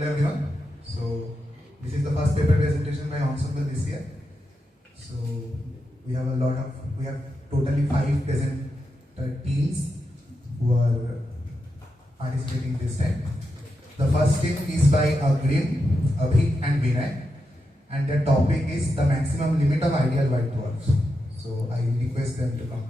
Hello everyone. So this is the first paper presentation by Ensemble this year. So we have totally 5 present teams who are participating this time. The first team is by Agrim, Abhi and Vinay, and their topic is the maximum limit of ideal white dwarfs. So I request them to come.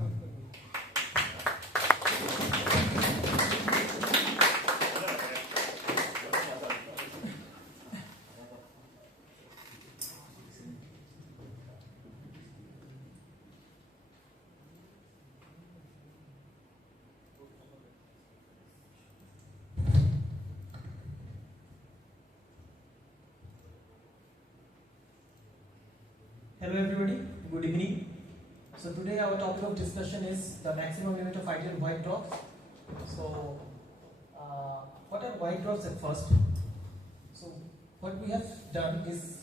Hello everybody, good evening. So today our topic of discussion is the maximum limit of ideal white dwarfs. So what are white dwarfs at first? So what we have done is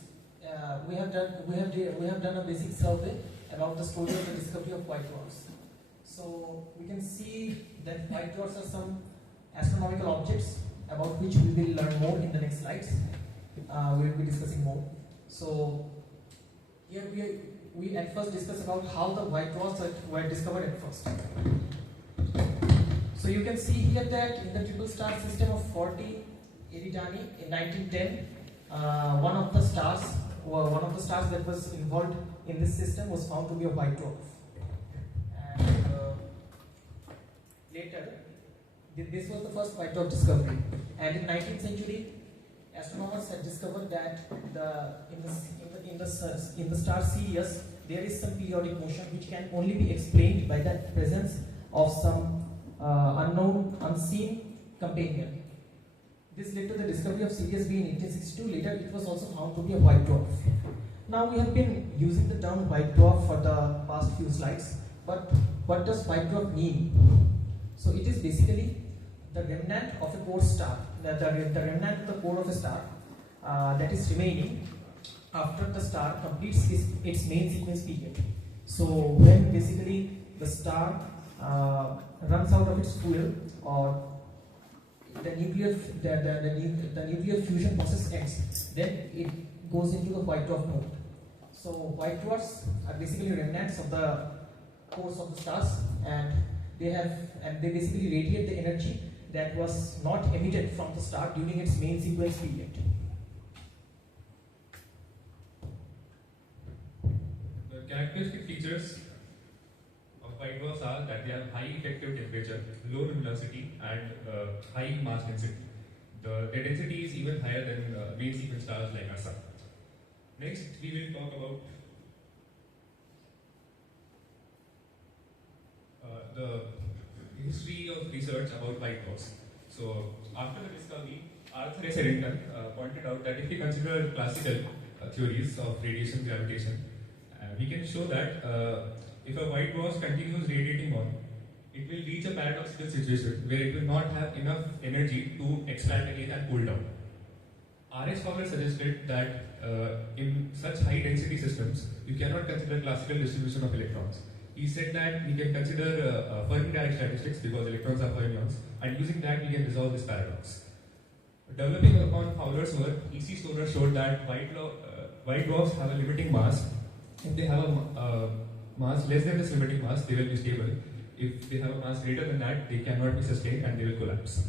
we have done a basic survey about the story of the discovery of white dwarfs. So we can see that white dwarfs are some astronomical objects about which we will learn more in the next slides. We will be discussing more. So here we at first discuss about how the white dwarfs were discovered at first. So you can see here that in the triple star system of 40 Eridani in 1910, one of the stars that was involved in this system was found to be a white dwarf. And later, this was the first white dwarf discovery. And in 19th century, astronomers had discovered that in the star Sirius there is some periodic motion which can only be explained by the presence of some unseen companion. This led to the discovery of Sirius B in 1862. Later it was also found to be a white dwarf. Now we have been using the term white dwarf for the past few slides, but what does white dwarf mean? So it is basically the remnant of a core star, the remnant of the core of a star that is remaining after the star completes its main sequence period. So when basically the star runs out of its fuel, or the nuclear fusion process ends, then it goes into the white dwarf mode. So white dwarfs are basically remnants of the cores of the stars, and they basically radiate the energy that was not emitted from the star during its main sequence period. The characteristic features of white dwarfs are that they have high effective temperature, low luminosity, and high mass density. Their density is even higher than main sequence stars like our Sun. Next, we will talk about the history of research about white dwarfs. So, after the discovery, Arthur S. Eddington pointed out that if we consider classical theories of radiation gravitation, we can show that if a white dwarf continues radiating on, it will reach a paradoxical situation where it will not have enough energy to expand again and cool down. R.H. Fowler suggested that in such high density systems, you cannot consider classical distribution of electrons. He said that we can consider Fermi Dirac statistics because electrons are fermions, and using that we can resolve this paradox. Developing upon Fowler's work, E.C. Stoner showed that white dwarfs have a limiting mass. If they have a mass less than this limiting mass, they will be stable. If they have a mass greater than that, they cannot be sustained and they will collapse.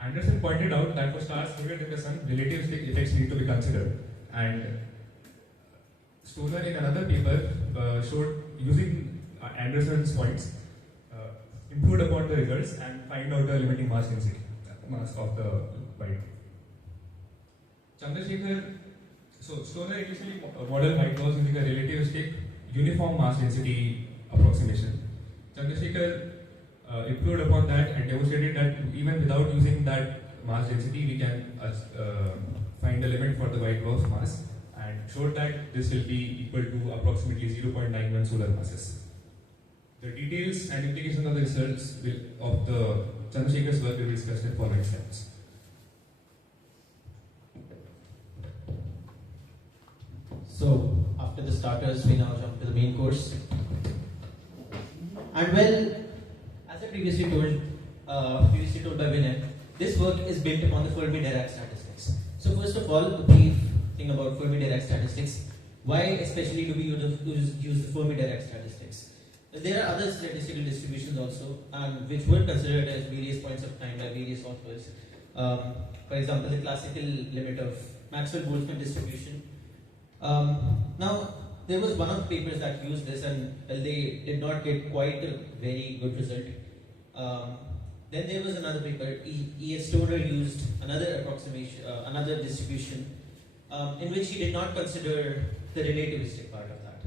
Anderson pointed out that for stars bigger than the Sun, relativistic effects need to be considered. And Stoner in another paper showed using Anderson's points, improved upon the results and find out the limiting mass density, mass of the white. So Stoner initially modeled white dwarfs using a relativistic uniform mass density approximation. Chandrasekhar improved upon that and demonstrated that even without using that mass density, we can find the limit for the white dwarf mass, and showed that this will be equal to approximately 0.91 solar masses. The details and implications of the results of the Chandrasekhar's work will be discussed in following slides. So, after the starters, we now jump to the main course. And well, as I previously told by Vinay, this work is built upon the Fermi Dirac statistics. So first of all, a brief thing about Fermi-Dirac statistics. Why especially do we use the Fermi-Dirac statistics? There are other statistical distributions also, which were considered as various points of time by various authors. For example, the classical limit of Maxwell-Boltzmann distribution. Now, there was one of the papers that used this, and they did not get quite a very good result. Then there was another paper. E.S. Stoner used another approximation, another distribution, in which he did not consider the relativistic part of that.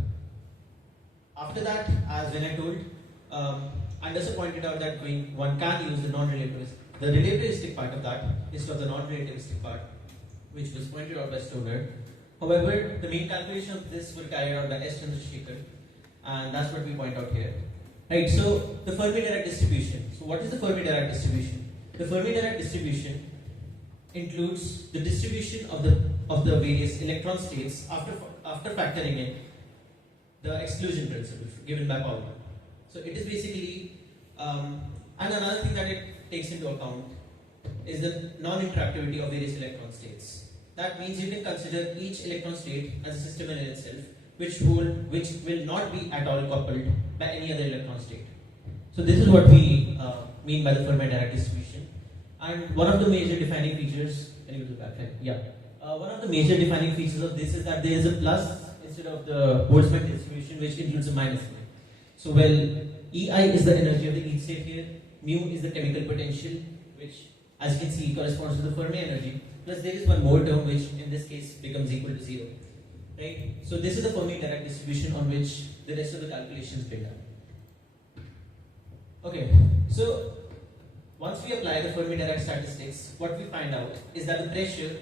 After that, as when I told, Anderson pointed out that one can use the non-relativistic. The relativistic part of that instead of the non-relativistic part, which was pointed out by Stoner. However, the main calculation of this was carried out by S. Chandrasekhar, and that's what we point out here. Right, so the Fermi-Dirac distribution. So what is the Fermi-Dirac distribution? The Fermi-Dirac distribution includes the distribution of the various electron states after factoring in the exclusion principle given by Pauli. So it is basically, and another thing that it takes into account is the non-interactivity of various electron states. That means you can consider each electron state as a system in itself, which will not be at all coupled by any other electron state. So this is what we mean by the Fermi-Dirac distribution. And one of the major defining features, one of the major defining features of this is that there is a plus instead of the Boltzmann distribution, which includes a minus sign. So EI is the energy of the each state here, mu is the chemical potential, which as you can see corresponds to the Fermi energy, plus there is one more term which in this case becomes equal to 0. Right? So this is the Fermi-Dirac distribution on which the rest of the calculations build up. Okay, so once we apply the Fermi-Dirac statistics, what we find out is that the pressure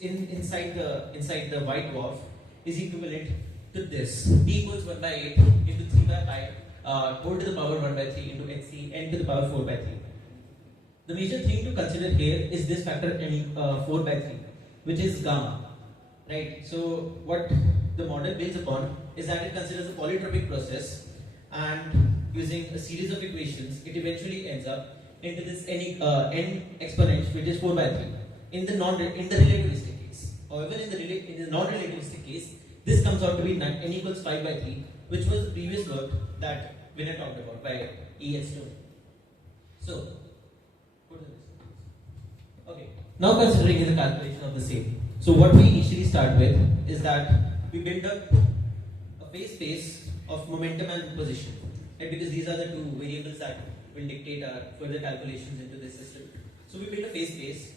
inside the white dwarf is equivalent to this. P equals 1 by 8 into 3 by pi, 4 to the power 1 by 3 into hc, n to the power 4 by 3. The major thing to consider here is this factor 4 by 3, which is gamma. Right? So what the model builds upon is that it considers a polytropic process, and using a series of equations, it eventually ends up into this n exponent, which is 4 by 3 in the relativistic case. However, in the non-relativistic case, this comes out to be n equals 5 by 3, which was the previous work that Vinay talked about by E.S. Stoner. So, okay. Now considering the calculation of the same. So what we initially start with is that we build up a phase space of momentum and position, right? Because these are the two variables that will dictate our further calculations into this system. So we build a phase space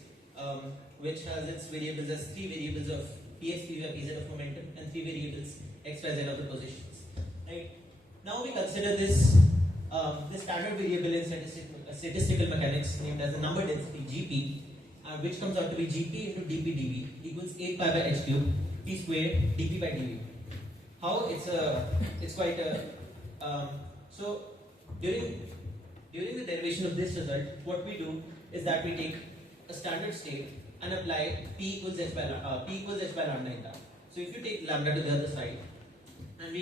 which has its variables as 3 variables of px, py, pz of momentum and 3 variables x, y, z of the positions. Right? Now we consider this standard variable in statistical mechanics named as the number density Gp, which comes out to be Gp into dp dv equals 8 pi by h cube p squared dp by dv. How it's quite a so during the derivation of this result, what we do is that we take a standard state and apply p equals h by lambda in that. So if you take lambda to the other side, and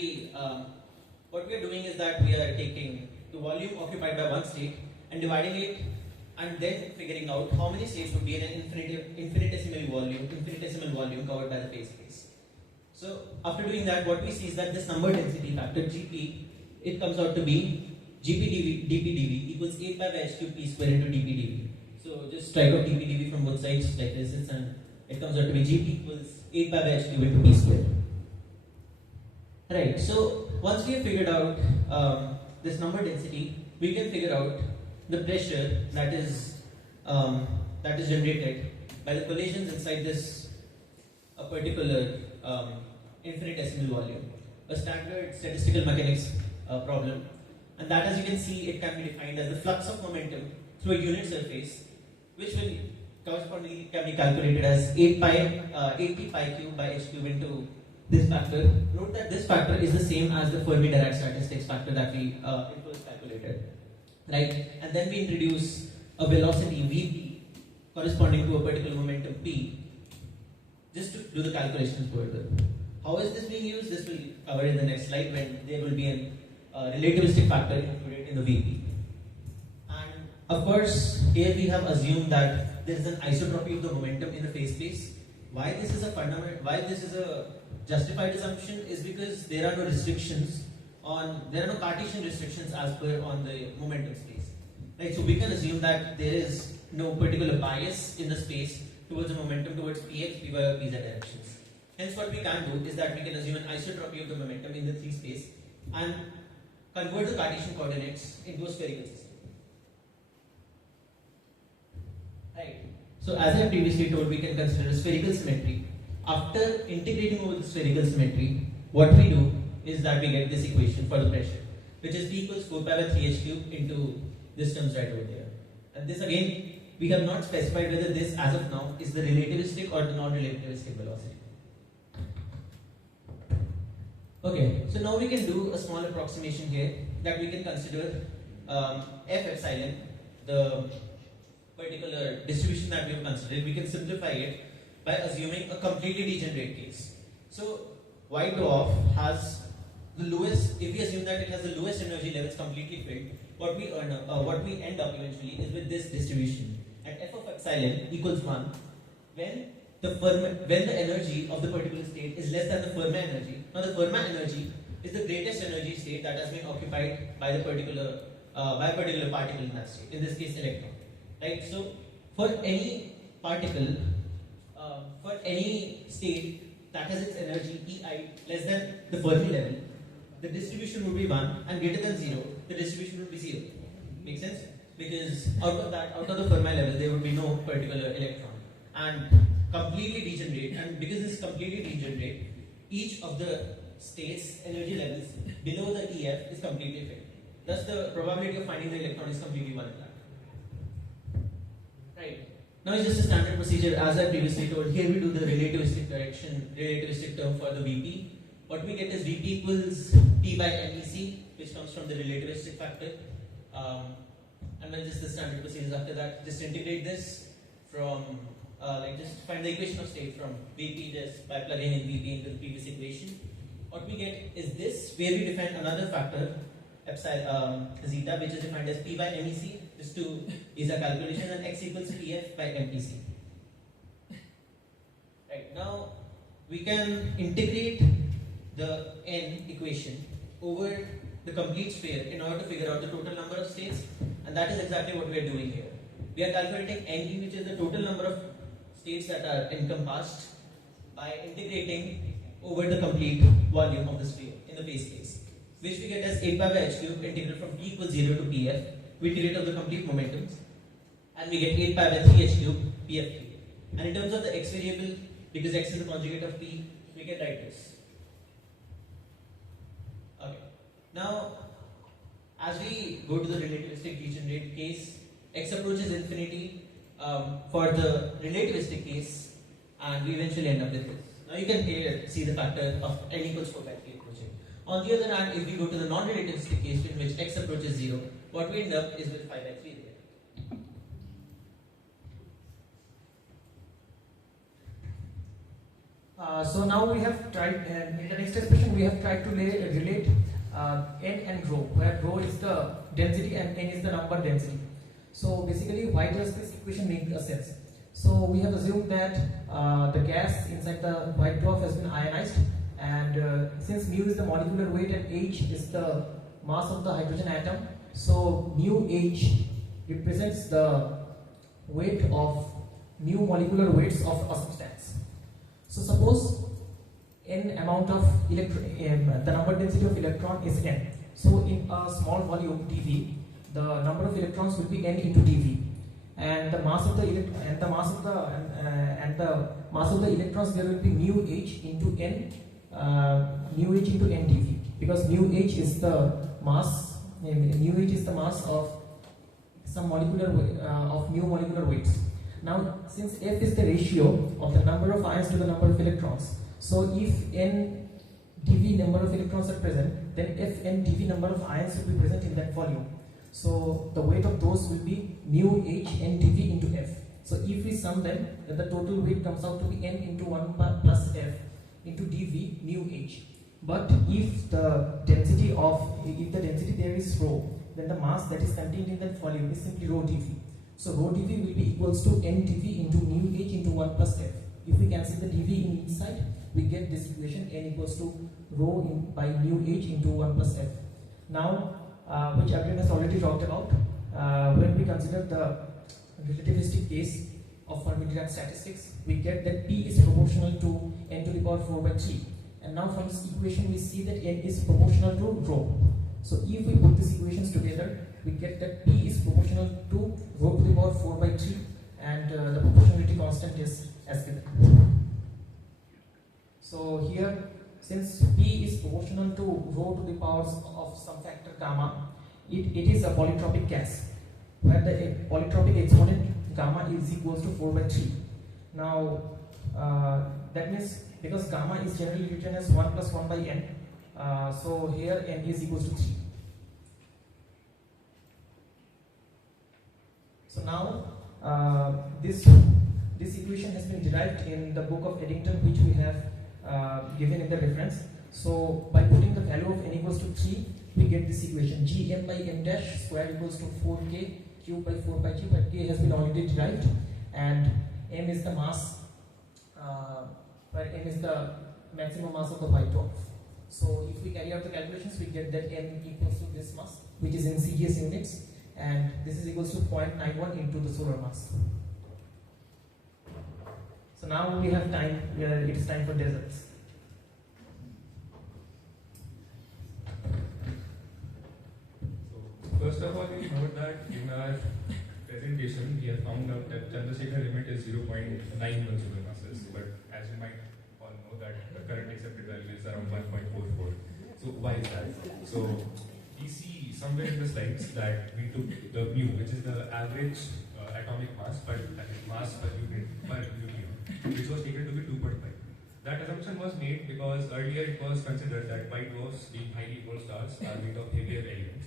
what we are doing is that we are taking the volume occupied by one state and dividing it, and then figuring out how many states would be in an infinitesimal volume covered by the phase space. So after doing that, what we see is that this number density factor Gp, it comes out to be Gp dp dv equals 8 pi by h cube p square into dp dv. So just strike out dp dv from both sides like this, and it comes out to be Gp equals 8 pi by h cube into p square. Right. So once we have figured out this number density, we can figure out the pressure that is generated by the collisions inside this particular infinitesimal volume, a standard statistical mechanics problem, and that, as you can see, it can be defined as the flux of momentum through a unit surface, which will correspondingly can be calculated as 80 pi cube by h cube into this factor. Note that this factor is the same as the Fermi-Dirac statistics factor that we first calculated. Right? And then we introduce a velocity Vp corresponding to a particular momentum P, just to do the calculations further. How is this being used? This will cover in the next slide, when there will be a relativistic factor included in the Vp. And of course, here we have assumed that there is an isotropy of the momentum in the phase space, why this is a justified assumption is because there are no restrictions there are no Cartesian restrictions as per on the momentum space. Right, so we can assume that there is no particular bias in the space towards the momentum towards px, py, or pz directions. Hence, what we can do is that we can assume an isotropy of the momentum in the 3 space and convert the Cartesian coordinates into a spherical system. Right. So, as I previously told, we can consider a spherical symmetry. After integrating over the spherical symmetry, what we do is that we get this equation for the pressure, which is P equals 4 pi by 3h cube into this terms right over there. And this again, we have not specified whether this as of now is the relativistic or the non-relativistic velocity. Okay, so now we can do a small approximation here that we can consider f epsilon, the particular distribution that we have considered. We can simplify it by assuming a completely degenerate case. So white dwarf has the lowest, if we assume that it has the lowest energy levels completely filled, what we end up eventually is with this distribution at f of epsilon equals 1 when the energy of the particular state is less than the Fermat energy. Now the Fermat energy is the greatest energy state that has been occupied by a particular particle in that state, in this case electron. Right? So for any particle, for any state that has its energy EI less than the Fermi level, the distribution would be 1, and greater than 0, the distribution would be 0. Make sense? Because out of the Fermi level, there would be no particular electron. And completely degenerate, and because this is completely degenerate, each of the states energy levels below the EF is completely filled. Thus the probability of finding the electron is completely 1 in that. Right. Now it's just a standard procedure as I previously told. Here we do the relativistic term for the Vp. What we get is Vp equals P by MEC, which comes from the relativistic factor. And then just the standard procedures after that. Just integrate this from just find the equation of state from Vp just by plugging in Vp into the previous equation. What we get is this, where we define another factor, epsilon zeta, which is defined as P by MEC, just to use a calculation, and x equals Pf by MPC. Right, now we can integrate the n equation over the complete sphere in order to figure out the total number of states, and that is exactly what we are doing here. We are calculating Nd, which is the total number of states that are encompassed, by integrating over the complete volume of the sphere in the base case, which we get as 8 pi by h cube integral from P equals 0 to Pf. We integrate over the complete momentums, and we get 8 pi by 3h cube Pf cube. And in terms of the x variable, because x is the conjugate of P, we can write this. Okay. Now, as we go to the relativistic degenerate case, x approaches infinity for the relativistic case, and we eventually end up with this. Now you can here see the factor of n equals 4 by 3 approaching. On the other hand, if we go to the non-relativistic case in which x approaches 0, what we end up is with 5 by 3 there. So now we have tried, in the next expression we have tried to relate n and rho, where rho is the density and n is the number density. So basically, why does this equation make a sense? So we have assumed that the gas inside the white dwarf has been ionized, and since mu is the molecular weight and h is the mass of the hydrogen atom, so mu h represents the weight of mu molecular weights of a substance. So suppose n amount of the number density of electron is n. So in a small volume dV, the number of electrons will be n into dV, and the mass of the mass of the electrons, there will be mu h into n dV, because mu h is the mass of some molecular of mu molecular weights. Now, since F is the ratio of the number of ions to the number of electrons, so if n dV number of electrons are present, then F n dV number of ions will be present in that volume. So the weight of those will be mu h n dV into F. So if we sum them, then the total weight comes out to be n into 1 plus F into dV mu h. But if the density there is rho, then the mass that is contained in that volume is simply rho dV. So rho dV will be equals to n dV into mu h into 1 plus F. If we cancel the dv in each side, we get this equation n equals to rho by nu h into 1 plus f. Now, which Abhiram has already talked about, when we consider the relativistic case of Fermi-Dirac statistics, we get that P is proportional to n to the power 4 by 3. And now from this equation we see that n is proportional to rho. So if we put these equations together, we get that P is proportional to rho to the power 4 by 3, and the proportionality constant is as given. So here, since P is proportional to rho to the powers of some factor gamma, it is a polytropic gas, where the polytropic exponent gamma is equals to 4 by 3. Now, that means because gamma is generally written as 1 plus 1 by n, so here n is equals to 3. So now, this equation has been derived in the book of Eddington, which we have given in the reference. So by putting the value of n equals to 3, we get this equation gm by m dash square equals to 4k cube by 4 by g, but k has been already derived, and m is the mass, where m is the maximum mass of the white dwarf. So if we carry out the calculations, we get that m equals to this mass, which is in CGS units, and this is equals to 0.91 into the solar mass. So now we have time, it is time for deserts. So first of all, we note that in our presentation, we have found out that Chandrasekhar limit is 0.91 solar masses, but as you might all know that the current accepted value is around 1.44. So why is that? So we see somewhere in the slides that we took the mu, which is the average atomic mass per unit per nucleon, which was taken to be 2.5. That assumption was made because earlier it was considered that white dwarfs, being highly cold stars, are made of heavier elements,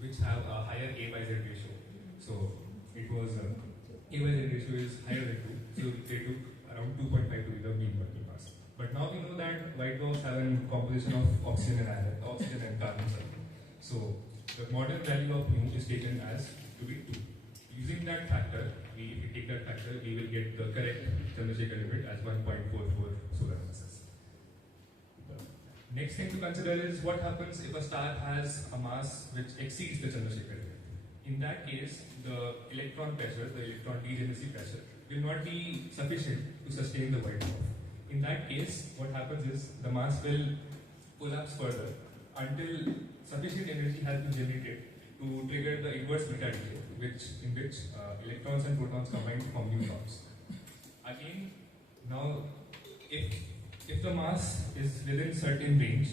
which have a higher A by Z ratio. So it was A by Z ratio is higher than 2, so they took around 2.5 to be the mean working mass. But now we know that white dwarfs have a composition of oxygen and carbon sulfur. So the modern value of mu is taken as to be 2. Using that factor, if we take that factor, we will get the correct Chandrasekhar limit as 1.44 solar masses. The next thing to consider is what happens if a star has a mass which exceeds the Chandrasekhar limit. In that case, the electron pressure, the electron degeneracy pressure, will not be sufficient to sustain the white dwarf. In that case, what happens is the mass will collapse further until sufficient energy has been generated to trigger the inverse beta decay, in which electrons and protons combine to form neutrons. Again, now if the mass is within certain range,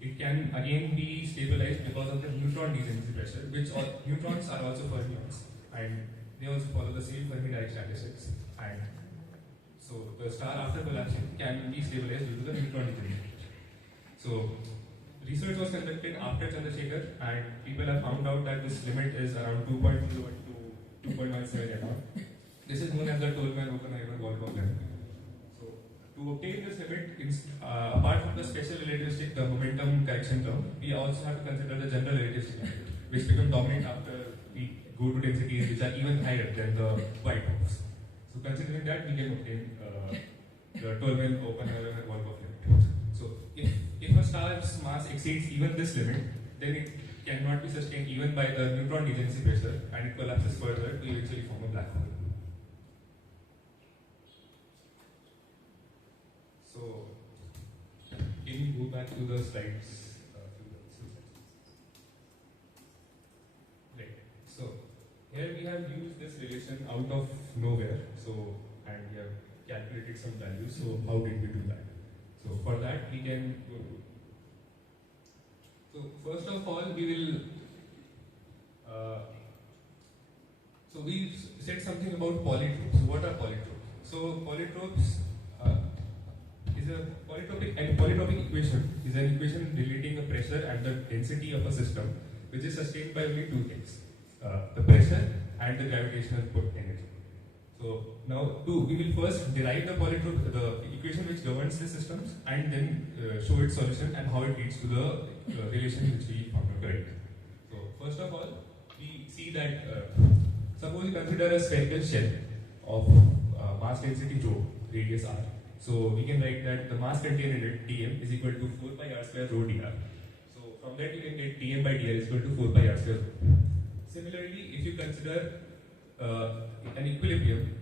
it can again be stabilized because of the neutron degeneracy pressure, which neutrons are also fermions, and they also follow the same Fermi-Dirac statistics. And so the star after collapsing can be stabilized due to the neutron degeneracy pressure. So research was conducted after Chandrasekhar, and people have found out that this limit is around 2.01 to 2.17 and all. This is known as the Tolman-Oppenheimer-Volkoff limit. So to obtain this limit, apart from the special relativistic, the momentum correction term, we also have to consider the general relativistic limit, which become dominant after we go to densities which are even higher than the white dwarfs. So considering that, we can obtain the Tolman-Oppenheimer-Volkoff limit. So if a star's mass exceeds even this limit, then it cannot be sustained even by the neutron degeneracy pressure, and it collapses further to eventually form a black hole. So can you go back to the slides? Right. So here we have used this relation out of nowhere. So and we have calculated some values. So how did we do that? So for that we can go to. So first of all we will. So we said something about polytropes. So what are polytropes? So polytropes is a polytropic equation is an equation relating the pressure and the density of a system, which is sustained by only two things: the pressure and the gravitational energy. So now, we will first derive the equation which governs the systems, and then show its solution and how it leads to the relation which we found out, correct. So first of all, we see that suppose you consider a spherical shell of mass density rho, radius r. So we can write that the mass contained in it, Tm, is equal to 4 pi r square rho dr. So from that you can get Tm by dr is equal to 4 pi r square rho. Similarly, if you consider an equilibrium,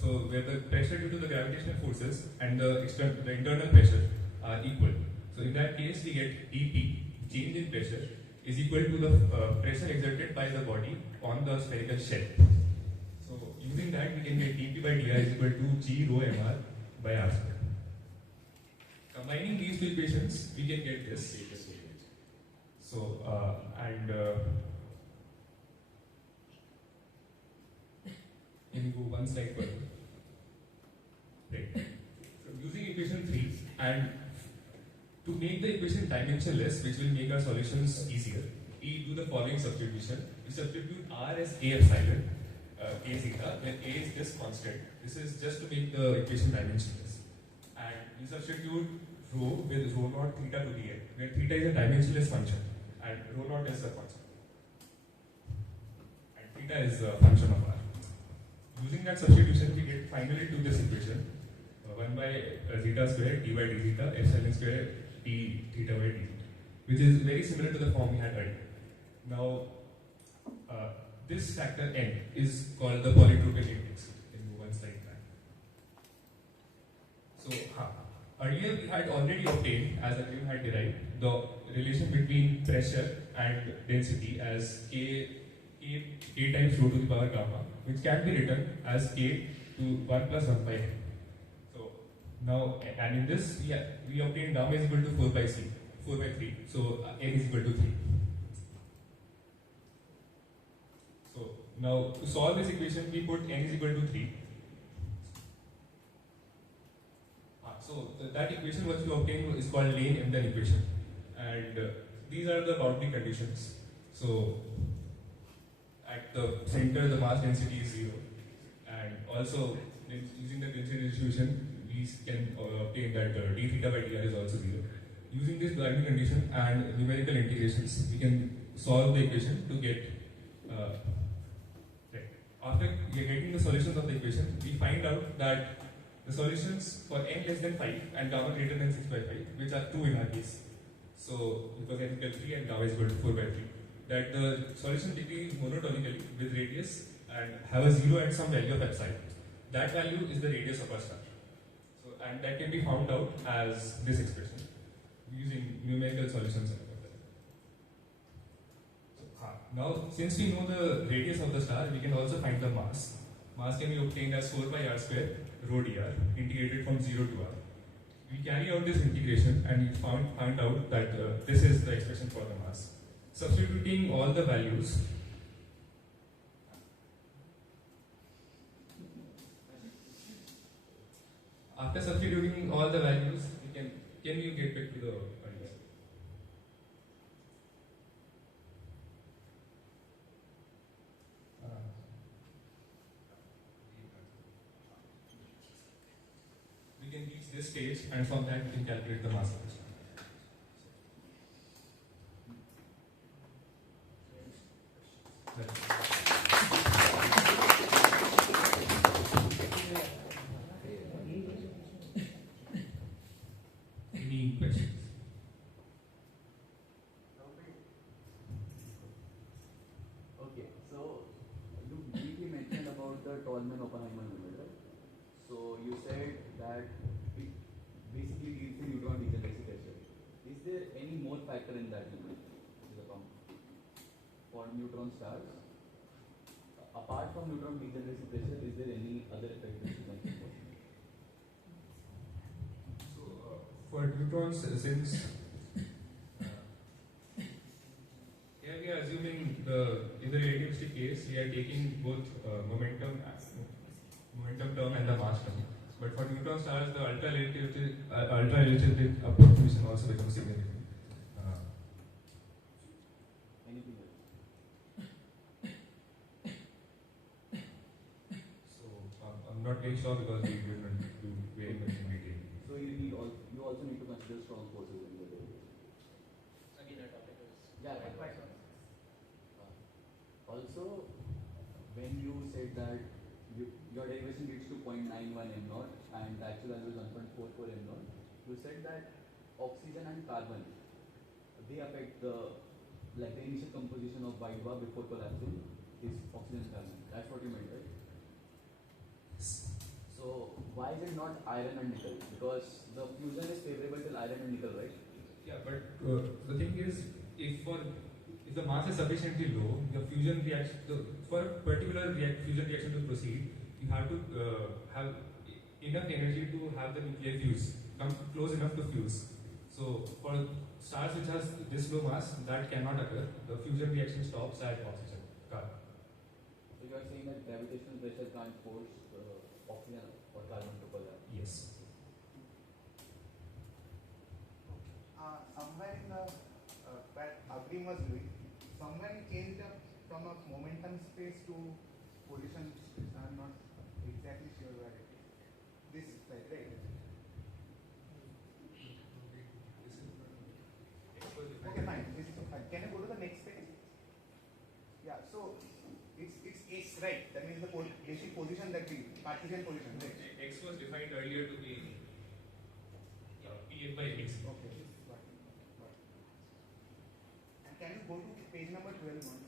so where the pressure due to the gravitational forces and the internal pressure are equal. So in that case, we get dP, change in pressure, is equal to the pressure exerted by the body on the spherical shell. So using that, we can get dP by dr is equal to g rho mr by r square. Combining these two equations, we can get this. So can you go one slide further? Right. So using equation 3 and to make the equation dimensionless, which will make our solutions easier, we do the following substitution. We substitute r as a epsilon, a zeta, where a is this constant. This is just to make the equation dimensionless. And we substitute rho with rho naught theta to the n, where theta is a dimensionless function and rho naught is the constant. And theta is a function of r. Using that substitution, we get finally to this equation 1 by zeta square d by d zeta epsilon square d theta by d theta, which is very similar to the form we had earlier. Now, this factor n is called the polytropic index. Can you one slide back? So, earlier we had already obtained, as Arjun had derived, the relation between pressure and density as k times rho to the power gamma, which can be written as k to 1 plus 1 by n. So now, and in this, we obtain gamma is equal to 4 by 3. So n is equal to 3. So now, to solve this equation, we put n is equal to 3. So that equation which we obtained is called Lane-Emden equation. And these are the boundary conditions. So at the center, the mass density is 0, and also using the density distribution, we can obtain that d theta by dr is also 0. Using this boundary condition and numerical integrations, we can solve the equation to get. After getting the solutions of the equation, we find out that the solutions for n less than 5 and gamma greater than 6 by 5, which are 2 in our case. So because n equal 3 and gamma is equal to 4 by 3. That the solution decrease monotonically with radius and have a 0 at some value of epsilon. That value is the radius of our star. So, and that can be found out as this expression using numerical solutions. So, now, since we know the radius of the star, we can also find the mass. Mass can be obtained as 4 pi r square rho dr integrated from 0 to r. We carry out this integration and we found out that this is the expression for the mass. Substituting all the values, after substituting all the values, we can you get back to the values? We can reach this stage, and from that we can calculate the mass of the star. Any questions? Okay, so you briefly mentioned about the Tolman-Oppenheimer limit, right? So you said that it basically leads to neutron degeneracy pressure. Is there any more factor in that limit? For neutron stars, apart from neutron degeneracy pressure, is there any other effect that you can think of? So, for neutrons, since here we are assuming in the relativistic case, we are taking both momentum term and the mass term. But for neutron stars, the ultra relativistic approximation also becomes significant. Anything else? I'm not very sure because we didn't do very much in detail. So you also need to consider strong forces in the derivation. Again, our topic is. Yeah, right. Also, when you said that your derivation leads to 0.91 m naught, and the actual value is 1.44 m0, you said that oxygen and carbon, they affect the initial composition of white dwarf before collapsing is oxygen and carbon. That's what you meant, right? So why is it not iron and nickel? Because the fusion is favorable till iron and nickel, right? Yeah, but the thing is, if the mass is sufficiently low, the fusion reaction for a particular fusion reaction to proceed, you have to have enough energy to have the nuclei fuse, come close enough to fuse. So for stars which has this low mass, that cannot occur. The fusion reaction stops at oxygen, carbon. So you are saying that gravitational pressure can't force oxygen or carbon to collapse. Yes. Somewhere in the where Agrim was doing, somewhere he changed up from a momentum space to position space. I'm not exactly sure where it is. This slide, right? Okay, fine. This is fine. Can you go to the next page? Yeah. So it's X, right? That means the basic position that we Cartesian position, right? X was defined earlier to be P by X. Okay. And can you go to page number 12 once?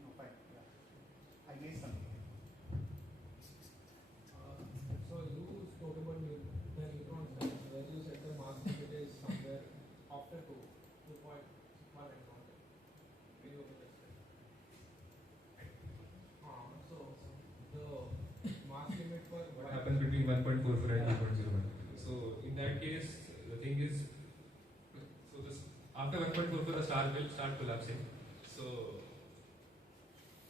No, fine. Yeah. I missed something. So you spoke about the neutron stars, where you said the mass limit is somewhere after 2.1 electron. Can you open that slide? So the mass limit for What happens between 1.44 and 2.01? So in that case, the thing is, so this after 1.44 the star will start collapsing. So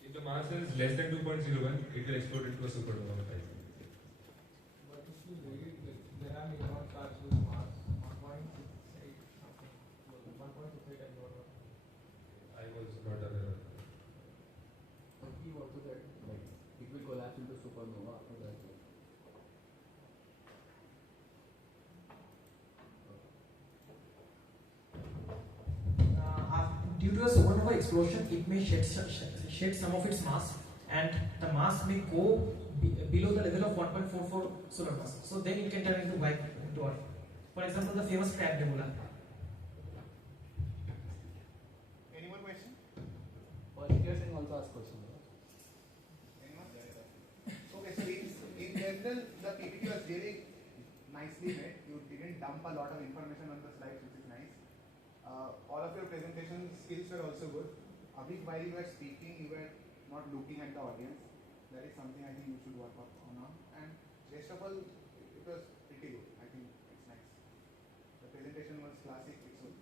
if the mass is less than 2.01, it will explode into a supernova type. But if you read it, there are neutron stars with mass 1.68 something, 1.68 and more. I was not aware of that. But he also said it will collapse into supernova after that. Due to a supernova explosion, it may shed some of its mass, and the mass may go below the level of 1.44 solar mass. So then it can turn into white dwarf. For example, the famous Crab nebula. Any more question? Or India can also ask questions. Anyone? Okay, so in general, the PPT was really nicely made. You didn't dump a lot of information on the slides, which is nice. All of your presentation skills were also good. Abhi, while you were speaking, you were not looking at the audience. That is something I think you should work on now. And rest of all, it was pretty good. I think it's nice. The presentation was classic. It's good.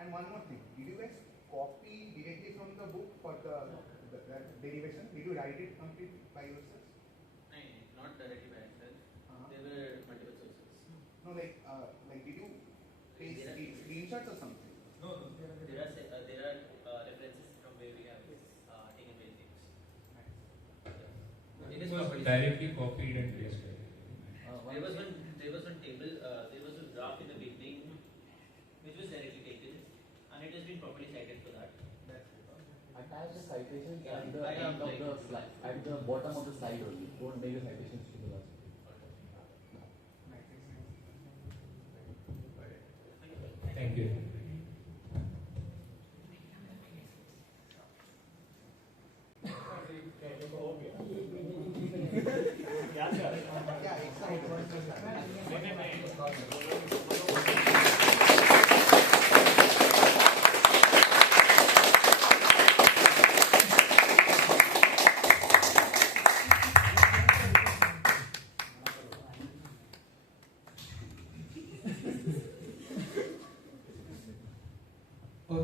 And one more thing, did you guys copy directly from the book for the derivation? Did you write it completely by yourself? Not directly by myself. Uh-huh. There were multiple sources. No, like did you take screenshots or something? No, There are references from where we have taken many things. Nice. It it is was properly directly copied and pasted. There was one table, there was a graph in the beginning which was directly taken, and it has been properly cited for that. Attach the citations Yeah, at the I have end of like- the slide, at the bottom of the slide only. Don't make the citations to the last. Nice. Thank you. Yeah,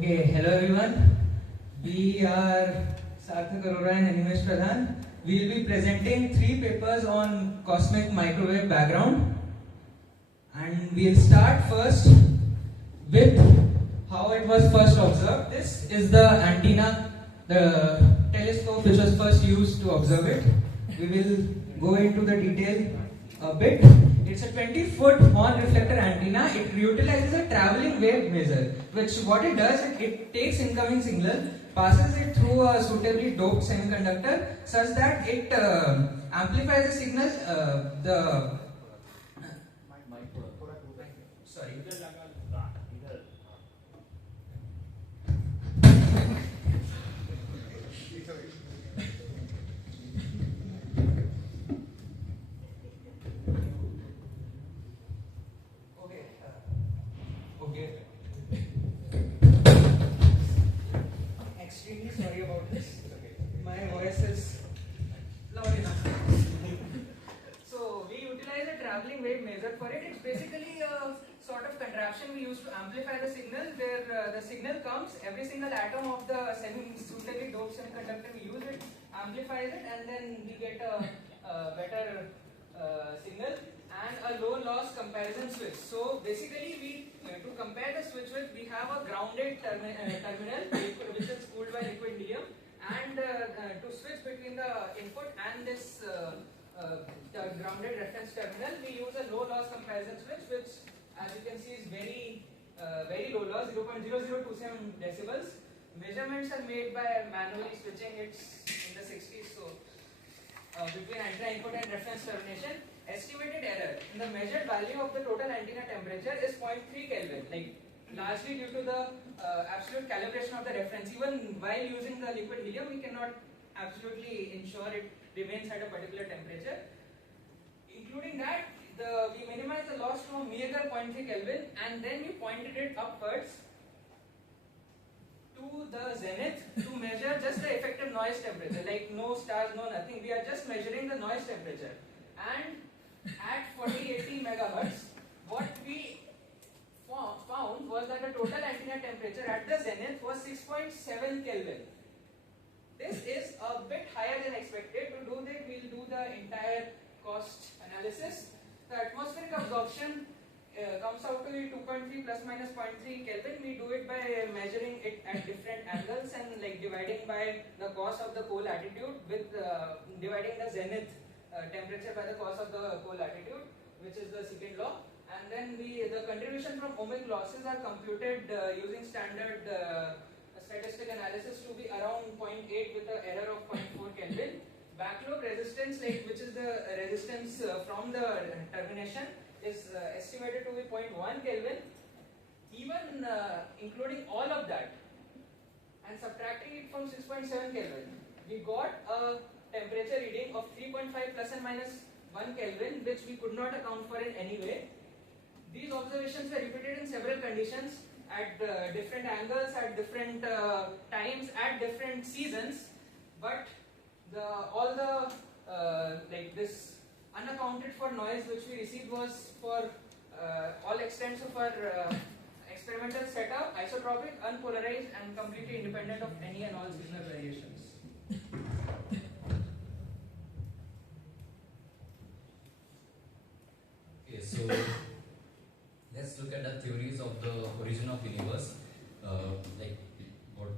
Okay, hello everyone. We are Sarthak Arora and Animesh Pradhan. We will be presenting 3 papers on cosmic microwave background. And we'll start first with how it was first observed. This is the antenna, the telescope which was first used to observe it. We will go into the detail a bit. It's a 20-foot horn reflector antenna. It utilizes a traveling wave measure, which what it does, it takes incoming signal, passes it through a suitably doped semiconductor such that it amplifies the signal. Sorry. Okay. Extremely sorry about this. My voice is loud enough. So we utilize a traveling wave measure for it. It's basically a sort of contraption we use to amplify the signal, where the signal comes, every single atom of the suitably doped semiconductor, we use it, amplifies it, and then we get a better signal and a low loss comparison switch. So basically to compare the switch with, we have a grounded terminal which is cooled by liquid helium, and to switch between the input and this the grounded reference terminal, we use a low loss comparison switch, which as you can see is very low loss, 0.0027 decibels. Measurements are made by manually switching it in the 60s. So between antenna input and reference termination, estimated error in the measured value of the total antenna temperature is 0.3 Kelvin, like largely due to the absolute calibration of the reference. Even while using the liquid helium, we cannot absolutely ensure it remains at a particular temperature. Including that, we minimize the loss from meager 0.3 Kelvin, and then we pointed it upwards to the zenith to measure just the effective noise temperature, like no stars, no nothing. We are just measuring the noise temperature. And at 4080 megahertz, what we found was that the total antenna temperature at the zenith was 6.7 Kelvin. This is a bit higher than expected. To do that, we'll do the entire cost analysis. The atmospheric absorption comes out to be 2.3 plus minus 0.3 Kelvin. We do it by measuring it at different angles and like dividing by the cos of the cold latitude with dividing the zenith temperature by the cos of the cold latitude, which is the second law. And then the contribution from ohmic losses are computed using standard statistic analysis to be around 0.8 with an error of 0.4 Kelvin. Backload resistance, like which is the resistance from the termination, is estimated to be 0.1 Kelvin. Even including all of that and subtracting it from 6.7 Kelvin, we got a temperature reading of 3.5 plus and minus 1 Kelvin, which we could not account for in any way. These observations were repeated in several conditions at different angles, at different times, at different seasons, but all the like this unaccounted for noise which we received was for all extents of our experimental setup, isotropic, unpolarized, and completely independent of any and all seasonal variations. Okay, so let's look at the theories of the origin of universe, like what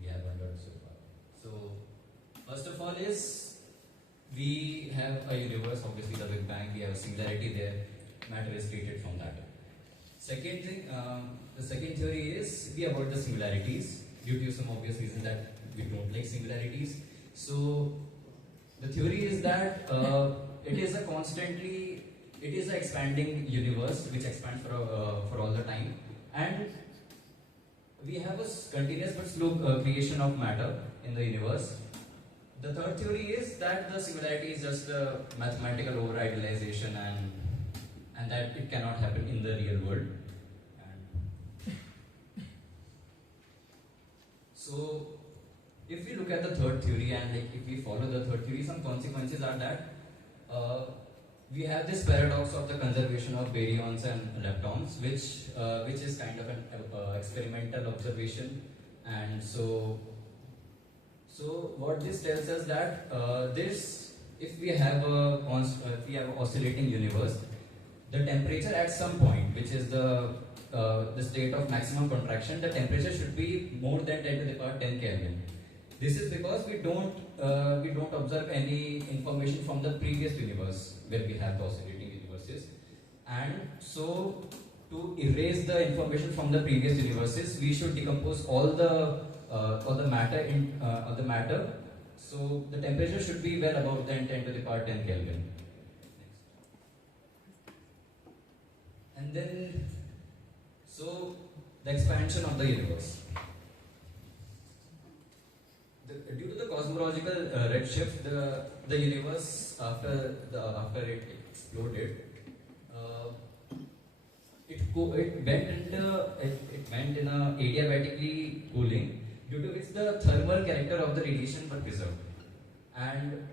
we have learned so far. So first of all is we have a universe, obviously the Big Bang, we have a singularity there, matter is created from that. Second thing, the second theory is we avoid the singularities due to some obvious reasons that we don't like singularities. So the theory is that it is an expanding universe which expands for all the time, and we have a continuous but slow creation of matter in the universe. The third theory is that the singularity is just a mathematical over-idealization and that it cannot happen in the real world. And so, if we look at the third theory and if we follow the third theory, some consequences are that we have this paradox of the conservation of baryons and leptons, which is kind of an experimental observation, and so what this tells us that if we have a oscillating universe, the temperature at some point, which is the state of maximum contraction, the temperature should be more than 10 to the power 10 Kelvin. This is because we don't observe any information from the previous universe where we have the oscillating universes. And so, to erase the information from the previous universes, we should decompose all the matter in all the matter. So the temperature should be well above than 10 to the power 10 Kelvin. And then, so the expansion of the universe. Due to the cosmological redshift, the universe after it exploded, it went in a adiabatically cooling, due to which the thermal character of the radiation were preserved, and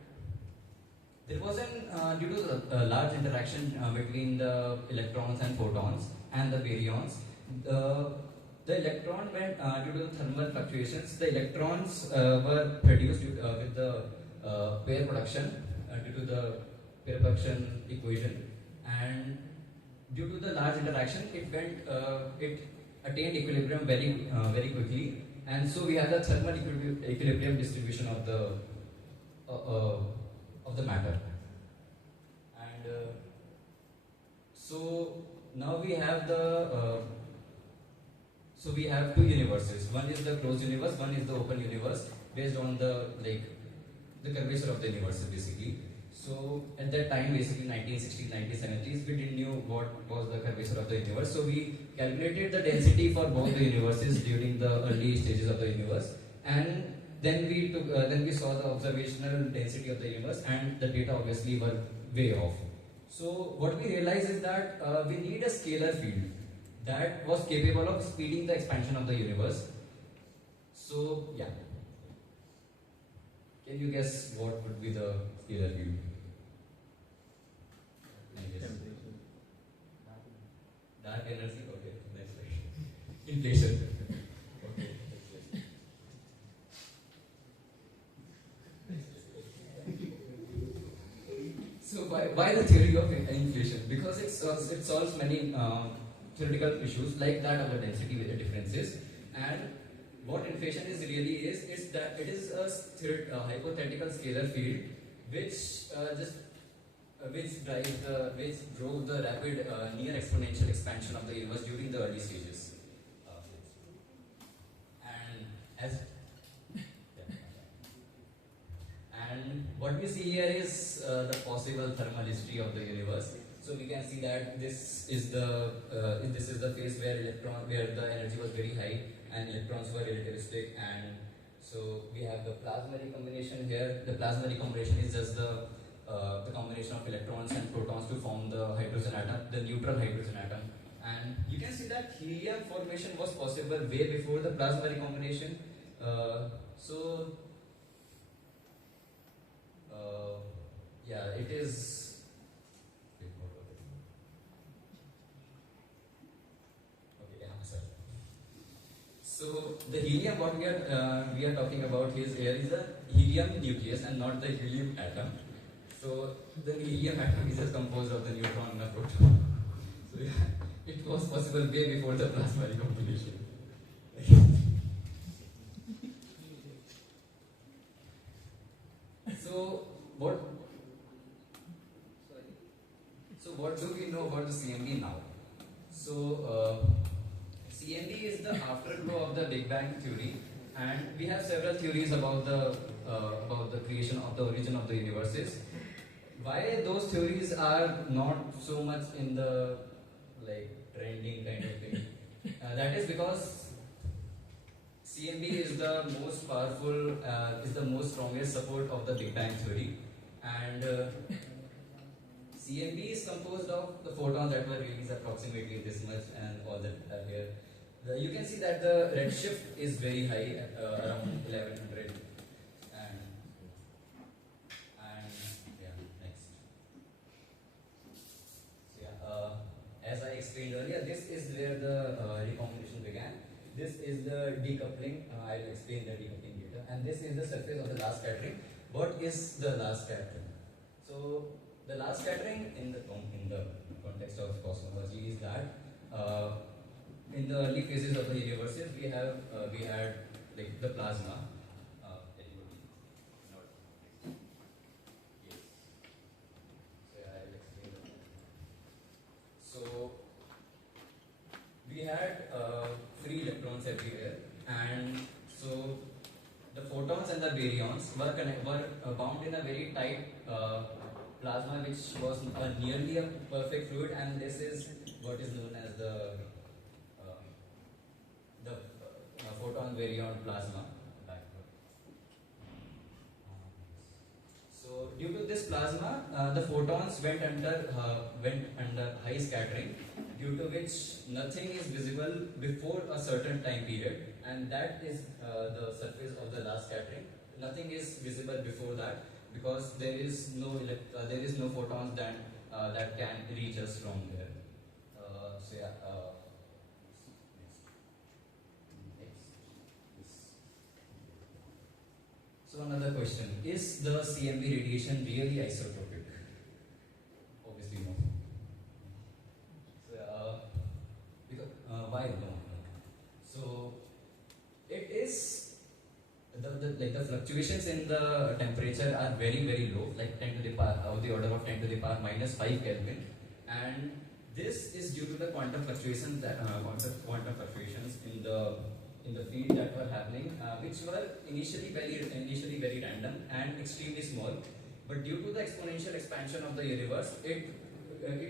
there was an due to the large interaction between the electrons and photons and the baryons. The electron went due to the thermal fluctuations. The electrons were produced with the pair production due to the pair production equation, and due to the large interaction, it attained equilibrium very quickly, and so we have the thermal equilibrium distribution of the matter, and so now we have so we have two universes. One is the closed universe, one is the open universe, based on the curvature of the universe basically. So at that time, basically 1960s, 1970s, we didn't know what was the curvature of the universe. So we calculated the density for both the universes during the early stages of the universe, and then we saw the observational density of the universe, and the data obviously were way off. So what we realized is that we need a scalar field that was capable of speeding the expansion of the universe. So yeah, can you guess what would be the scalar field? Dark energy. Okay, next question. Inflation. Okay. So why the theory of inflation? Because it solves many theoretical issues like that of the density with the differences. And what inflation is really is that it is a hypothetical scalar field which which drove the rapid near exponential expansion of the universe during the early stages. And what we see here is the possible thermal history of the universe. So we can see that this is the phase where the energy was very high and electrons were relativistic, and so we have the plasma recombination here. The plasma recombination is just the combination of electrons and protons to form the hydrogen atom, the neutral hydrogen atom. And you can see that helium formation was possible way before the plasma recombination. Yeah, it is. Okay, yeah, sorry. So the helium, what we are talking about here is a helium nucleus and not the helium atom. So the helium atom is just composed of the neutron and a proton. So yeah, it was possible way before the plasma recombination. So what do we know about the CMB now? So CMB is the afterglow of the Big Bang theory, and we have several theories about the creation of the origin of the universes. Why those theories are not so much in the trending kind of thing? That is because CMB is the most powerful, is the most strongest support of the Big Bang theory, and CMB is composed of the photons that were released approximately this much and all that here. You can see that the redshift is very high, around 1100. And yeah, next. So yeah, as I explained earlier, this is where the recombination began. This is the decoupling. I'll explain the decoupling later. And this is the surface of the last scattering. What is the last scattering? So the last scattering in the context of cosmology is that in the early phases of the universes we had the plasma. and the baryons were bound in a very tight plasma, which was nearly a perfect fluid, and this is what is known as the photon baryon plasma. So due to this plasma, the photons went under high scattering, due to which nothing is visible before a certain time period, and that is the surface of the last scattering. Nothing is visible before that because there is no photons that can reach us from there. So yeah. So another question: is the CMB radiation really isotropic? Obviously no. So, because, why no? So it is the fluctuations in the temperature are very low, like 10 to the power of the order of 10 to the power minus 5 Kelvin, and this is due to the quantum fluctuations in the field that were happening, which were initially very random and extremely small, but due to the exponential expansion of the universe, it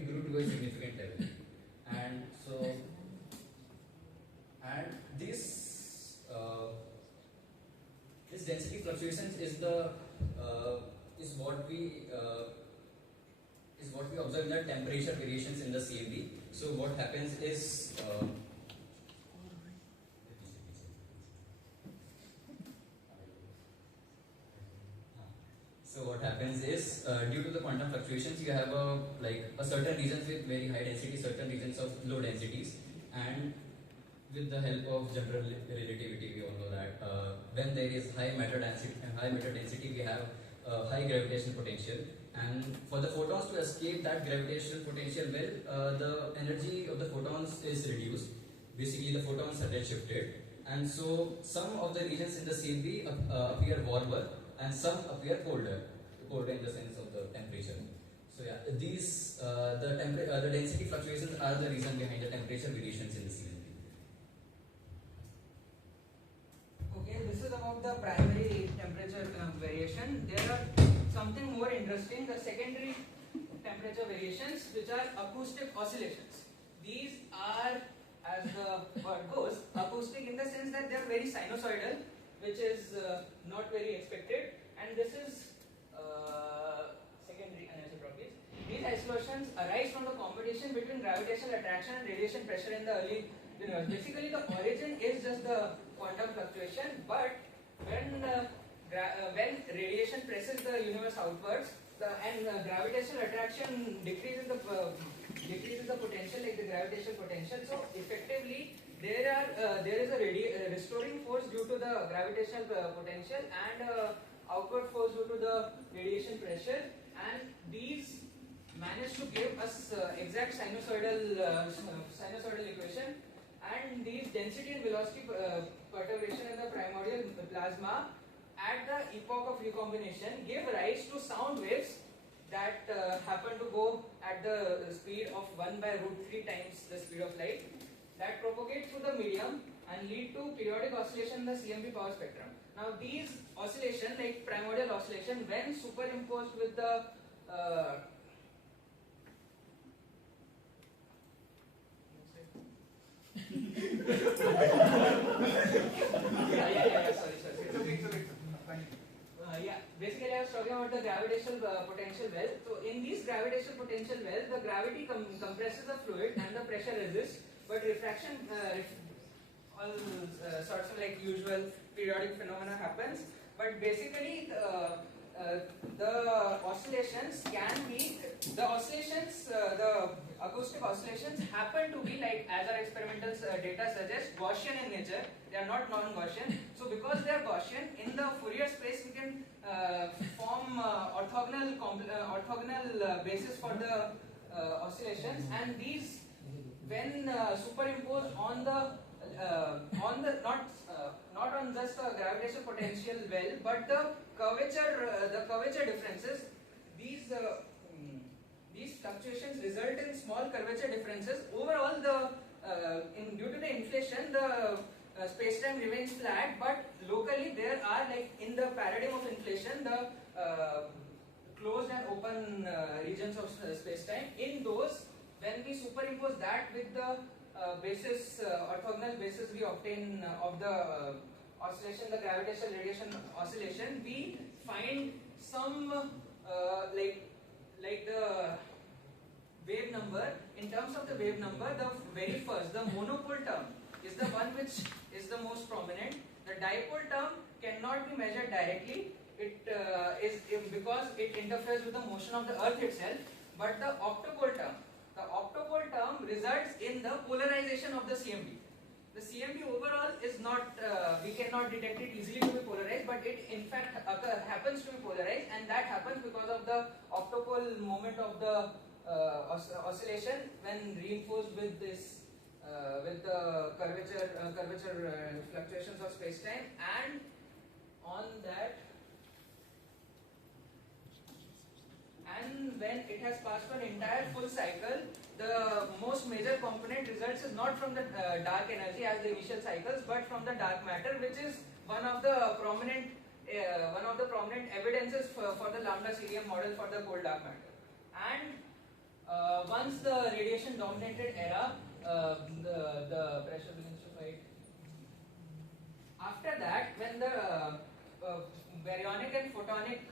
grew to a significant level, and this density fluctuations is what we observe in the temperature variations in the CMB. So what happens is due to the quantum fluctuations, you have a certain regions with very high density, certain regions of low densities, and with the help of general relativity, we all know that when there is high matter density, we have high gravitational potential, and for the photons to escape that gravitational potential, the energy of the photons is reduced. Basically, the photons are redshifted, and so some of the regions in the CMB appear warmer, and some appear colder in the sense of the temperature. So yeah, these the density fluctuations are the reason behind the temperature variations in the CMB. Okay, this is about the primary temperature variation. There are something more interesting, the secondary temperature variations, which are acoustic oscillations. These are, as the word goes, acoustic in the sense that they are very sinusoidal, which is not very expected, and this is secondary anisotropies. These oscillations arise from the competition between gravitational attraction and radiation pressure in the early universe. Basically, the origin is just the quantum fluctuation, but when radiation presses the universe outwards, and gravitational attraction decreases the potential, like the gravitational potential. So effectively, there is a restoring force due to the gravitational potential and outward force due to the radiation pressure, and these manage to give us exact sinusoidal equation, and these density and velocity perturbation in the primordial plasma at the epoch of recombination give rise to sound waves that happen to go at the speed of 1/√3 times the speed of light, that propagate through the medium and lead to periodic oscillation in the CMB power spectrum. Now these oscillation, like primordial oscillation, when superimposed with the basically I was talking about the gravitational potential well. So in these gravitational potential wells, the gravity compresses the fluid and the pressure resists, but refraction, all sorts of like usual periodic phenomena happens. But basically the oscillations can be, the acoustic oscillations happen to be, like as our experimental data suggests, Gaussian in nature. They are not non-Gaussian. So because they are Gaussian, in the Fourier space we can form orthogonal basis for the oscillations, and these, when superimposed on the not on just the gravitational potential well, but the curvature differences, these fluctuations result in small curvature differences. Overall, due to the inflation, the space-time remains flat, but locally there are, like in the paradigm of inflation, the closed and open regions of space-time. In those, when we superimpose that with the basis, orthogonal basis we obtain of the oscillation, the gravitational radiation oscillation, we find some like the wave number. In terms of the wave number, the very first, the monopole term is the one which is the most prominent. The dipole term cannot be measured directly. It is because it interferes with the motion of the Earth itself. But the octopole term results in the polarization of the CMB. The CMB overall is not, we cannot detect it easily to be polarized, but it in fact happens to be polarized, and that happens because of the octopole moment of the oscillation when reinforced with this, with the curvature fluctuations of space-time, and on that, and when it has passed an entire full cycle, the most major component results is not from the dark energy as the initial cycles, but from the dark matter, which is one of the prominent evidences for the lambda CDM model for the cold dark matter. And once the radiation dominated era, the pressure begins to fight. After that, when the baryonic and photonic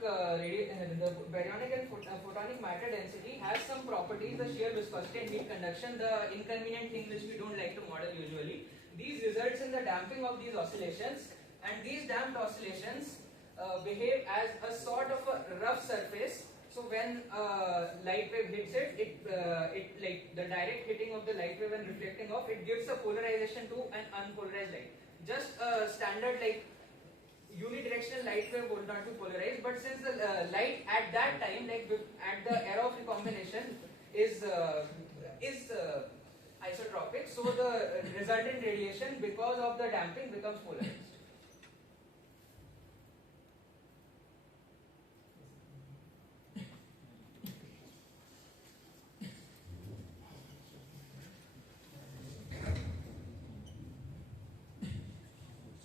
photonic matter density has some properties, the shear viscosity and heat conduction, the inconvenient thing which we don't like to model usually. These results in the damping of these oscillations, and these damped oscillations behave as a sort of a rough surface. So when light wave hits it, it like the direct hitting of the light wave and reflecting off, it gives a polarization to an unpolarized light. Just a standard like unidirectional light wave would not be polarized, but since the light at that time, like at the era of recombination, is isotropic, so the resultant radiation, because of the damping, becomes polarized.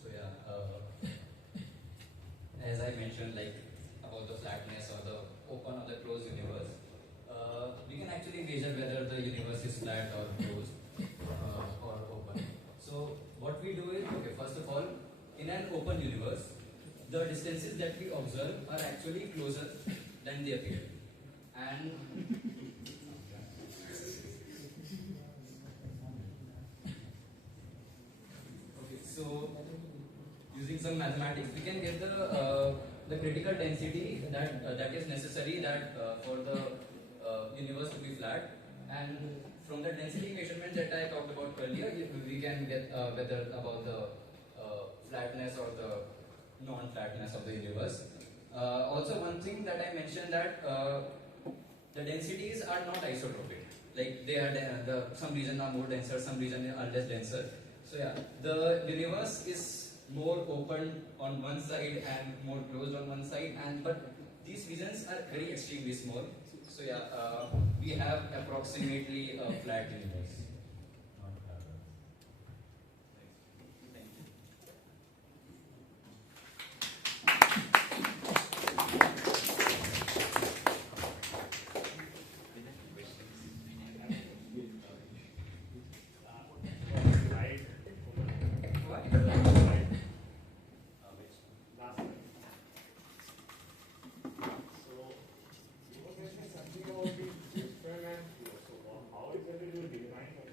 So yeah, as I mentioned, like about the flatness or the open or the closed universe, we can actually measure whether the universe is flat or closed or open. So what we do is, okay, first of all, in an open universe, the distances that we observe are actually closer than they appear, and okay, so using some mathematics, we can get the critical density that is necessary for the universe to be flat, and from the density measurement that I talked about earlier, we can get whether about the flatness or the non-flatness of the universe. Also, one thing that I mentioned, that the densities are not isotropic. Like they are some regions are more denser, some regions are less denser. So yeah, the universe is more open on one side and more closed on one side, but these regions are very extremely small. So yeah, we have approximately a flat universe. How exactly do you define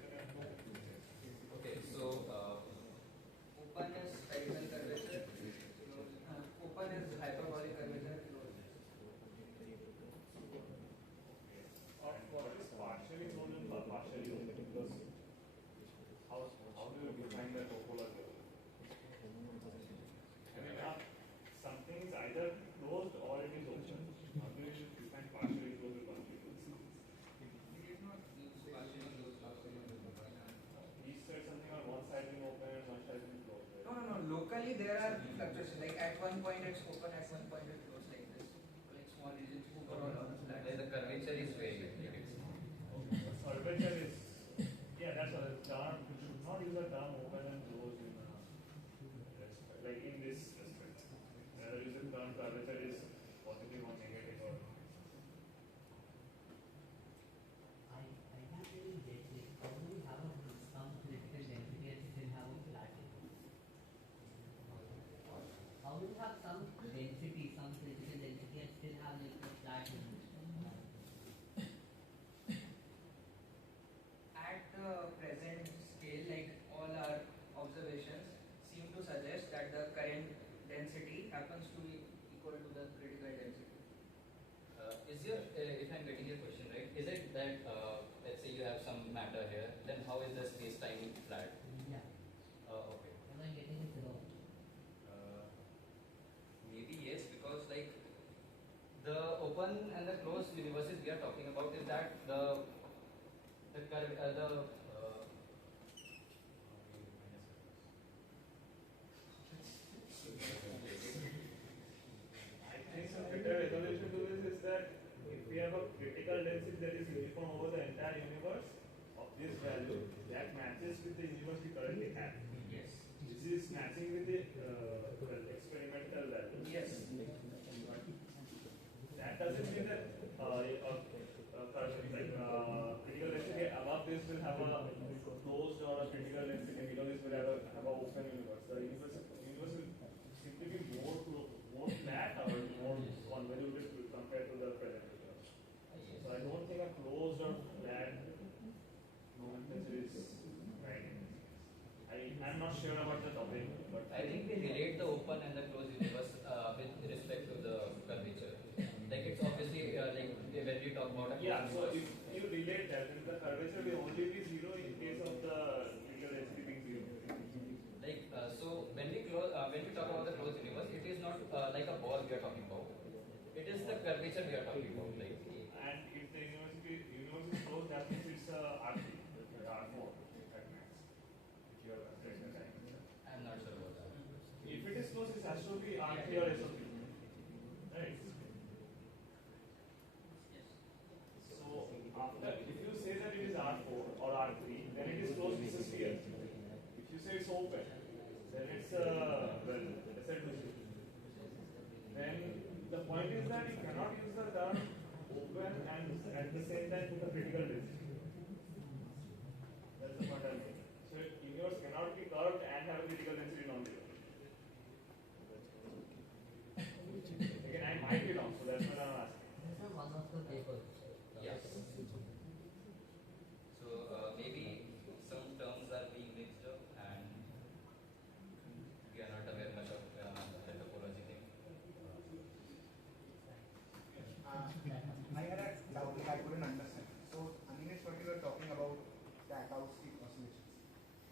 density, some critical density, and still have like a flat image? At the present scale, like all our observations seem to suggest that the current density happens to be equal to the critical density. Is your, if I'm getting your question right, is it that, let's say you have some matter here, then how is the space-time flat? Yeah. Okay. Am I getting it wrong? Maybe yes, because like the open and the closed universes we are talking about is that the curve, I think a better resolution to this is that if we have a critical density that is uniform over the entire universe of this value, that matches with the universe we currently have. Yes. This is matching with the experimental value. Yes. But that doesn't mean that critical density above this will have a closed or a critical density below this will have an open universe. The universe will simply be more flat or more convoluted compared to the present universe. So I don't think a closed or flat nomenclature is right. I'm not sure about the topic, but I think we relate the open and the closed universe with respect to the curvature. Like it's obviously like when we talk about a closed yeah. So universe. if you relate that, then the curvature will only be zero in case of the critical density being zero. Like so when we talk about the closed universe, it is not like a ball we are talking about. It is the curvature we are talking about. Like And if the universe is closed, that means it's R3, R4 at max. If you are correct the time. I'm not sure about that. If it is closed, it has to be R3 or SOP. Right? So after, if you say that it is R4 or R3, then it is closed with a sphere. If you say it's open, then it's SL2. Then the point is that you cannot use the term open and at the same time put a critical density. That's the point I'm making. So universe cannot be curved and have a critical density non-zero. Again, I might be wrong, so that's what I'm asking. This is one of the papers. Yes. So maybe some terms are being mixed up and we are not aware much of the topology thing. I had a doubt, like I couldn't understand. So, Animesh, what you were talking about the acoustic oscillations.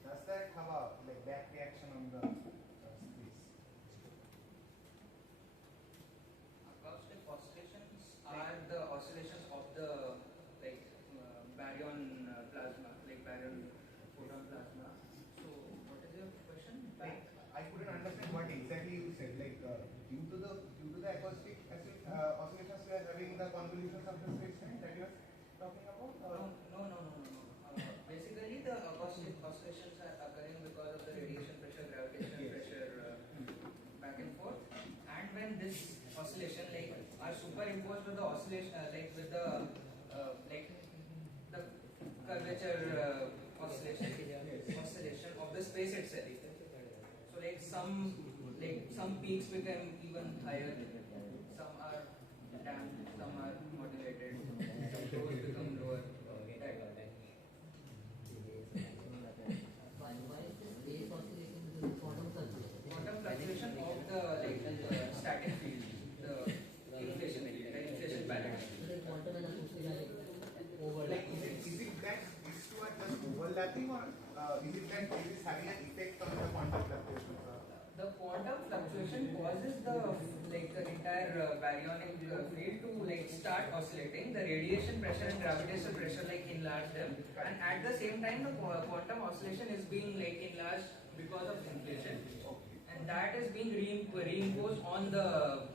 Does that have a like back reaction on the space? Acoustic oscillations are the oscillations of the baryon plasma, like baryon photon plasma. So, what is your question? Like, I couldn't understand what exactly you said. Like due to the acoustic oscillations, we are having the convolutions of the space-time that you are talking about. No. Basically, the acoustic oscillations are occurring because of the radiation pressure, gravitational pressure, back and forth. And when this oscillation are superimposed with the oscillation, with the the curvature oscillation of the space itself. So some peaks become even higher, some are damped, some are modulated, some flows become lower. Why is this space oscillation because of quantum fluctuation? Quantum fluctuation of the static field, the inflation balance. So the quantum and acoustic are like overlapping. Is it that these two are just overlapping, or is it that it is having an effect on the quantum fluctuations? The quantum fluctuation causes the entire baryonic field to start oscillating. The radiation pressure and gravitational pressure enlarge them, and at the same time the quantum oscillation is being enlarged because of inflation, and that is being reimposed on the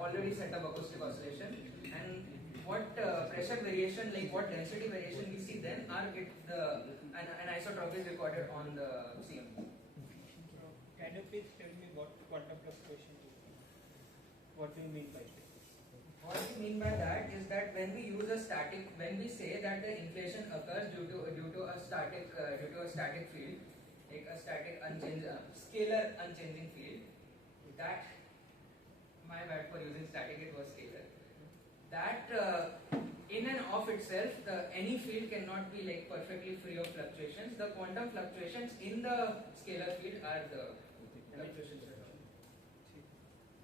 already set up acoustic oscillation. And what pressure variation, what density variation we see then are an isotope is recorded on the CM. Can you please tell me what quantum fluctuation is? What do you mean by this? What we mean by that is that when we use a static, when we say that the inflation occurs due to a static field, like a static scalar unchanging field, that my for using static, it was scalar. That in and of itself, any field cannot be like perfectly free of fluctuations. The quantum fluctuations in the scalar field are the fluctuations.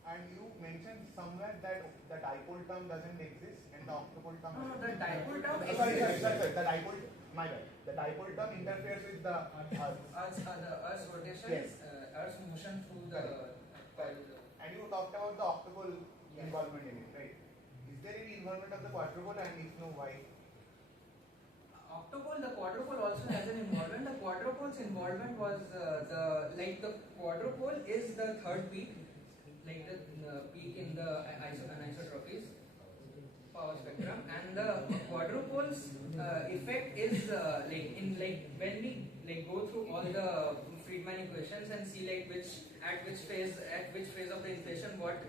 And you mentioned somewhere that the dipole term doesn't exist and the octopole term. No, the dipole term sorry, exists. the dipole. My bad. The dipole term interferes with the Earth's rotation, Yes. Earth's motion through the. And you talked about the octopole involvement in it, right? Is there any involvement of the quadrupole, and if no, why? Octopole, the quadrupole also has an involvement. The quadrupole's involvement was the quadrupole is the third peak, like the peak in the anisotropies power spectrum, and the quadrupole's effect is when we go through all the Friedman equations and see at which phase of the inflation what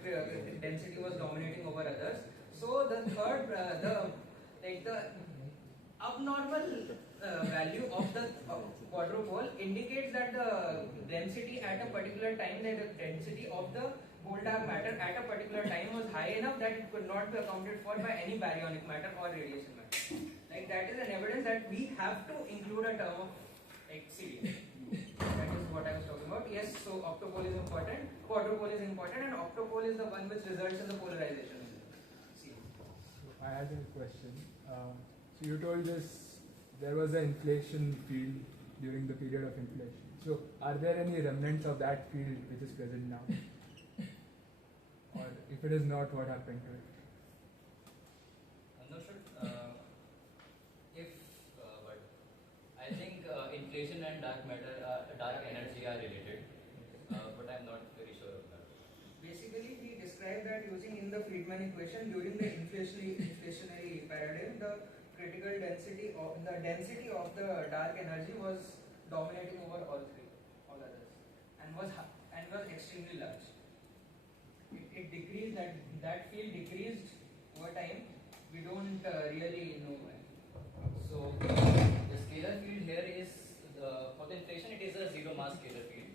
density was dominating over others. So the third the abnormal value of the quadrupole indicates that the density at a particular time, that the density of the whole dark matter at a particular time was high enough that it could not be accounted for by any baryonic matter or radiation matter. Like that is an evidence that we have to include a term of like CD. That is what I was talking about. Yes, so octopole is important, quadrupole is important, and octopole is the one which results in the polarization. I had a question. So you told us there was an inflation field during the period of inflation. So are there any remnants of that field which is present now? Or if it is not, what happened to it? I'm not sure but I think inflation and dark matter, dark energy are related, but I'm not very sure of that. Basically, he described that using in the Friedman equation during the inflationary paradigm, the critical density of the dark energy was dominating over all others, and was extremely large. It decreased, that field decreased over time. We don't really know why. So the scalar field here is for the inflation it is a zero mass scalar field,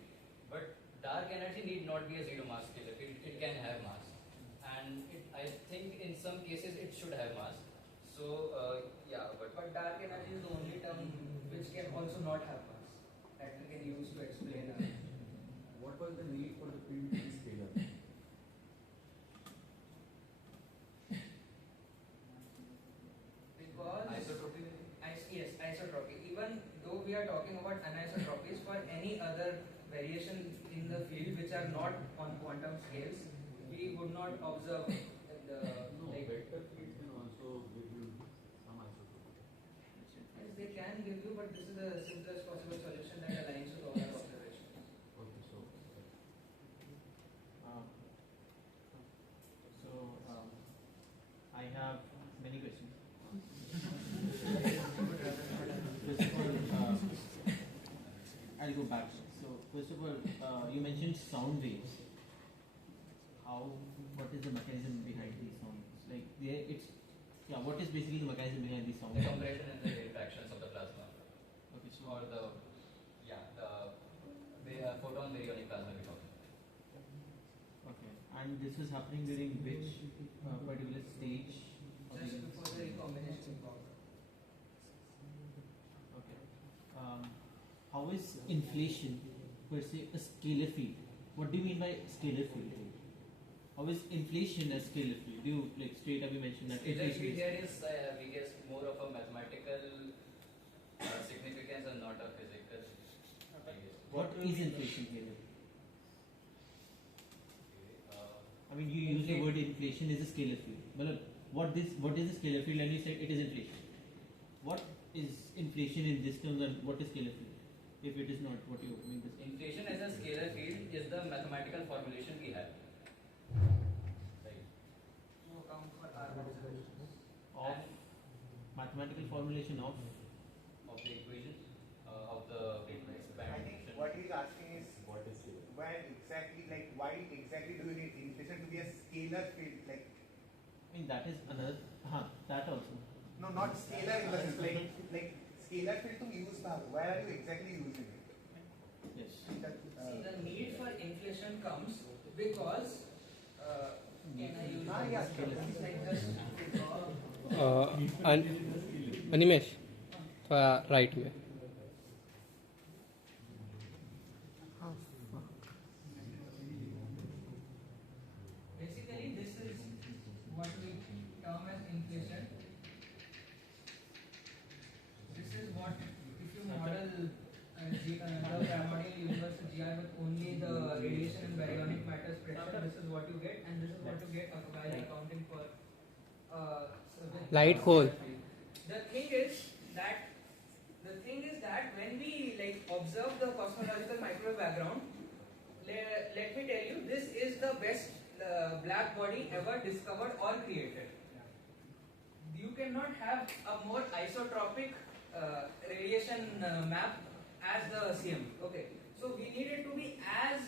but dark energy need not be a zero mass scalar field. It can have mass, and I think in some cases it should have mass. So but dark energy is the only term which can also not have mass that we can use to explain. What was the need for the field to be scalar? Because isotropy. Yes, isotropy. Even though we are talking about anisotropies, for any other variation in the field which are not on quantum scales, we would not observe the vector fields can also give you some isotropy. Yes, they can give you, but this is the simplest possible solution that aligns with all our observations. Okay, I have many questions. I'll go back. So first of all, you mentioned sound waves. What is the mechanism behind these sound waves? What is basically the mechanism behind these sound The waves? compression and the refractions of the plasma. Okay, so Or the photon baryonic plasma we're talking. okay, and this is happening during which particular stage? of Just the- before the recombination occurs. Okay. How is inflation per se a scalar field? What do you mean by scalar field? How is inflation a scalar field? Do you straight up you mentioned that Scalar inflation field is here is, we guess, more of a mathematical significance and not a physical. I guess. what is inflation here? Uh, I mean, you use the word inflation is a scalar field. Well, what is a scalar field? And you said it is inflation. What is inflation in this term, and what is scalar field? If it is not what you mean to say. Inflation as a scalar field is the mathematical formulation we have. Right. To account for our observations. Of mathematical formulation of the equation of the band. I think what he's asking is what is scalar? why exactly do you need inflation to be a scalar field? I mean, that is another. That also. No, not scalar in the sense like scalar field to use power. Where are you exactly using it? Yes. That, See, the need for inflation comes because can I Animesh, right में. Basically, this is what we term as inflation. This is what, if you model the primordial universe GI with only the radiation and baryonic matter pressure, this is what you get, and this is what you get while accounting for Light hole. The thing is that when we observe the cosmological microwave background, let me tell you, this is the best black body ever discovered or created. You cannot have a more isotropic radiation map as the CM. Okay, so we need it to be as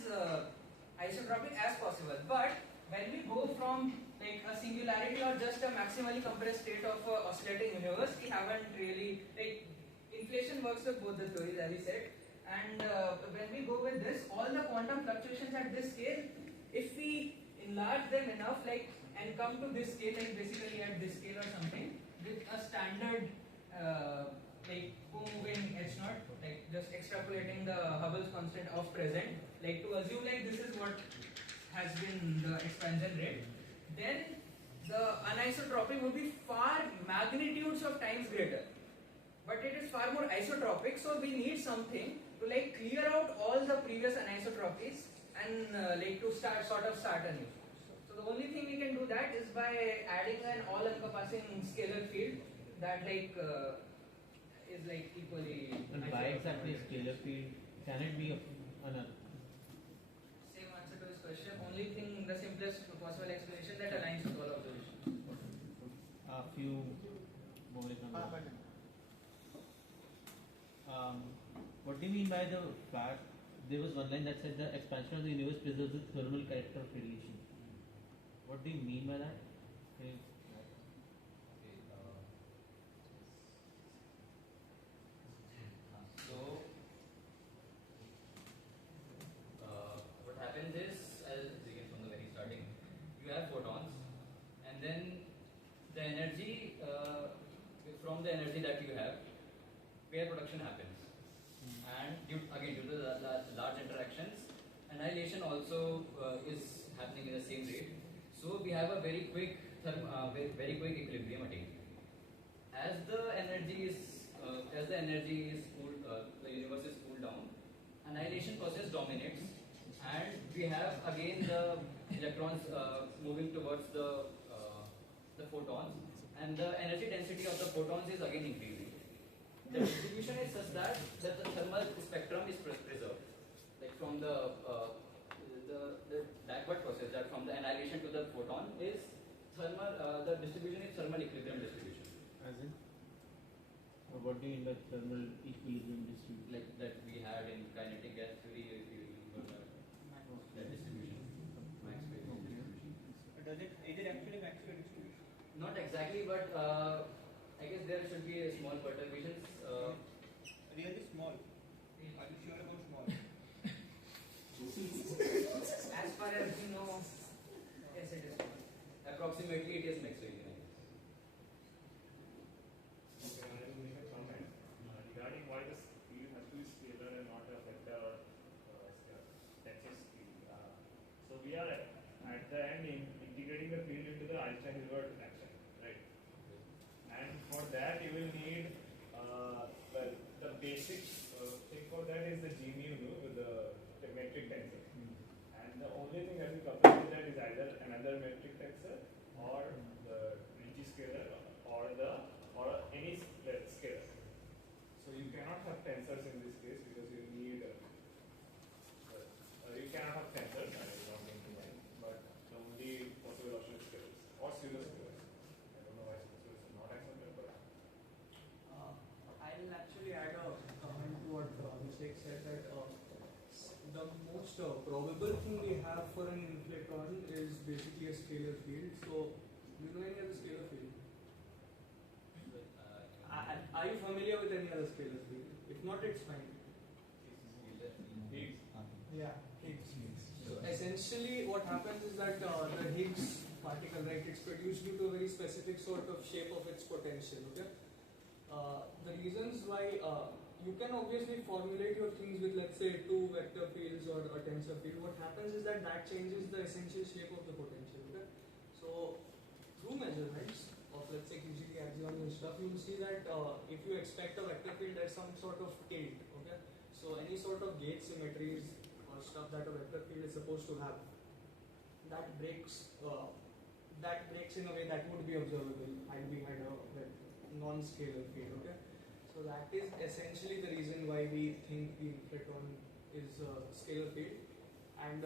isotropic as possible. But when we go from a singularity or just a maximally compressed state of oscillating universe, we haven't really inflation works with both the theories, as we said. And when we go with this, all the quantum fluctuations at this scale, if we enlarge them enough, and come to this scale, basically at this scale or something, with a standard co-moving H naught, just extrapolating the Hubble's constant of present, to assume this is what has been the expansion rate, then the anisotropy would be far magnitudes of times greater. But it is far more isotropic, so we need something to clear out all the previous anisotropies and to start anew. So the only thing we can do that is by adding an all-encompassing scalar field that is equally. And why exactly scalar field? Can it be another? Same answer to this question. Only thing, the simplest possible explanation that aligns with all observations. A few more examples. What do you mean by the fact? There was one line that said the expansion of the universe preserves the thermal character of radiation. What do you mean by that? What happens is, I'll begin from the very starting. You have photons, and then the energy, from the energy that you have, where production happens. And due to the large interactions, annihilation also is happening in the same rate. So we have a very quick equilibrium attained. As the energy is cooled, the universe is cooled down, annihilation process dominates, and we have again the electrons moving towards the photons, and the energy density of the photons is again increasing. The distribution is such that the thermal spectrum is preserved, from the backward process, that from the annihilation to the photon is thermal. The distribution is thermal equilibrium distribution. As in? What do you mean by thermal equilibrium distribution? Like that we had in kinetic gas theory, if you remember that distribution, Maxwell distribution. Is it actually Maxwell distribution? Not exactly, but I guess there should be a small perturbations. Really small? Are you sure about small? As far as we know, yes, it is. Approximately, it is Maxwellian. Okay, I will make a comment regarding why this field has to be scalar and not a vector or tensor field. So we are at the end integrating the field into the Einstein-Hilbert action, right? And for that you will need the basic thing for that is the G mu with the metric tensor. And the only thing that we couple with that is either another metric tensor or the Ricci scalar or any scalar. So you cannot have tensors in this case because you need you cannot have tensors. I am not going to mind, but the only possible option is scalars or pseudo scalars. I don't know why pseudo is not accepted, but I'll actually add a comment to what Abhishek said, that the most probable thing we have for an inflaton is basically a scalar field. So, do you know any other scalar field? Are you familiar with any other scalar field? If not, it's fine. Higgs. Yeah, Higgs. So essentially what happens is that the Higgs particle particle, right? It's produced due to a very specific sort of shape of its potential. Okay. The reasons why you can obviously formulate your things with, let's say, two vector fields or a tensor field. What happens is that changes the essential shape of the potential. Okay. So through measurements of, let's say, QGT axioms and stuff, you will see that if you expect a vector field, there's some sort of tilt. Okay. So any sort of gauge symmetries or stuff that a vector field is supposed to have, that breaks in a way that would be observable had we had a non-scalar field. Okay. So that is essentially the reason why we think the inflaton is a scalar field, and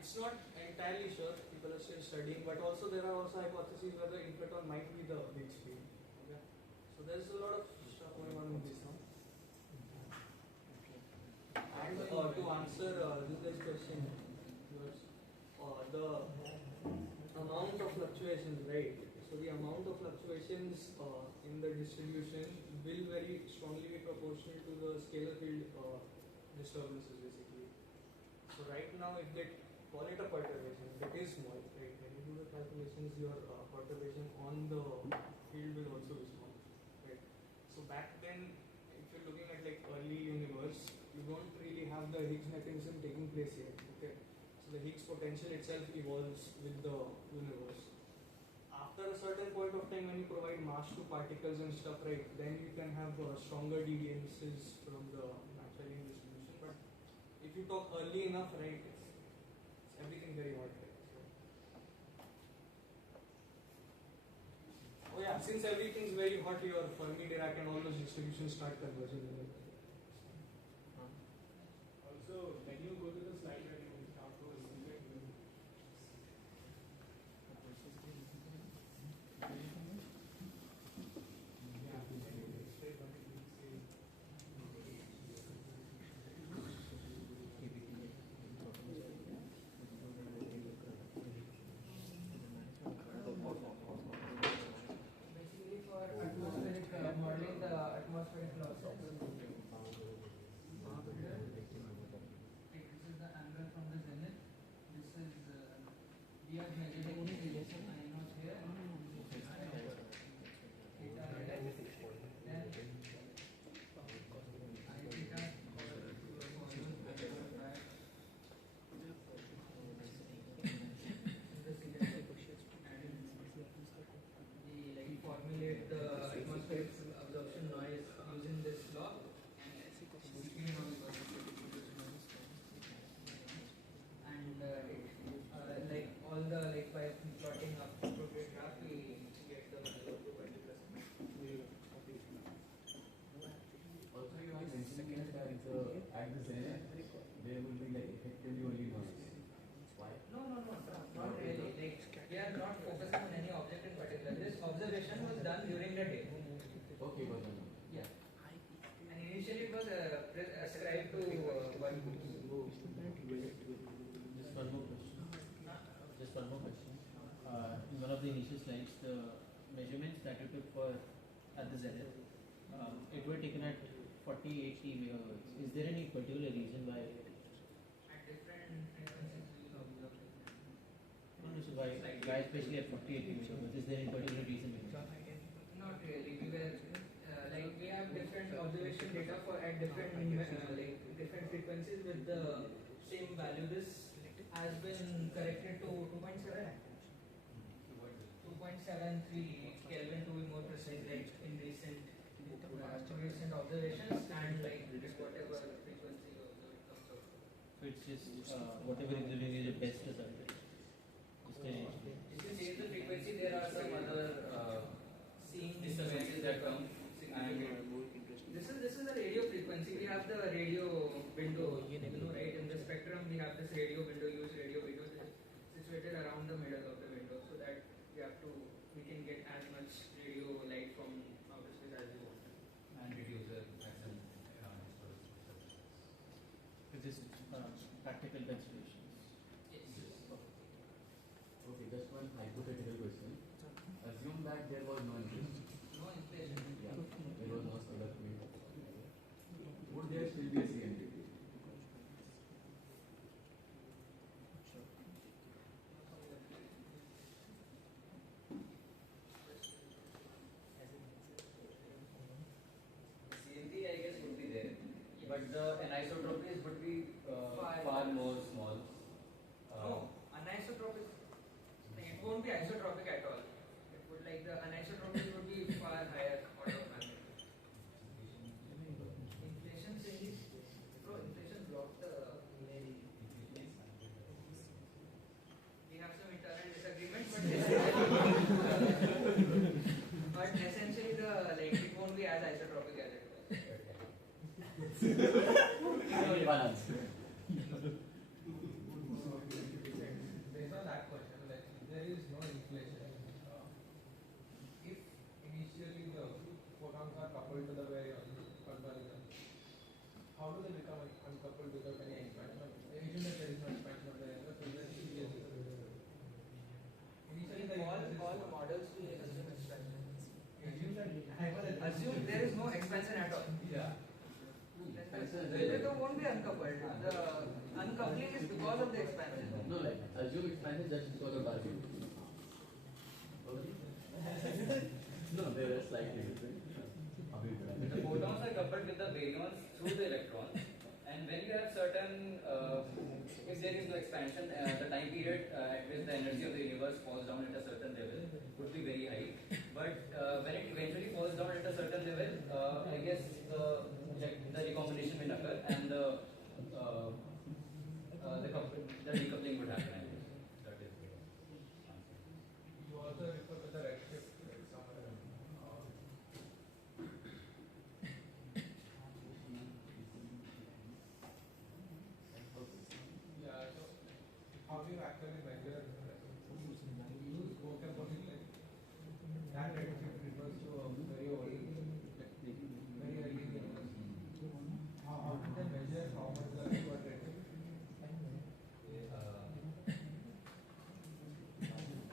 it's not entirely sure. People are still studying, but also there are also hypotheses whether inflaton might be the Higgs field. Okay. So there's a lot of stuff going on in this now. And to answer this question, the amount of fluctuations, right? So the amount of fluctuations in the distribution will very strongly be proportional to the scalar field disturbances, basically. So right now, if they call it a perturbation, if it is small, right? When you do the calculations, your perturbation on the field will also be small, right? So back then, if you're looking at like early universe, you don't really have the Higgs mechanism taking place yet. Okay, so the Higgs potential itself evolves with the universe. After a certain point of time, when you provide mass to particles and stuff, right, then you can have stronger deviances from the Maxwellian distribution. But if you talk early enough, right, it's everything very hard. Right? So, oh yeah, since everything's very hot, your Fermi Dirac and all those distributions start converging. Also, when you go to the slide where you have to simulate Basically, for atmospheric modeling the atmospheric losses. This is the angle from the zenith. This is we are measuring the I naught here. Theta then I theta we like formulate the atmospheric absorption noise using this law. And like all the like by plotting up appropriate graph, we get the value of 2.2%. Also, you have mentioned that at the zenith, there will be like effectively only noise. Why? No, not really. Like we are not focusing on any object in particular. This observation was done during the day. Okay, but Yeah. And initially it was ascribed to one. Just one more question. Just one more question. In one of the initial slides, the measurements that you took for at the zenith, it were taken at 40-80 megahertz. Is there any particular reason why? At different frequencies we will observe. So why especially at 40-80 megahertz? Is there any particular reason? Not really. We were like we have different observation data for at different like different frequencies with the same value. This has been corrected to 2.7. 2.73 Kelvin to be more precise, like in recent observations, and like whatever frequency it comes out. So it's just whatever is giving you the best result. If you change the frequency, there are some other seeing disturbances that come. And this is a radio frequency. We have the radio window, right? In the spectrum, we have this radio window, huge radio window situated around the middle of the window, so that we can get as much radio light from outer space as we want. And reduce the maximum With this practical considerations. Yes. okay, won't be isotropic at all. It would like the anisotropic would be far higher order of magnitude. Inflation changes. Bro, inflation blocked the. We have some internal disagreement, but essentially the like it won't be as isotropic as it was. Balance. Based on that question, like there is no inflation. If initially the photons are coupled to the baryon conversion, how do they become uncoupled without any expansion? Assume that there is no expansion of the universe, so then initially the all the models will assume expansion. Assume there is no expansion at all. Yeah. They won't be uncoupled. The uncoupling is because of the expansion. No, like assume expansion just because of dark energy. Okay. No, they are slightly different. The photons are coupled with the baryons through the electrons, and when you have certain, if there is no expansion, the time period at which the energy of the universe falls down at a certain level would be very high. But when it eventually falls down at a certain level, I guess the recombination will occur and the decoupling would happen. I guess. That is the answer. You also refer to the redshift somewhere. Yeah, so how do you actually measure? You use vocabulary like that redshift refers to a very early universe. How do they measure how much the required redshift?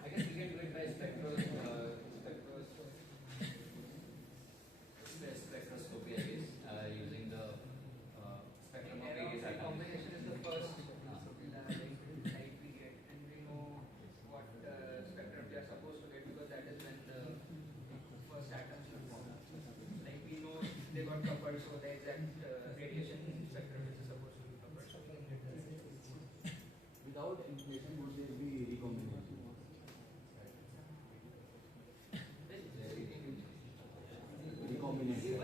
I guess we can do it by spectroscopy, I guess, using the spectrum of various atoms. Recombination is the first light we get, and we know what spectrum we are supposed to get because that is when the first atoms will form. Like we know they got coupled, so the exact radiation spectrum is supposed to be coupled. Without inflation, would there be recombination? Recombination.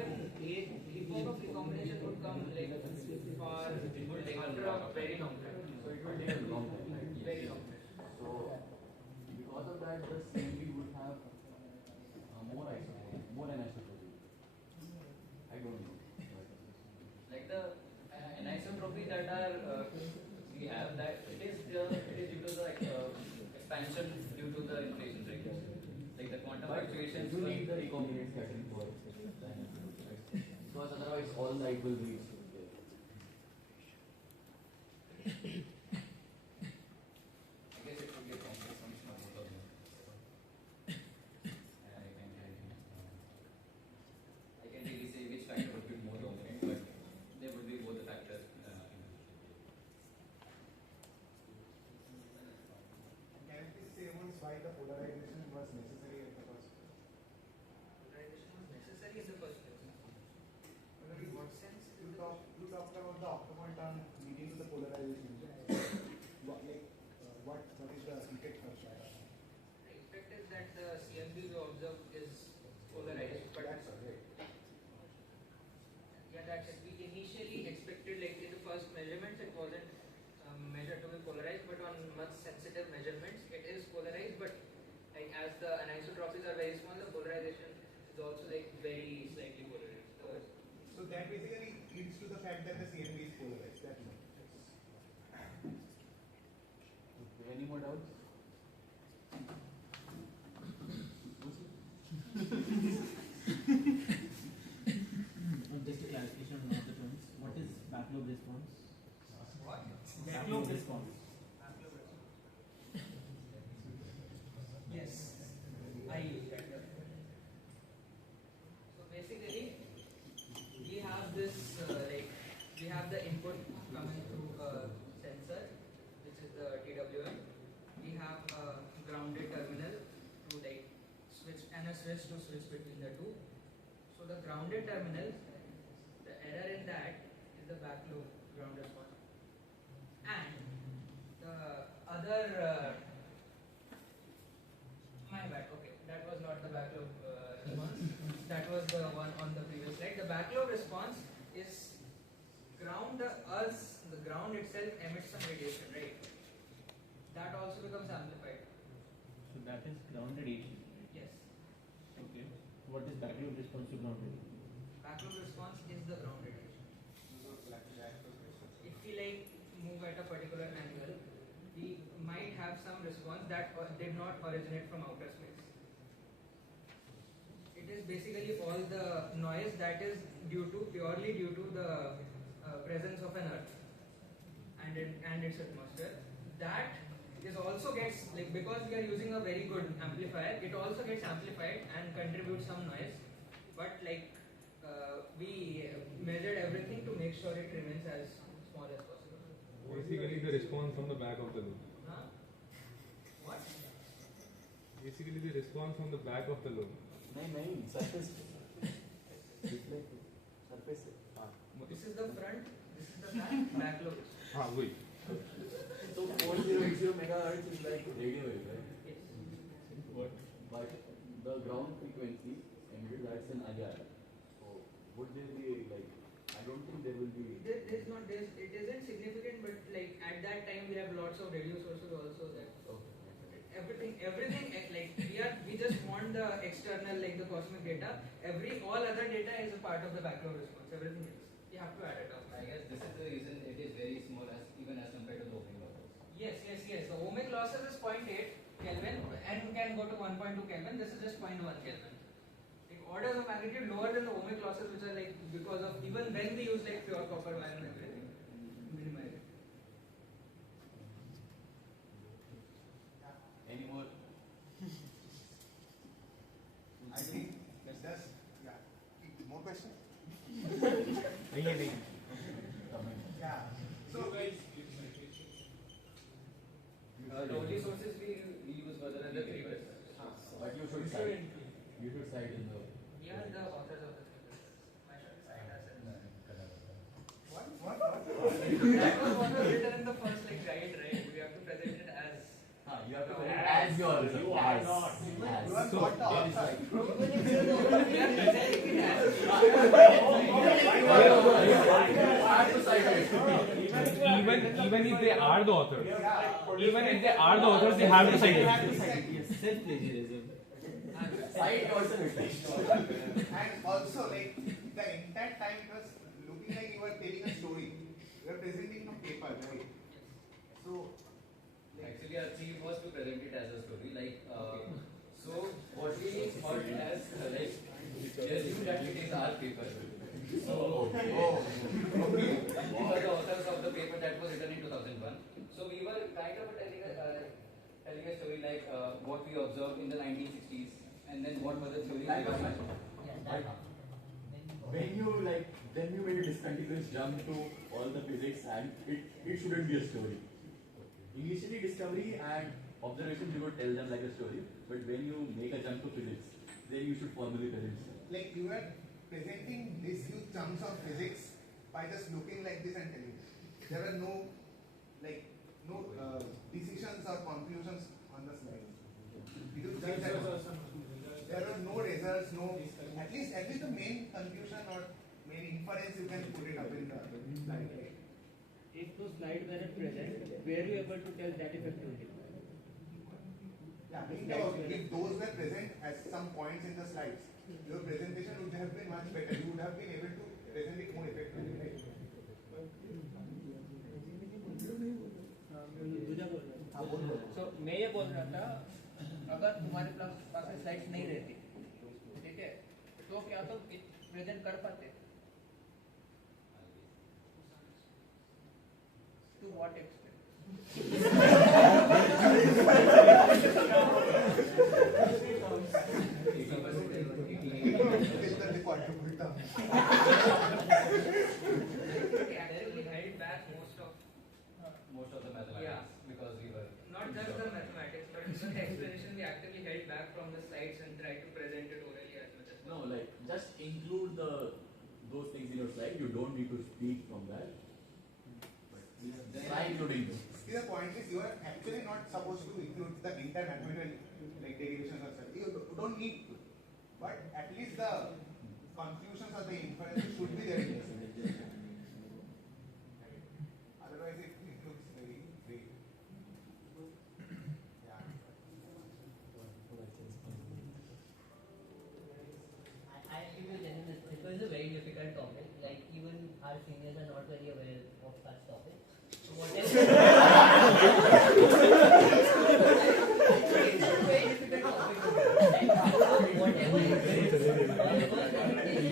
Even a form of recombination would come like far It would take after a a very long time. So it will take a long time, right? Very long time. So because of that, the CMB would have more anisotropy. I don't know. Like the anisotropy that are we have, that it is due to the expansion due to the inflation rate. Like the quantum fluctuations. You need the recombinant pattern for the anisotropy, right? Because otherwise all light will reach there. I guess it would be a complex function of both of them. I can really say which factor would be more dominant, but there would be both the factors. Can you please say once why the polarization was necessary at the first place? Polarization was necessary in the first place. In what sense? You talked about the optimal term leading to the polarization. What is the effect of that? The effect is that the CMB we observe is polarized, but That's right. yeah, that's it. We initially expected, like in the first measurements, it wasn't measured to be polarized, but on much sensitive measurements, it is polarized. But like as the anisotropies are very small, the polarization is also like very slightly polarized. So that basically leads to the fact that the CMB is polarized. That's it. Okay, any more doubts? Just a clarification on all the terms. What is backlobe response? What? Backlobe response. Yes, I use that. So basically, we have this we have the input coming through a sensor, which is the TWM. We have a grounded terminal to switch and a switch to switch between the two. So the grounded terminal, the error in that is the backlobe ground response, and the other that was the one on the previous slide. The backload response is the ground itself emits some radiation, right? That also becomes amplified. So that is ground radiation. Yes. Okay. What is backload response to ground radiation? Backload response is the ground radiation. If we like move at a particular angle, we might have some response that did not originate from outer space. It is basically all the noise that is purely due to the presence of an earth and its atmosphere. That is also gets, like, because we are using a very good amplifier, it also gets amplified and contributes some noise. But like we measured everything to make sure it remains as small as possible. Basically, the response from the back of the loop. Huh? What? Basically, the response from the back of the loop. नहीं surface surface This is the front, this is the back lobe. हाँ वही. So 4080 megahertz is like radio wave, right? Yes. But the ground frequency emitted, that's an IR. So would there be like, I don't think there will be. It isn't significant, but like at that time we have lots of radio sources also that. Okay. Everything like we just want the external, like the cosmic data. All other data is a part of the background response. Everything else you have to add it up. I guess this is the reason it is very small even as compared to the ohmic losses. Yes. The ohmic losses is 0.8 Kelvin and can go to 1.2 Kelvin. This is just 0.1 Kelvin. Like orders of magnitude lower than the ohmic losses, which are like because of even when we use like pure copper wire and everything. Minimize it. Any more? I think that's just, yeah. More questions? नहीं. Yeah. So, The only sources we use were the three bits. But you should cite in the. Yeah, the authors of the papers. My side has it. What? That was what was written in the first like guide, right? We have to present it as. You have to present as your result. You are not. You are not the author. Even if you know, we are presenting it as. Even if they are the authors, they have to cite it. Self plagiarism. Cite yourself. And also, like, the entire time it was looking like you were telling a story. You were presenting a paper, right? So, Actually, our theme was to present it as a story. So what we thought as assume that it is our paper. So we were the authors of the paper that was written in 2001. So we were kind of telling a story like what we observed in the 1960s, and then what were the theories. Then you made a discontinuous jump to all the physics, and it shouldn't be a story. Initially, discovery and observations you would tell them like a story, but when you make a jump to physics, then you should formally present it. like, you were presenting these huge chunks of physics by just looking like this and telling. There were no decisions or conclusions on the slide. There were no results, at least the main conclusion or main inference you can put it up in the slide. Right? If those slides weren't present, were you able to tell that effectively? Yeah, if those were present at some points in the slides, your presentation would have been much better. You would have been able to present it more effectively. Right? So मैं ये बोल रहा था, अगर तुम्हारे पास slides नहीं रहती, ठीक है, तो क्या तुम प्रेजेंट कर पाते? To what extent? Directly held back most of the mathematics because we were not just the mathematics, but even the explanation we actively held back from the slides and tried to present it orally as much as possible. No, like just include those things in your slide. You don't need to speak from that. Try including them. See, the point is you are actually not supposed to include the entire mathematical like derivations or stuff. You don't need to. but at least the conclusions or the inferences should be there in the presentation. Otherwise, it looks very vague. Yeah. I give you genuine. It was a very difficult topic. Like even our seniors are not very aware of such topics. So whatever. It's a very difficult topic. Whatever you did, was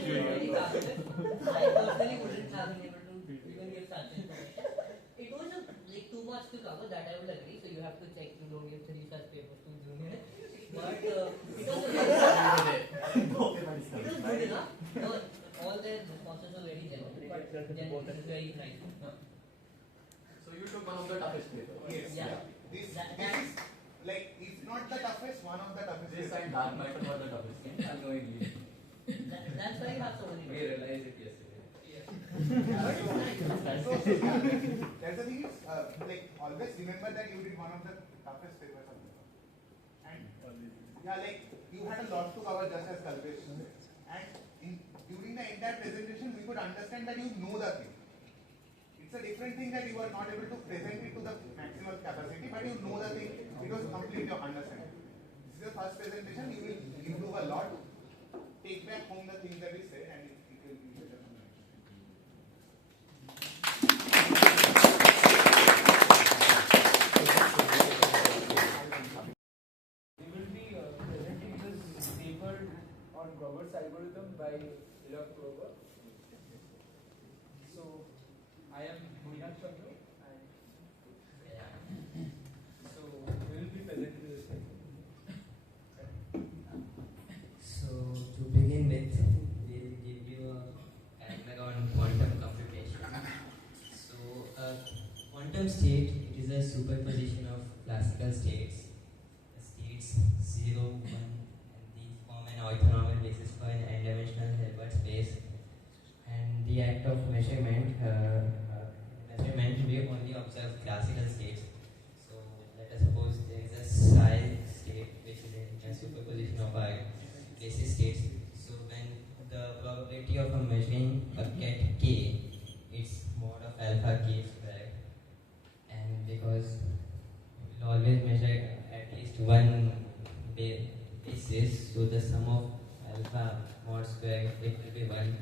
very fast. I personally wouldn't have been able to even give such information. It was like too much to cover. That I will agree. So you have to check. You don't give 3 such papers to junior. But it was a very it was good enough. No, all their responses were very genuine. But then it is very nice. So you took one of the toughest papers. Yes. Yeah. This is like, if not the toughest, one of the toughest. This and dark matter were the toughest. Unknowingly. That's why you have so many. We realized it yesterday. So, there's the thing is, like, always remember that you did one of the toughest papers of the year. And yeah, like, you had a lot to cover just as Kalpesh. And during the entire presentation, we could understand that you know the thing. It's a different thing that you are not able to present it to the maximum capacity, but you know the thing, it was complete your understanding. This is the first presentation, you will improve a lot. Take back home the things that we said, and it will be better. We will be presenting this paper on Grover's algorithm by Ilak Grover. So, I am Nehan Chandra, and so we will be presenting this paper. So, to begin with, we'll give you a background on quantum computation. So, quantum state, it is a superposition of classical states. The states 0, 1, and these form an orthonormal basis for an n-dimensional Hilbert space. And the act of measurement, we only observe classical states. So, let us suppose there is a psi state which is a superposition of our basis states. So when the probability of measuring a ket k, it's mod of alpha k square, and because we'll always measure at least one basis, so the sum of alpha mod square, it will be 1.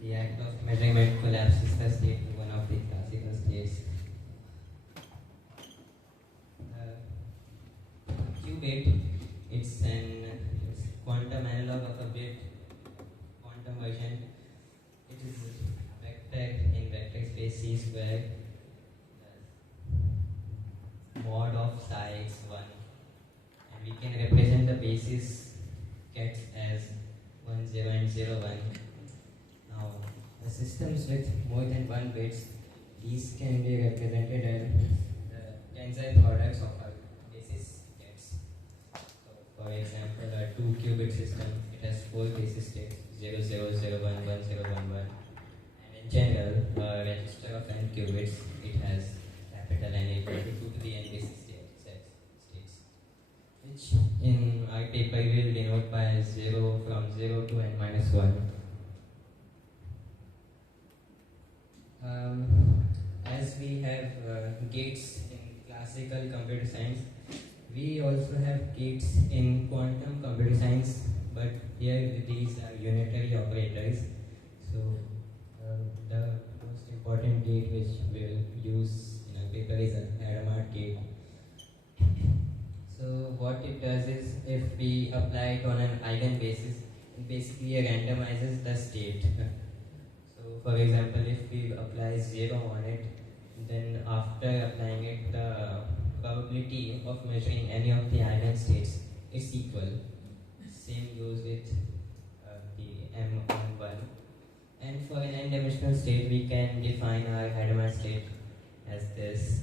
The act of measurement collapses the state to one of the classical states. Qubit, it's an quantum analog of a bit quantum version. It is vector in vector space C square. Mod of psi is 1, and we can represent the basis gets as 1, 0 and 0, 1. Now, the systems with more than 1 bits, these can be represented as the tensor products of our basis gets. So, for example, a 2-qubit system, it has 4 basis states, 0, 0, 0, 1, 1, 0, 1, 1. And in general, a register of n qubits, it has capital N equal to 2 to the n basis states, which in our paper we will denote by 0 from 0 to n minus 1. As we have gates in classical computer science, we also have gates in quantum computer science, but here these are unitary operators. So the most important gate which we'll use in our paper is a Hadamard gate. So what it does is, if we apply it on an eigen basis, it basically randomizes the state. So for example, if we apply 0 on it, then after applying it, the probability of measuring any of the eigenstates is equal. Same goes with the m on 1. And for an n-dimensional state, we can define our Hadamard state as this.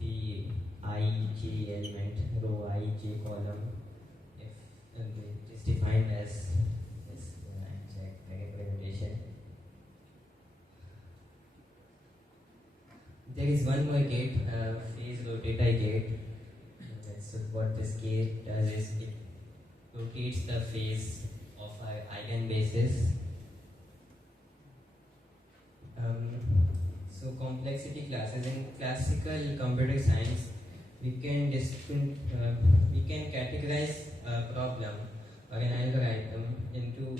The ij element, row ij column, if it is defined as this, check the representation. There is one more gate, phase rotator gate. That's what this gate does is it rotates the phase of our eigenbasis. So complexity classes in classical computer science, we can categorize a problem or an algorithm into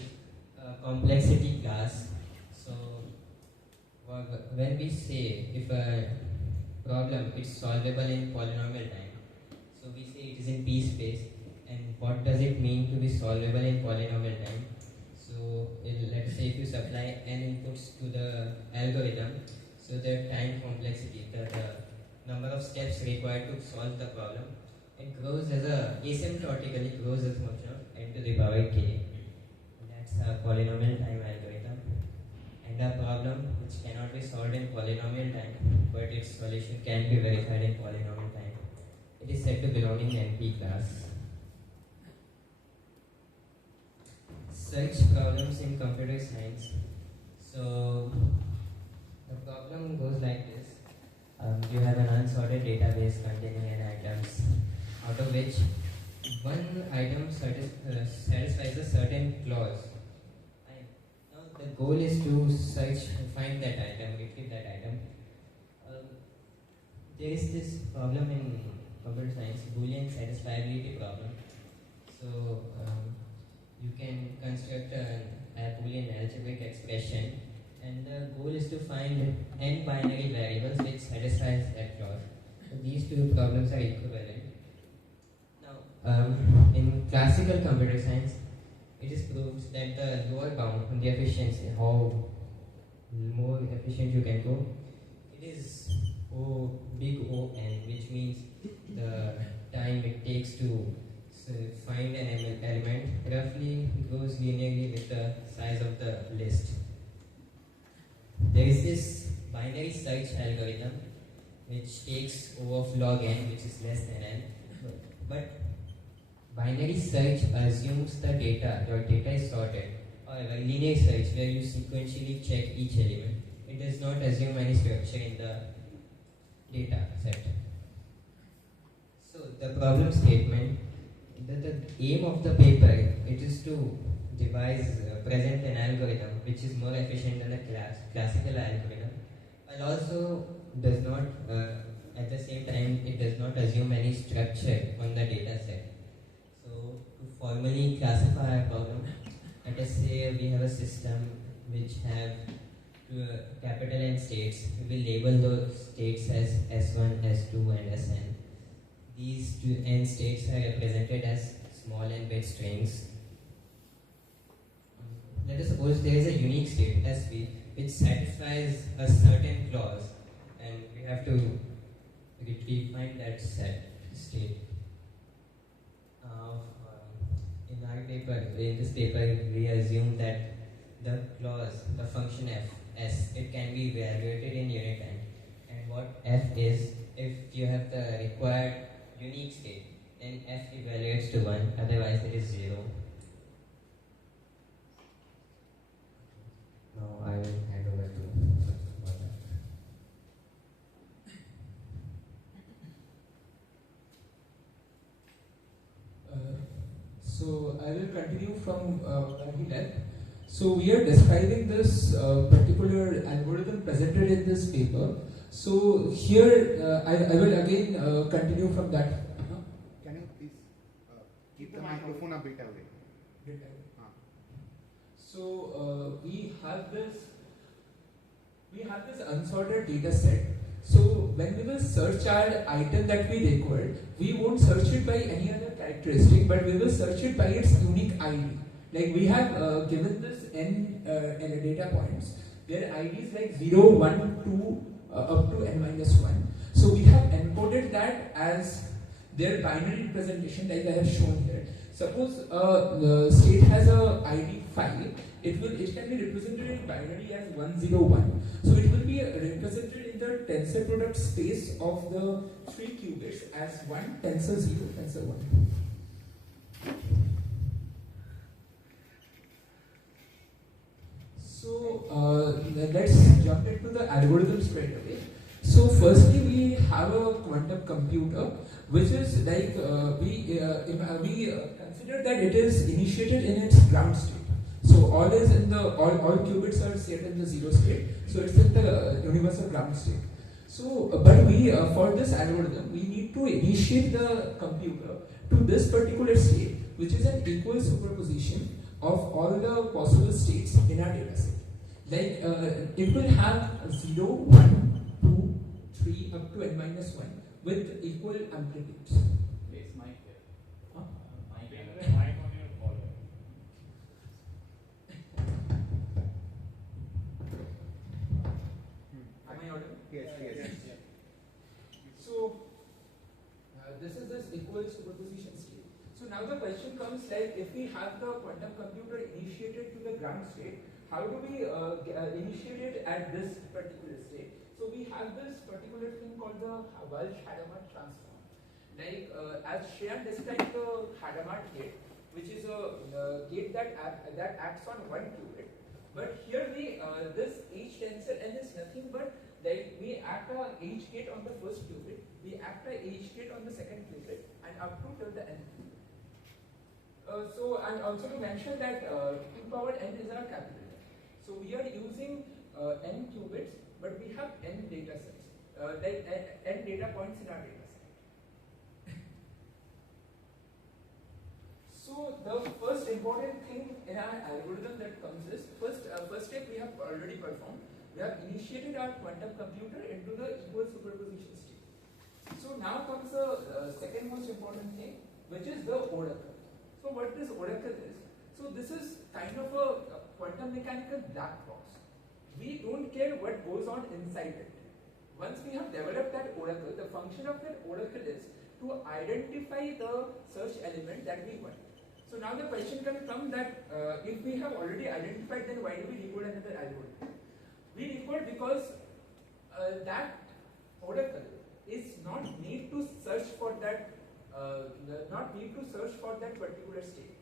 a complexity class. So when we say if a problem is solvable in polynomial time, so we say it is in P space. And what does it mean to be solvable in polynomial time? So let's say if you supply n inputs to the algorithm, so the time complexity, the number of steps required to solve the problem, it grows as asymptotically grows as a function of n to the power k. That's a polynomial time algorithm. And a problem which cannot be solved in polynomial time, but its solution can be verified in polynomial time, it is said to belong in NP class. Such problems in computer science. So the problem goes like this. You have an unsorted database containing n items, out of which one item satisfies a certain clause. Now the goal is to find that item, retrieve that item. There is this problem in computer science, Boolean satisfiability problem. So you can construct a Boolean algebraic expression, and the goal is to find n binary variables which satisfies that clause. So these two problems are equivalent. Now, in classical computer science, it is proved that the lower bound on the efficiency, how more efficient you can go, it is big O n, which means the time it takes to find an element roughly goes linearly with the size of the list. There is this binary search algorithm which takes O of log n, which is less than n. But binary search assumes the data, your data is sorted. However, linear search, where you sequentially check each element, it does not assume any structure in the data set. So the problem statement, the aim of the paper, it is to present an algorithm which is more efficient than the classical algorithm, and also does not, at the same time, it does not assume any structure on the data set. So to formally classify a problem, let us say we have a system which have capital N states. We will label those states as S1, S2 and Sn. These two n states are represented as small n bit strings. Let us suppose there is a unique state Sp which satisfies a certain clause, and we have to define that state. In this paper, we assume that the clause, the function f, s, it can be evaluated in unit time. And what f is, if you have the required unique state, then f evaluates to 1, otherwise it is 0. Now I will hand over to Mother. So I will continue from where he left. So we are describing this particular algorithm presented in this paper. So here I will again continue from that. Can you please keep the microphone a bit away? So we have this unsorted data set. So when we will search our item that we required, we won't search it by any other characteristic, but we will search it by its unique ID. Like we have given this n data points, their ID is like 0, 1, 2 up to n minus 1. So we have encoded that as their binary representation like I have shown here. Suppose the state has a ID 5, it can be represented in binary as 101. So it will be represented in the tensor product space of the 3 qubits as 1 tensor 0 tensor 1. So let's jump into the algorithm straight away. So firstly we we have a quantum computer, which is like we consider that it is initiated in its ground state. So all qubits are set in the zero state. So it's in the universal ground state. So, but we for this algorithm we need to initiate the computer to this particular state, which is an equal superposition of all the possible states in our data set. Like it will have 0, 1, 2, 3 up to n minus 1 with equal amplitudes. Place mic here. Huh? Mic here. Mic on your collar. Am I audible? Yes, yes. So this is this equal superposition state. So now the question comes like, if we have the quantum computer initiated to the ground state, how do we initiate it at this particular state? So we have this particular thing called the Walsh-Hadamard transform. Like as Shreya described the Hadamard gate, which is a gate that acts on one qubit. But here we this H tensor n is nothing but like we act a H gate on the first qubit, we act a H gate on the second qubit, and up to till the n. So and also to mention that 2 power n is our capital. So we are using n qubits, but we have n data sets, like n data points in our data set. So the first important thing in our algorithm that comes is first step we have already performed. We have initiated our quantum computer into the equal superposition state. So now comes the second most important thing, which is the oracle. So what this oracle is? So this is kind of a quantum mechanical black box. We don't care what goes on inside it. Once we have developed that oracle, the function of that oracle is to identify the search element that we want. So now the question can come that if we have already identified, then why do we decode another algorithm? We decode because that oracle is not need to search for that particular state.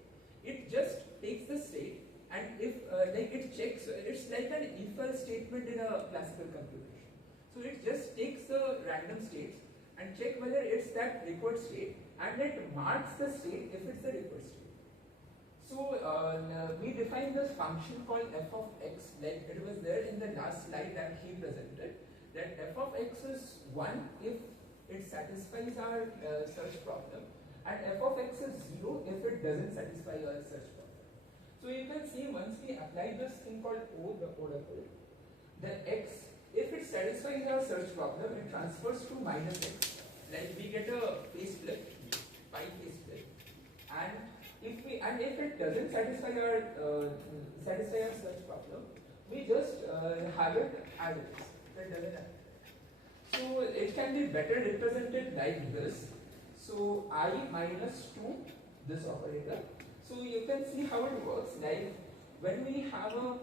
It just takes the state, and if like it checks, it's like an if-else statement in a classical computation. So it just takes the random states and check whether it's that required state, and it marks the state if it's the required state. So we define this function called f of x, like it was there in the last slide that he presented, that f of x is 1 if it satisfies our search problem, and f of x is 0 if it doesn't satisfy our search problem. So you can see once we apply this thing called O, the oracle, the x, if it satisfies our search problem, it transfers to minus x. Like we get a faceflip, pi faceflip, and if it doesn't satisfy our search problem, we just have it as it is. That doesn't happen. So it can be better represented like this. So I minus 2, this operator. So you can see how it works. Like when we have a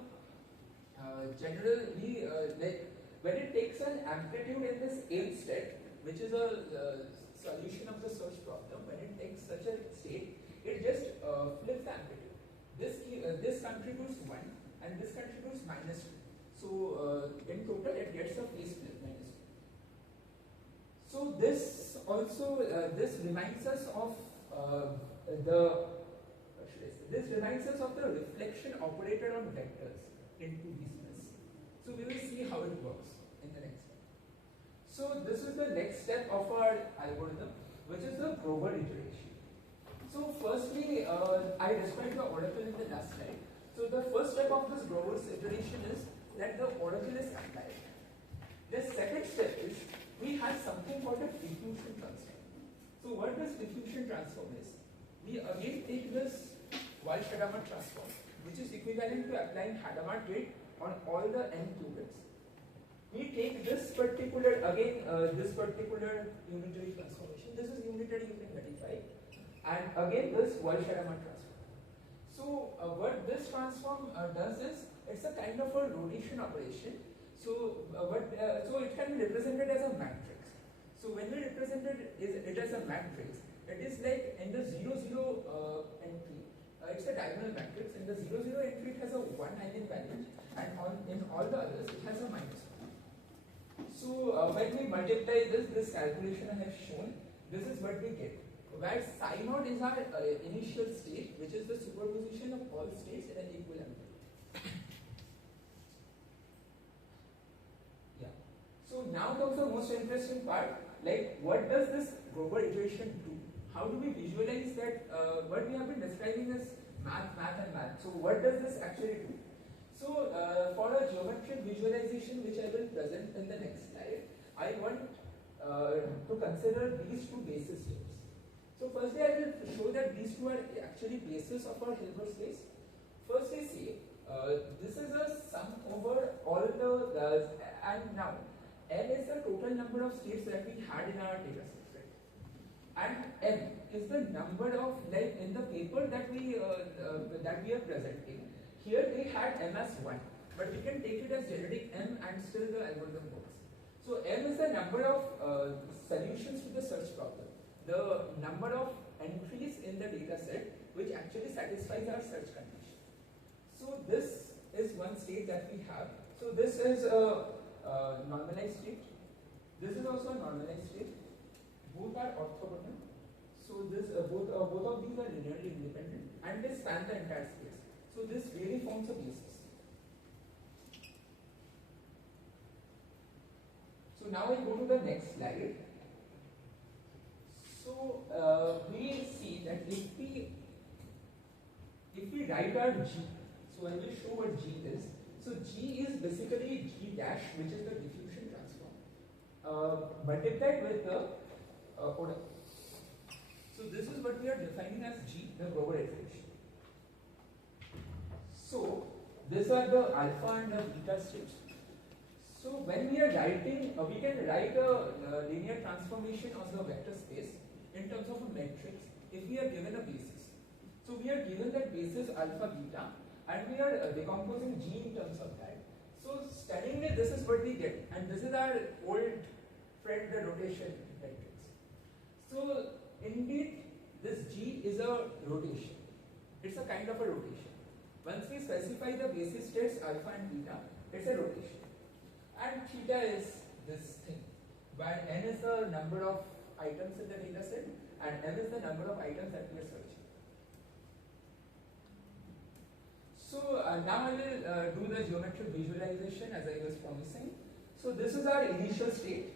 like when it takes an amplitude in this 8th step, which is a solution of the search problem, when it takes such a state, it just flips the amplitude. This contributes 1 and this contributes minus 2. So in total it gets a phase flip minus 2. So this also this reminds us of the reflection operator on vectors in 2D space. So we will see how it works in the next step. So this is the next step of our algorithm, which is the Grover iteration. So firstly, I described the oracle in the last slide. So the first step of this Grover's iteration is that the oracle is applied. The second step is we have something called a diffusion transform. So what this diffusion transform is? We again take this Walsh-Hadamard transform, which is equivalent to applying Hadamard gate on all the n qubits. We take this particular unitary transformation. This is unitary, you can verify. And again this Walsh-Hadamard transform. So what this transform does is, it's a kind of a rotation operation. So so it can be represented as a matrix. So when we represented it as a matrix, it is like in the 0, 0 entry, it's a diagonal matrix. In the 0, 0 entry it has a 1 eigenvalue, and in all the others it has a minus 1. So when we multiply this calculation I have shown, this is what we get. Where psi naught is our initial state, which is the superposition of all states in an equilibrium. Yeah. So now comes the most interesting part. Like, what does this Grover iteration do? How do we visualize that? What we have been describing as math. So what does this actually do? So for a geometric visualization, which I will present in the next slide, I want to consider these two basis steps. So firstly, I will show that these two are actually bases of our Hilbert space. First we see, this is a sum over all the, and now N is the total number of states that we had in our data set, right? And M is the number of, like in the paper that we are presenting, here they had M as 1, but we can take it as generic M and still the algorithm works. So M is the number of solutions to the search problem, the number of entries in the data set which actually satisfies our search condition. So this is one state that we have. So this is a normalized state. This is also a normalized state. Both are orthogonal. So this both of these are linearly independent and they span the entire space. So this really forms a basis. So now I go to the next slide. So we see that if we write our G, so I will show what G is. So G is basically G dash, which is the diffusion transform, multiplied with the order. So this is what we are defining as G, the Grover iteration. So these are the alpha and the beta steps. So when we are writing, we can write a linear transformation of the vector space in terms of a matrix if we are given a basis. So we are given that basis alpha beta and we are decomposing G in terms of that. So stunningly this is what we get, and this is our old friend, the rotation matrix. So indeed this G is a rotation. It's a kind of a rotation. Once we specify the basis states alpha and beta, it's a rotation. And theta is this thing, where n is the number of items in the data set and m is the number of items that we are searching. So now I will do the geometric visualization as I was promising. So this is our initial state.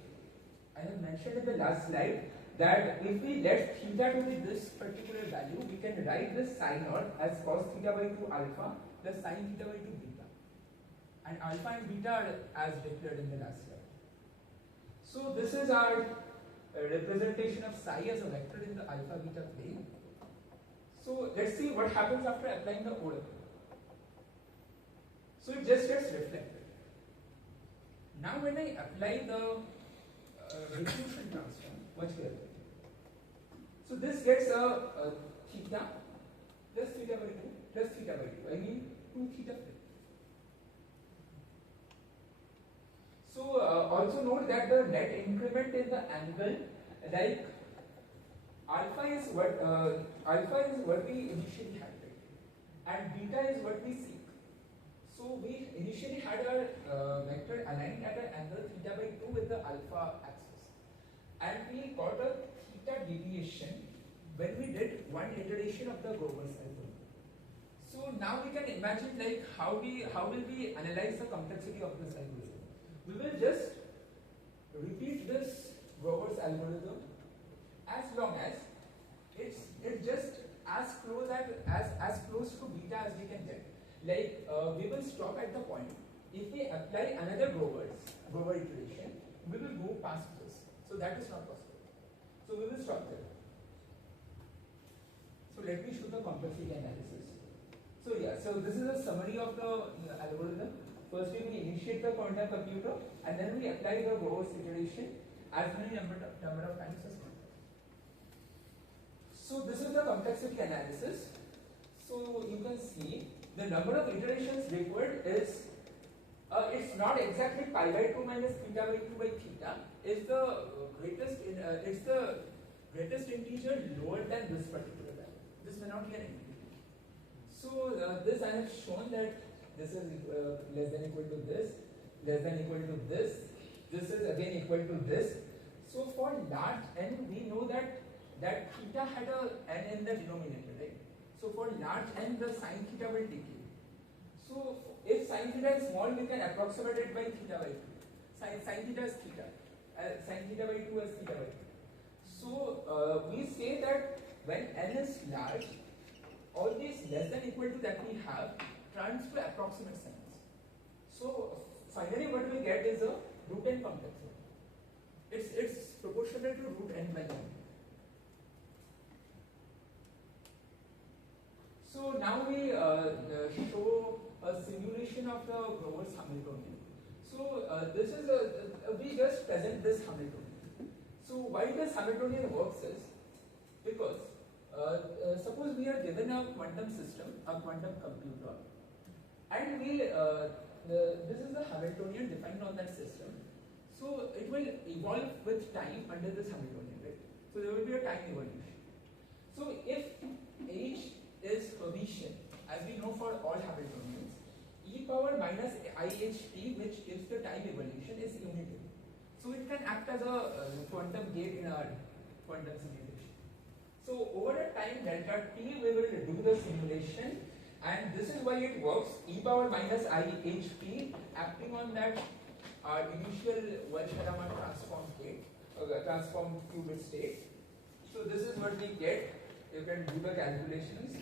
I have mentioned in the last slide that if we let theta to be this particular value, we can write this psi naught as cos theta by 2 alpha plus sin theta by 2 beta. And alpha and beta are as declared in the last slide. So this is our representation of psi as a vector in the alpha beta plane. So let's see what happens after applying the order. So it just gets reflected. Now when I apply the diffusion transform, watch here. So this gets a theta plus theta by 2 plus theta by 2. I mean 2 theta flip. So also note that the net increment in the angle, like alpha is what we initially had, and beta is what we seek. So we initially had our vector aligned at an angle theta by 2 with the alpha axis, and we got a theta deviation when we did one iteration of the Grover's algorithm. So now we can imagine like how will we analyze the complexity of this algorithm. We will just repeat this Grover's algorithm as long as it's just as close to beta as we can get. Like we will stop at the point. If we apply another Grover iteration, we will go past this. So that is not possible. So we will stop there. So let me show the complexity analysis. So yeah, so this is a summary of the algorithm. Firstly, we initiate the quantum computer and then we apply the Grover's iteration as many number of times as possible. So this is the complexity analysis. So you can see the number of iterations required is it's not exactly pi by 2 minus theta by 2 by theta. It's the greatest integer lower than this particular value. This may not be an integer. So this I have shown that this is less than equal to this, less than equal to this, this is again equal to this. So for large n, we know that theta had a n in the denominator, right? So for large n, the sine theta will decay. So if sine theta is small, we can approximate it by theta by 2. Sine theta is theta. Sine theta by 2 is theta by 2. So we say that when n is large, all these less than equal to that we have turns to approximate signs. So finally what we get is a root n complex. It's proportional to root n by n. So now we show a simulation of the Grover's Hamiltonian. So this is we just present this Hamiltonian. So why this Hamiltonian works is because suppose we are given a quantum system, a quantum computer, and this is the Hamiltonian defined on that system. So it will evolve with time under this Hamiltonian, right? So there will be a time evolution. So if H is Hermitian, as we know for all Hamiltonians, e power minus IHT, which gives the time evolution, is unitary. So it can act as a quantum gate in our quantum simulation. So over a time delta t, we will do the simulation, and this is why it works. E power minus IHT acting on that initial Walsh-Hadamard transform gate, transform qubit state. So this is what we get. You can do the calculations.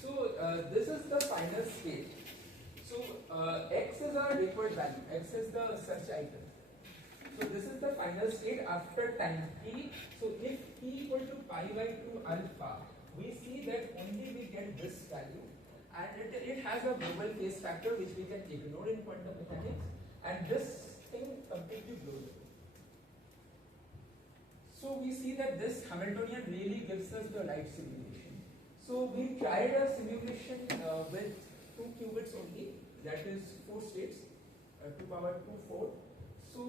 So this is the final state. So x is our required value. X is the search item. So this is the final state after time t. So if t equal to pi by 2 alpha, we see that only we get this value, and it has a global phase factor which we can ignore in quantum mechanics, and this thing completely blows away. So we see that this Hamiltonian really gives us the right simulation. So we tried a simulation with 2 qubits only, that is 4 states, 2 power 2, 4. So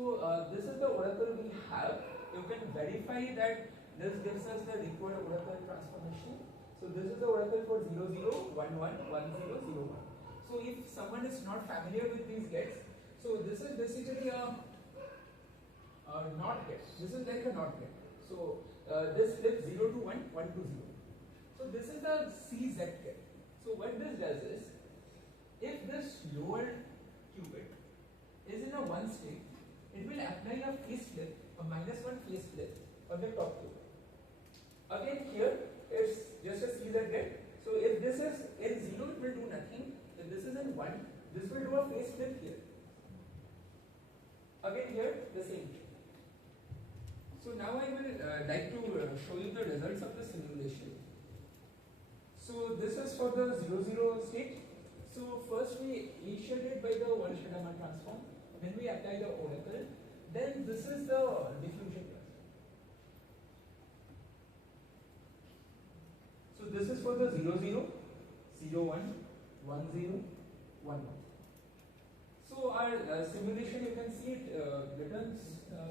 this is the oracle we have. You can verify that this gives us the required oracle transformation. So this is the oracle for 0, 0, 1, 1, 1, 0, 0, 1. So if someone is not familiar with these gates, so this is basically a NOT gate. This is like a NOT gate. So this flips 0 to 1, 1 to 0. So this is the CZ gate. So what this does is, if this lower qubit is in a 1 state, it will apply a phase flip, a -1 phase flip on the top qubit. Again here, it's just a CZ gate. So if this is in 0, it will do nothing. If this is in 1, this will do a phase flip here. Again here, the same thing. So now I will like to show you the results of the simulation. So this is for the 0, 0 state. So first we initiate it by the Walsh-Hadamard transform. Then we apply the oracle. Then this is the diffusion transform. So this is for the 0, 0, 0, 1, 1, 0, 1, 1. So our simulation, you can see it returns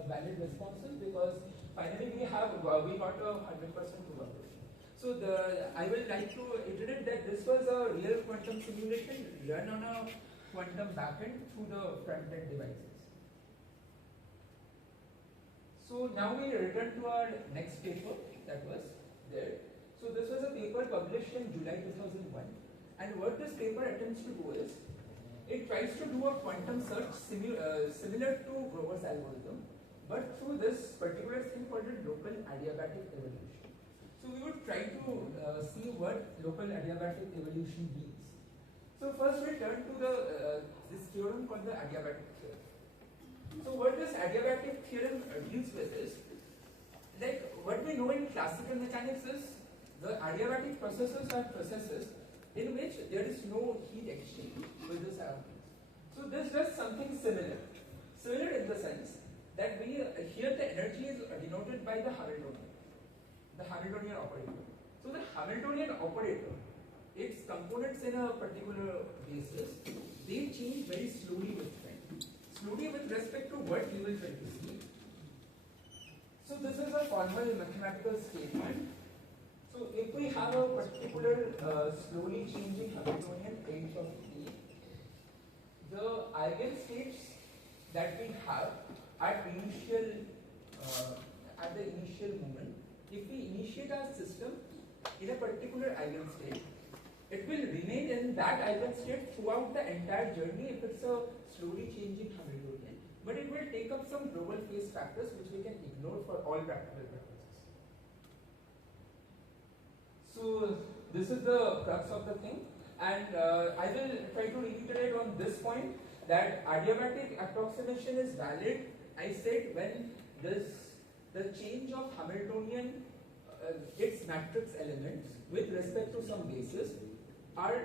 valid responses because finally we got a 100% probability. So I will like to iterate that this was a real quantum simulation run on a quantum backend through the front-end devices. So now we return to our next paper that was there. So this was a paper published in July 2001, and what this paper attempts to do is, it tries to do a quantum search similar to Grover's algorithm, but through this particular thing called a local adiabatic evolution. So we would try to see what local adiabatic evolution means. So first we turn to this theorem called the adiabatic theorem. So what this adiabatic theorem deals with is, like what we know in classical mechanics is, the adiabatic processes are processes in which there is no heat exchange with the surroundings. So this does something similar. Similar in the sense that here the energy is denoted by the Hamiltonian operator. So the Hamiltonian operator, its components in a particular basis, they change very slowly with time. Slowly with respect to what you will try to see. So this is a formal mathematical statement. So if we have a particular slowly changing Hamiltonian H of t, the eigenstates that we have at the initial moment, if we initiate our system in a particular eigenstate, it will remain in that eigenstate throughout the entire journey if it's a slowly changing Hamiltonian. But it will take up some global phase factors which we can ignore for all practical purposes. So this is the crux of the thing, and I will try to reiterate on this point that adiabatic approximation is valid. I said when the change of Hamiltonian, its matrix elements with respect to some basis are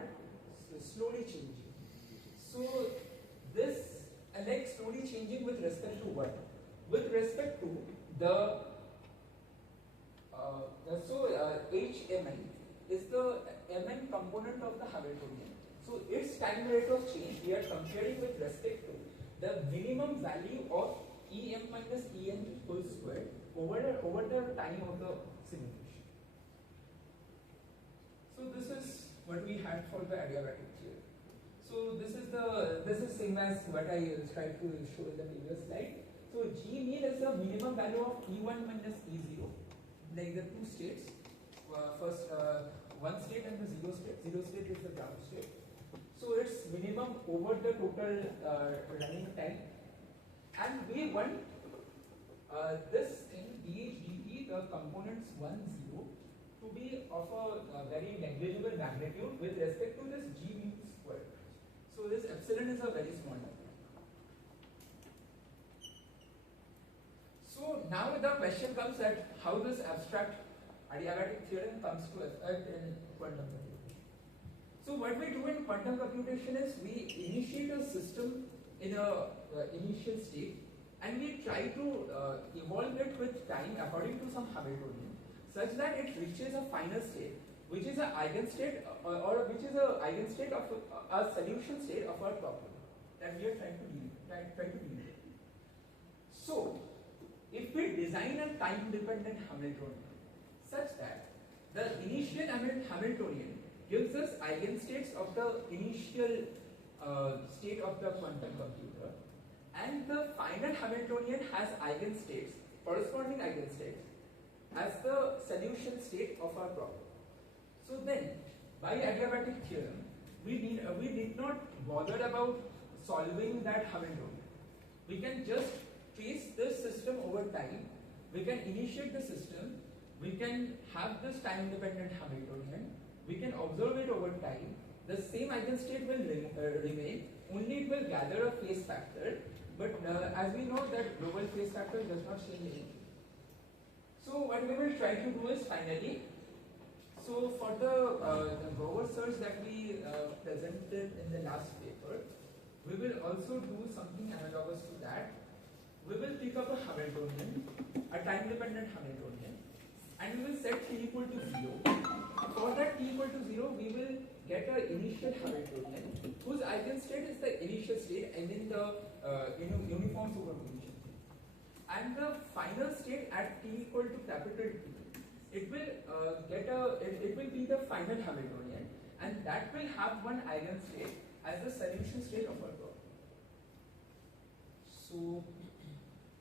slowly changing. So this, like slowly changing with respect to what? With respect to the Hmn is the Mn component of the Hamiltonian. So its time rate of change we are comparing with respect to the minimum value of Em minus En whole square over the time of the simulation. So this is what we had for the adiabatic theory. So this is same as what I tried to show in the previous slide. So G mean is the minimum value of E1 minus E0, like the two states. First one state and the zero state. Zero state is the ground state. So it's minimum over the total running time. And we want this thing dH dt, the components 1, 0, to be of a very negligible magnitude with respect to this G mu squared. So this epsilon is a very small number. So now the question comes at how this abstract adiabatic theorem comes to effect in quantum computation. So what we do in quantum computation is we initiate a system in a initial state and we try to evolve it with time according to some Hamiltonian such that it reaches a final state which is an eigenstate or which is an eigenstate of a solution state of our problem that we are trying to deal with. So if we design a time dependent Hamiltonian such that the initial Hamiltonian gives us eigenstates of the initial state of the quantum computer, and the final Hamiltonian has eigenstates, corresponding eigenstates, as the solution state of our problem. So then, by adiabatic theorem, we did not bother about solving that Hamiltonian. We can just trace this system over time. We can initiate the system. We can have this time-dependent Hamiltonian. We can observe it over time. The same eigenstate will remain, only it will gather a phase factor, but as we know that global phase factor does not change anything. So what we will try to do is finally, so for the Grover search that we presented in the last paper, we will also do something analogous to that. We will pick up a Hamiltonian, a time-dependent Hamiltonian, and we will set t equal to 0. For that t equal to 0, we will get an initial Hamiltonian whose eigenstate is the initial state and then the uniform superposition. And the final state at t equal to capital T, it will it will be the final Hamiltonian, and that will have one eigenstate as the solution state of our problem. So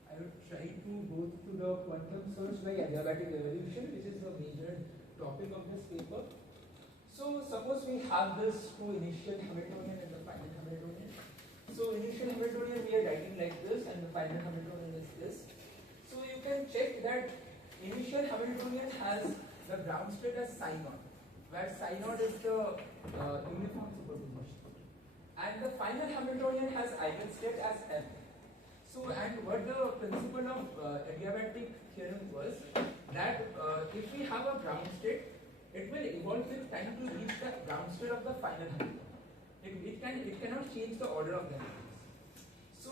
I will try to go through the quantum search by adiabatic evolution, which is the major topic of this paper. So suppose we have this two initial Hamiltonian and the final Hamiltonian. So initial Hamiltonian we are writing like this and the final Hamiltonian is this. So you can check that initial Hamiltonian has the ground state as psi naught, where psi naught is the uniform superposition. And the final Hamiltonian has eigenstate as m. So and what the principle of adiabatic theorem was that if we have a ground state, it will evolve with time to reach the ground state of the final Hamiltonian. It cannot change the order of the energies. So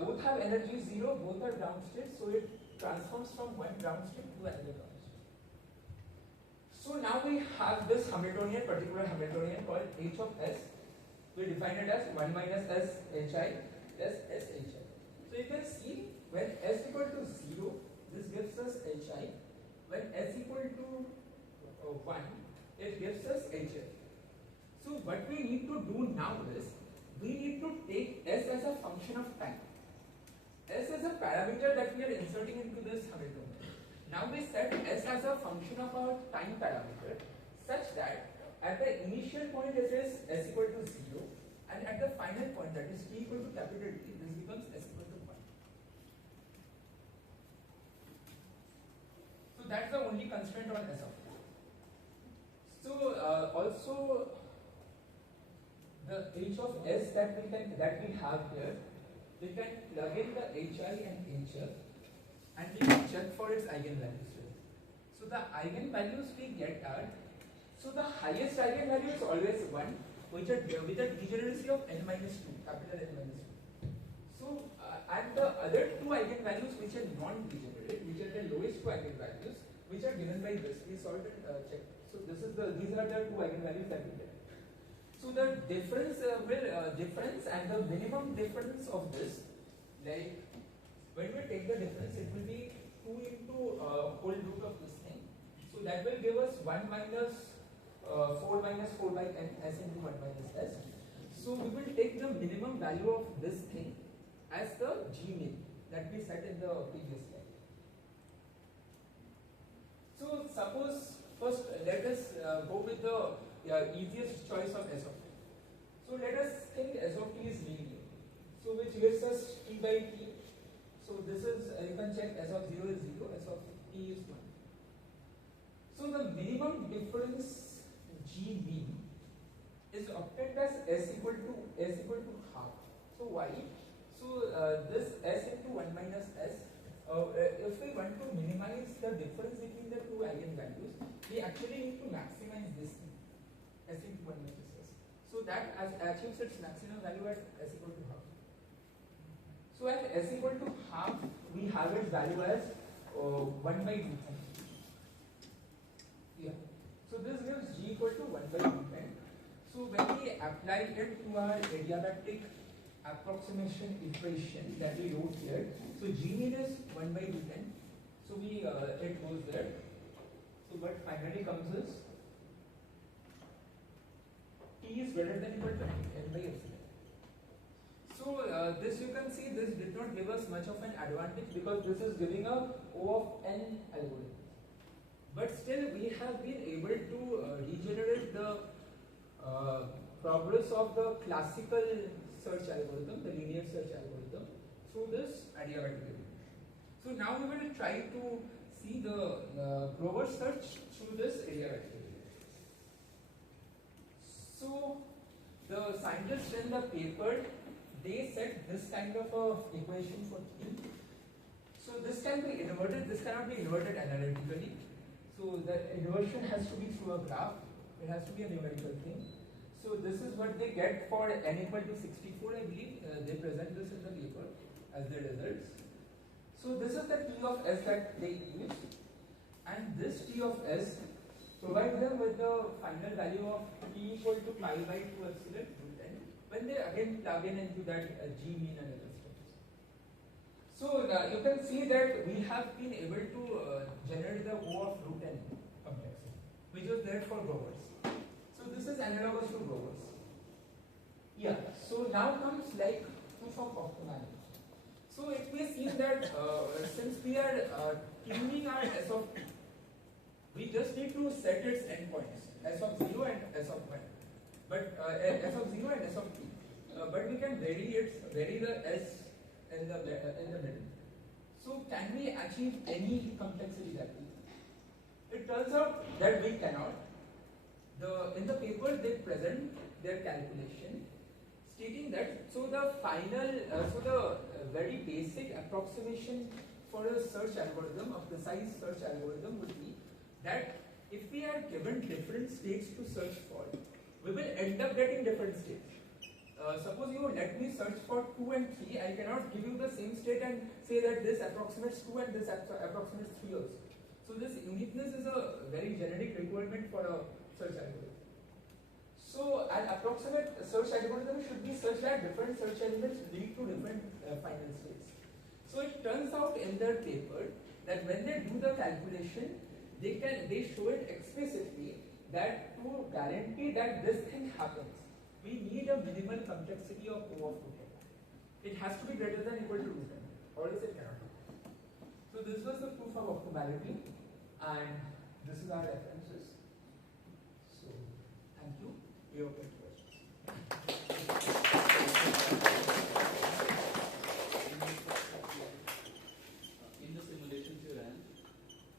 both have energy 0, both are ground states, so it transforms from one ground state to another ground state. So now we have this Hamiltonian, particular Hamiltonian called h of s. We define it as 1 minus s hi plus s hi. So you can see when s equal to 0, this gives us hi. When s equal to 1, it gives us hf. So what we need to do now is, we need to take s as a function of time. S is a parameter that we are inserting into this Hamiltonian. Now we set S as a function of our time parameter such that at the initial point it is S equal to 0 and at the final point, that is t equal to capital T, this becomes S equal to 1. So that's the only constraint on S of t. So also the h of S that we have here, we can plug in the hi and hf and we can check for its eigenvalues. So the eigenvalues we get are, so the highest eigenvalue is always 1 with a degeneracy of n minus 2, capital N minus 2. So and the other two eigenvalues which are non-degenerate, which are the lowest two eigenvalues, which are given by this, we solved and checked. So these are the two eigenvalues that we get. So the difference difference and the minimum difference of this, like when we take the difference, it will be 2 into whole root of this thing. So that will give us 1 minus 4 minus 4 by n s into 1 minus s. So we will take the minimum value of this thing as the G min that we set in the previous slide. So suppose first let us go with the easiest choice of S of t. So let us think S of t is linear. So which gives us t by t. So this is, you can check S of 0 is 0, S of t is 1. So the minimum difference G mean is obtained as S equal to half. So why? So this S into 1 minus S, if we want to minimize the difference between the two eigenvalues, we actually need to maximize this thing, S into 1 minus S. So that achieves its maximum value at S equal to half. So at S equal to half, we have its value as 1 by 2. Yeah. So this gives G equal to 1 by 2. So when we apply it to our adiabatic approximation equation that we wrote here, so G mean is 1 by 2. So we it goes there. So what finally comes is T is greater than equal to n by epsilon. So this you can see, this did not give us much of an advantage because this is giving a O of n algorithm. But still we have been able to regenerate the progress of the classical search algorithm, the linear search algorithm, through this adiabatic evolution. So now we will try to see the Grover search through this adiabatic evolution. So the scientists in the paper, they set this kind of a equation for T. So this can be inverted, this cannot be inverted analytically. So the inversion has to be through a graph, it has to be a numerical thing. So this is what they get for n equal to 64, I believe. They present this in the paper as their results. So this is the T of S that they use, and this T of S provides them with the final value of T equal to pi by 2 epsilon root n when they again plug in into that G mean and other stuff. So you can see that we have been able to generate the O of root n complexity, which was there for Grover's. So this is analogous to Grover's. Yeah. So now comes like proof of optimality. So it may seem that since we are tuning our S of t, we just need to set its endpoints, S of 0 and S of 1, but S of 0 and S of t. But we can vary the S in the middle. So can we achieve any complexity that we? It turns out that we cannot. In the paper they present their calculation stating that the very basic approximation for a search algorithm, a precise search algorithm would be that if we are given different states to search for, we will end up getting different states. Suppose you let me search for 2 and 3, I cannot give you the same state and say that this approximates 2 and this approximates 3 also. So this uniqueness is a very generic requirement for a search algorithm. So an approximate search algorithm should be such that different search elements lead to different final states. So it turns out in their paper that when they do the calculation, they show it explicitly that to guarantee that this thing happens, we need a minimal complexity of O of root n. It has to be greater than equal to root n. or else it cannot. So this was the proof of optimality, and this is our references. So thank you. We are open to questions. In the simulations you ran,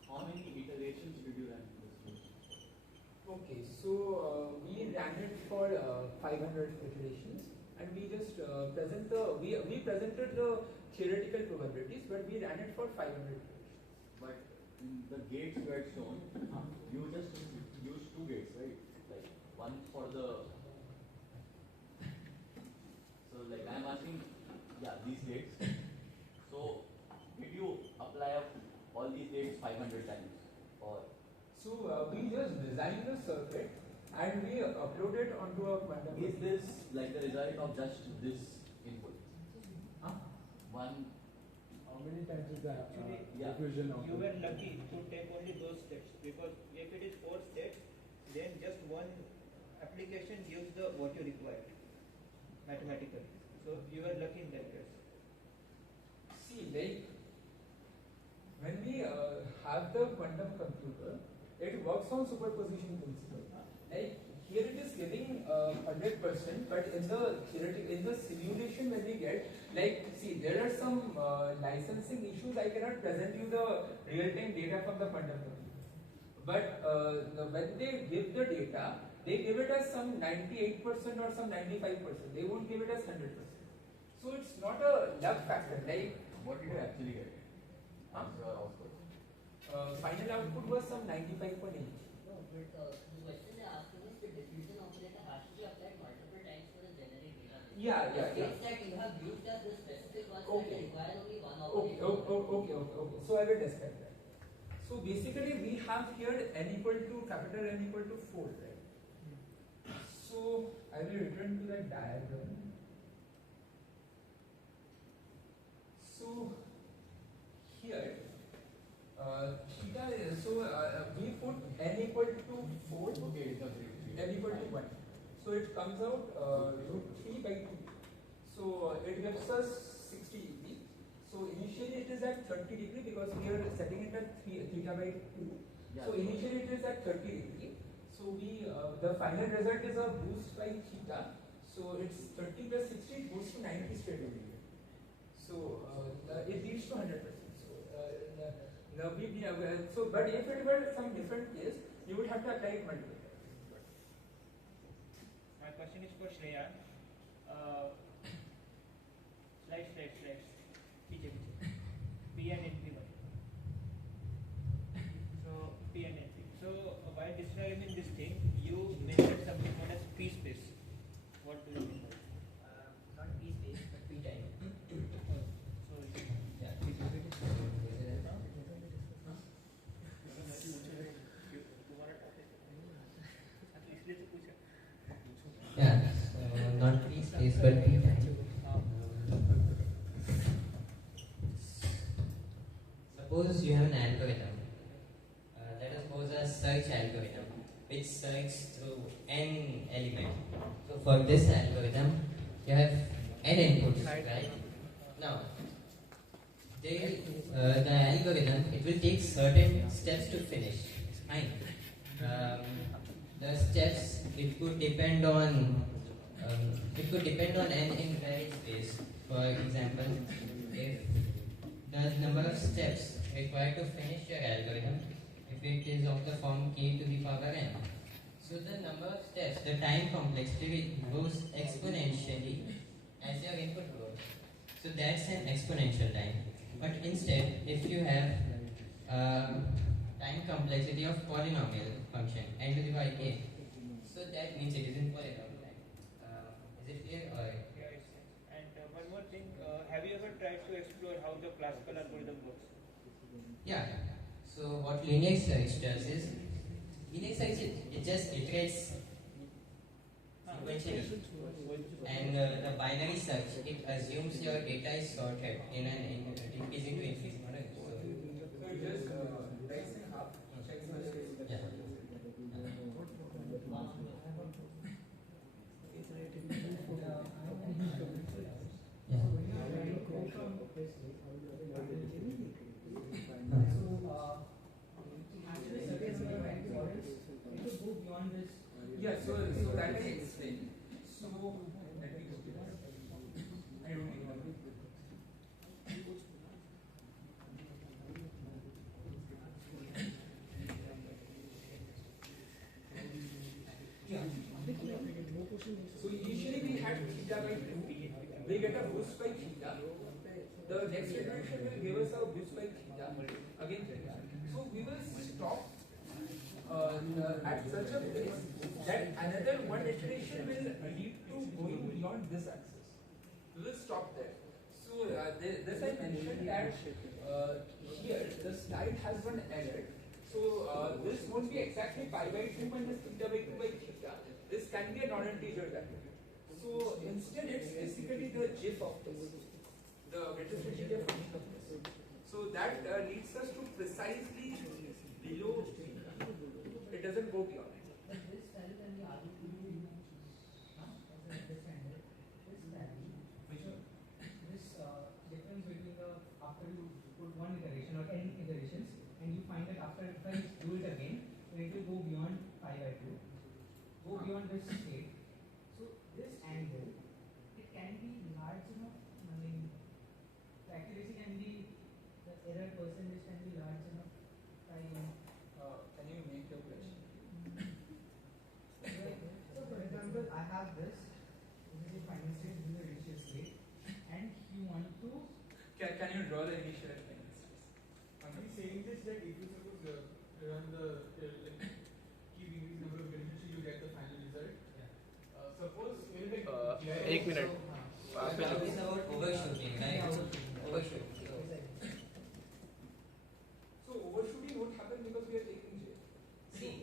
how many iterations did you run in this code? Okay, so we ran it for 500 iterations, and we just we presented the theoretical probabilities, but we ran it for 500 iterations. But in the gates you had shown, you just used 2 gates, right? Like one for the. So like I am asking, yeah, these gates. So did you apply all these gates 500 times, or? So we just designed the circuit and we uploaded onto a quantum. Is this like the result of just this input? One. How many times is that? Actually, you were lucky to take only those steps, because if it is 4 steps, then just one application gives the what you require mathematically. So you were lucky in that case. See, like when we have the quantum computer, it works on superposition principle. Like here it is giving 100%, but in the simulation when we get, like, see, there are some licensing issues. I cannot present you the real-time data from the quantum computer. But when they give the data, they give it as some 98% or some 95%. They won't give it as 100%. So it's not a luck factor. Like, what did you actually get? Your output. Final output was some 95.8. No, but the question they're asking is the diffusion operator has to be applied multiple times for the generic data. Yeah. The states that you have used as the specific ones that require only one Okay. operator. Okay. So I will describe that. So basically we have here n equal to capital N equal to 4, right? So I will return to that diagram. So here theta is, so we put n equal to 4. Okay, it's n equal to 1. So it comes out root 3 by 2. So it gives us 60 degree. So initially it is at 30 degree because we are setting it at theta by 2. So initially it is at 30 degree. So we the final result is a boost by theta. So it's 30 plus 60, it goes to 90 straight away. So it leads to 100%. So but if it were some different case, you would have to apply it multiple times. My question is for Shreya. Slides. P and NP1. So P and NP. So while describing this thing, you mentioned something known as P space. What do you mean by it? Not P space, but P time. Yeah, not P space but P time. Suppose you have an algorithm. Let us suppose a search algorithm which searches through n elements. So for this algorithm, you have n inputs, right? Now, the algorithm, it will take certain steps to finish. Fine. The steps, it could depend on n invariant space. For example, if the number of steps required to finish your algorithm, if it is of the form k to the power n, so the number of steps, the time complexity goes exponentially as your input grows. So that's an exponential time. But instead, if you have time complexity of polynomial function n to the power k, so that means it is in polynomial time. Is it clear? Or And one more thing, have you ever tried to explore how the classical algorithm works? Yeah. So what linear search does is, linear search it just iterates sequentially, and the binary search, it assumes your data is sorted in an increasing to infinity model. So it just breaks in half, checks the space. Yeah. Yeah, so that I explained. So let me go to that. I don't remember. Yeah. So initially we had theta by 2. We get a boost by theta. The next iteration will give us a boost by theta again theta. So we will stop at such a place that another one iteration will lead to going beyond this axis. We will stop there. So this I mentioned that here the slide has one error. So this won't be exactly pi by 2 minus theta by 2 by theta. This can be a non-integer value. So instead it's basically the GIF of this, the retrospective function of this. So that leads us to precisely below theta. It doesn't go beyond it. But this value can be arbitrary. As I understand it, this value, this difference between the after you put one iteration or n iterations, and you find that after if I do it again, then it will go beyond pi by 2, go beyond this state. So this angle, it can be large enough. I mean, the accuracy can be, the error percentage can be large enough. Can you make your question? So for example, I have this is the final state, this is the initial state, and you want to. Can you draw the initial and final space? He's saying this that if you suppose run the keep increase number of iterations, you get the final result. Suppose एक minute It's about overshooting, right? Overshooting. So overshooting won't happen because we are taking J. See,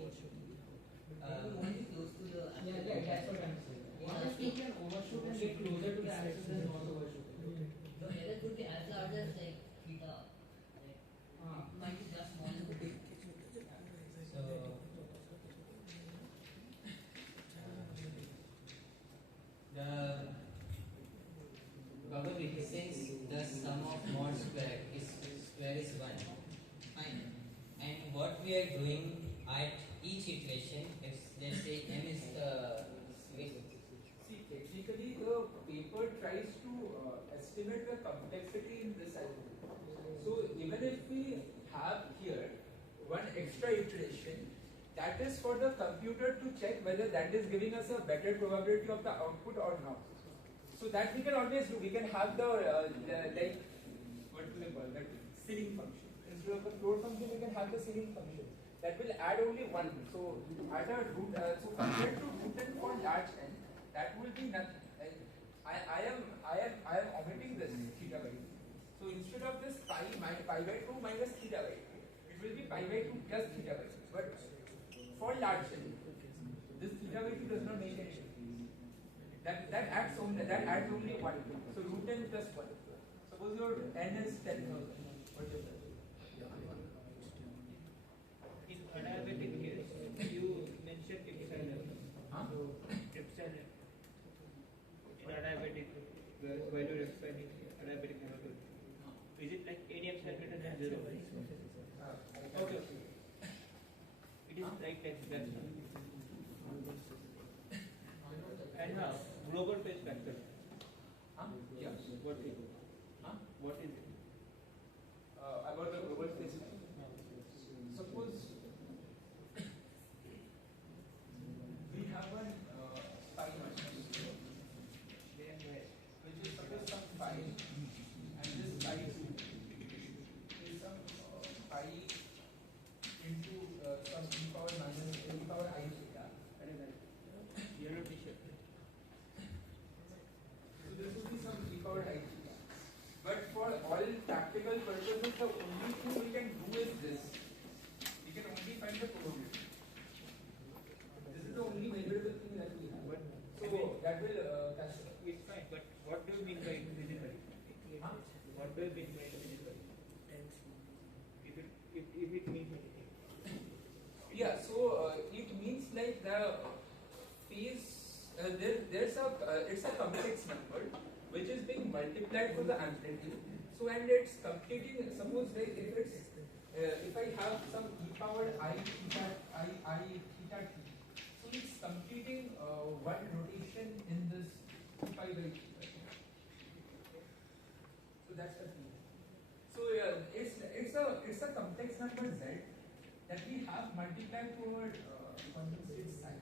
Only close to the that's what I'm saying. Once you can overshoot and get closer to the axis, then not overshooting. So error could be as large as like theta. It might be just small. so the probability since the sum of mod square is 1. Fine. And what we are doing at each iteration, if let's say n is the See, technically the paper tries to estimate the complexity in this algorithm. So even if we have here one extra iteration, that is for the computer to check whether that is giving us a better probability of the output or not. So that we can always do. We can have the like what do they call that ceiling function. Instead of the floor function, we can have the ceiling function. That will add only 1. So at a root, so compared to root n for large n, that will be nothing. I am omitting this theta by 2. So instead of this pi by 2 minus theta by 2, it will be pi by 2 plus theta by 2. But for large n, this theta by 2 does not make any difference. That adds only 1. So root n plus 1. Suppose your n is 10,000. What is that? In adiabatic case, you mentioned epsilon. Epsilon. In adiabatic, value expanding adiabatic model. Is it like any epsilon greater than 0? Okay. It is right text that. And global phase factor. Yeah. What is it? What is it? About the global phase factor. Suppose we have one pi machine, which is suppose some pi, and this pi is some pi into some e power minus e power I theta. Yellow t-shirt. So this would be some e power I theta. But for all practical purposes, the only thing we can do is this. We can only find the probability. This is the only measurable thing that we have. So that will cancel. It's fine, but what do you mean by physically? What do you mean by physically? If it means anything. Yeah, so it means like the phase, there's a, it's a complex number which is being multiplied for the amplitude. So and it's completing, suppose like if it's, if I have some e power I theta t, so it's completing one rotation in this 2 pi by 2. So that's the thing. So it's a complex number z that we have multiplied over constant sign.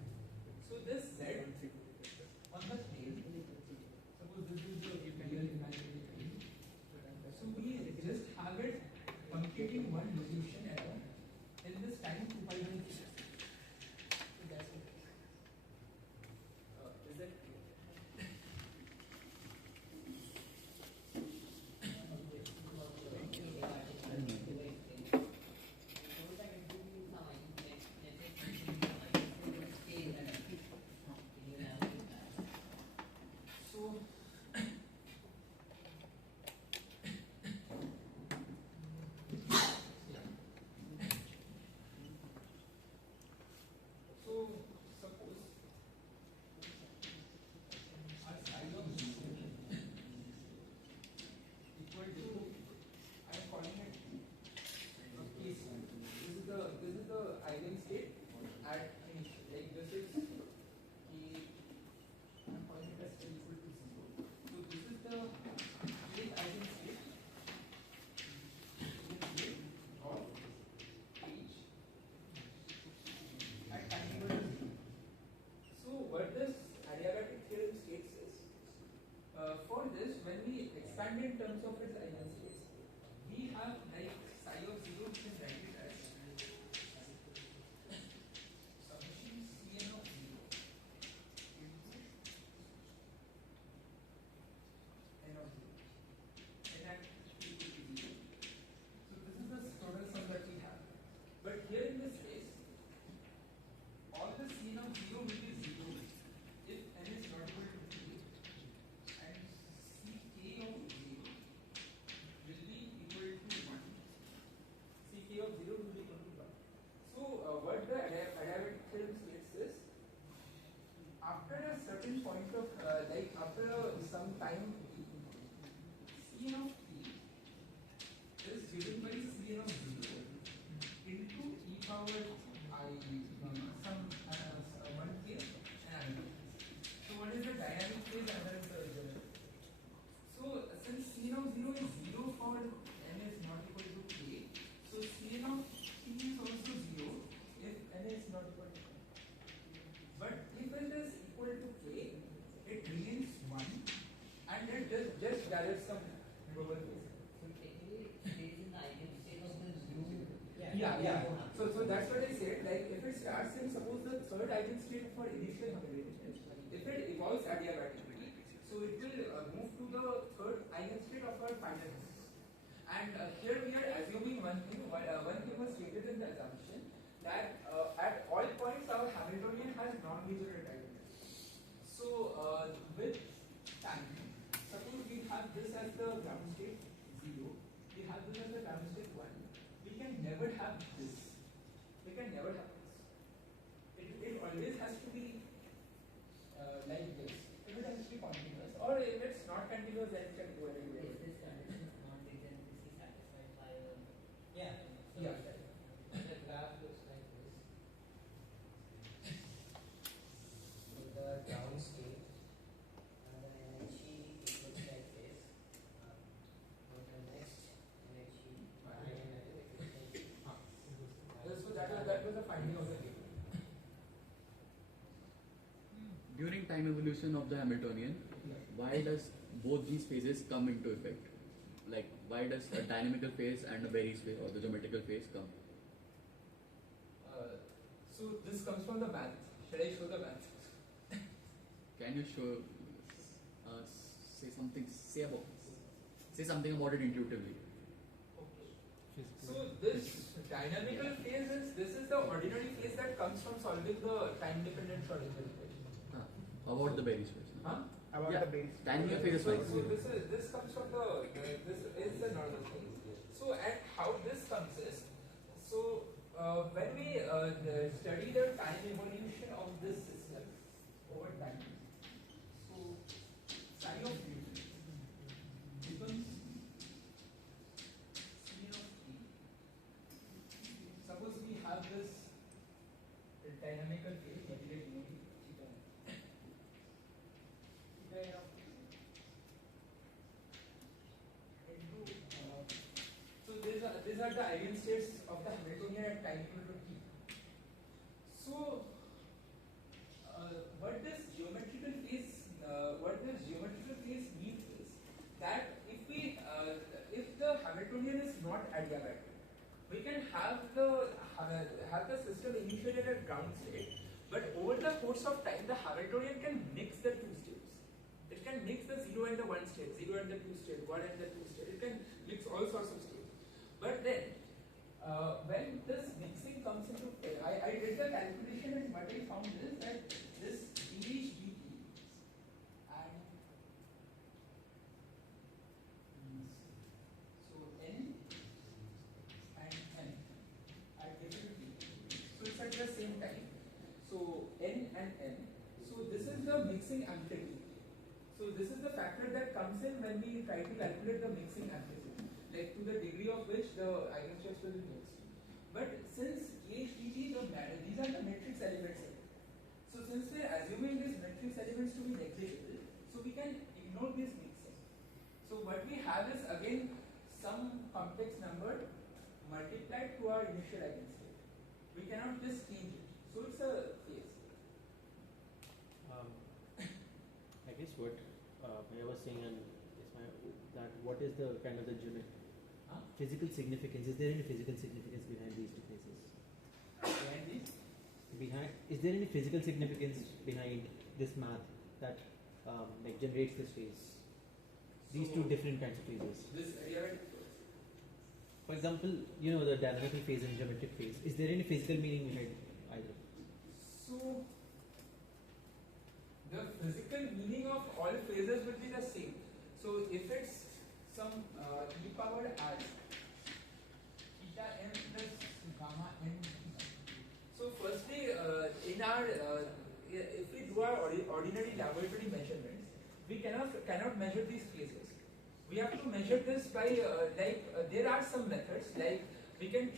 So this z on the plane, suppose this is the real imaginary plane. So we just have it completing one resolution error in this time 2 pi by 2. So that's it. Is that clear? So suppose our size of Z equal to, I am calling it a case. This is the eigenstate at initial. Like this is K. I am calling it as K equal to 0. So this is the kth eigenstate of H at time equal to 0. So what this adiabatic theorem states is, for this, when we expand in terms of its eigenstates, we have like psi of 0, which is write it as summation Cn of 0 into n of 0, n at equal to 0. So this is the total sum that we have. But here in this case, all the Cn of 0 will be 0 if n is not equal to 3, and Ck of 0 will be equal to 1. Ck of 0 will be equal to 1. So what the adiabatic theorem states is, after a certain point of like after some time, Cn of t is given by Cn of 0 into e power I some 1k and so what is the dynamic phase and then the result. So since Cn of 0 is 0 for n is not equal to k, so Cn of t is also 0 if n is not equal to k. But if it is equal to k, it remains 1 and it just directs some global phase. Yeah. So that's what I said. Like if it starts in, suppose the third eigenstate for initial computation, if it evolves adiabatically, so it will move to the third eigenstate of our final phase. And here we are assuming one thing. One thing was stated in the assumption that at all points our Hamiltonian has non-linear eigenvalues. So with time, suppose we have this as the ground state 0, we have this as the ground state 1. We can never have this. We can never have this. It always has to be like this. It has to be continuous. Or if it's not continuous, then it can go anywhere. Is this condition of non-regency satisfied by Yeah. So Yeah. the graph looks like this. So the ground state and the energy it looks like this. For the next energy So that was the finding of the paper. During time evolution of the Hamiltonian, why does both these phases come into effect? Like, why does a dynamical phase and a Berry's phase or the geometrical phase come? So this comes from the math. Should I show the math? Can you show, say something about it intuitively? So this dynamical phase is the ordinary phase that comes from solving the time-dependent Schrodinger equation. How about the Berry's phase? Huh? About Yeah, the base. dynamical phase is fine. So this comes from this is the normal thing. So and how this comes is, so when we study the time evolution of this system over time, so psi of u becomes Cn of t. Suppose we have this dynamical phase, let it be theta. are the ideal states of the Hamiltonian at time equal to t. So, what this geometrical phase means is that if the Hamiltonian is not adiabatic, we can have the system initially at a ground state, but over the course of time, the Hamiltonian can mix the two states. It can mix the 0 and the 1 state, 0 and the 2 state, 1 and the 2 state. It can mix all sorts of states. But then, when this mixing comes into play, I did the calculation and what I found is that this dH dt and so n and n are different dH. So it's at the same time. So n and n. So this is the mixing amplitude. So this is the factor that comes in when we try to calculate the mixing amplitude, like to the degree of which the eigenstates will be mixed. But since dH dt, these are the matrix elements. So since we are assuming these matrix elements to be negligible, so we can ignore this mixing. So what we have is again some complex number multiplied to our initial eigenstate. We cannot just change it. So it's a phase. I guess what I was saying, and that what is the kind of the physical significance? Is there any physical significance behind these two phases? Behind these? Is there any physical significance behind this math that like generates this phase? These two different kinds of phases. For example, you know the dynamical phase and geometric phase. Is there any physical meaning behind either? So the physical meaning of all phases will be the same. So if it's some e powered r theta m plus gamma n. So firstly, in our if we do our ordinary laboratory measurements, we cannot measure these phases. We have to measure this by there are some methods, like we can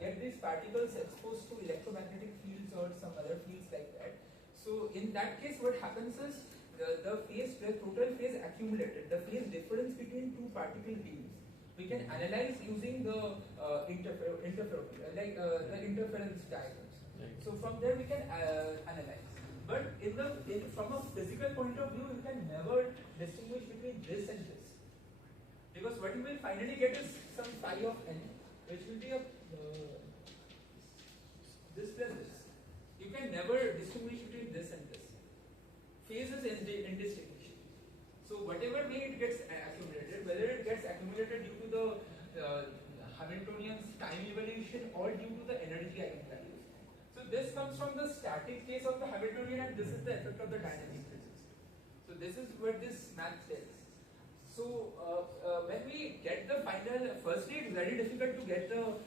get these particles exposed to electromagnetic fields or some other fields like that. So in that case, what happens is the total phase accumulated, the phase difference between two particle beams, we can analyze using the interference diagrams. Right. So from there we can analyze. But from a physical point of view, you can never distinguish between this and this, because what you will finally get is some phi of n, which will be a this plus this. You can never distinguish between this and this. Phase is indistinguishable. So whatever way it gets accumulated, whether it gets accumulated due to the Hamiltonian's time evolution or due to the energy eigenvalues. So this comes from the static case of the Hamiltonian, and this is the effect of the dynamic physics. So this is what this math says. So when we get the final, firstly it's very difficult to get the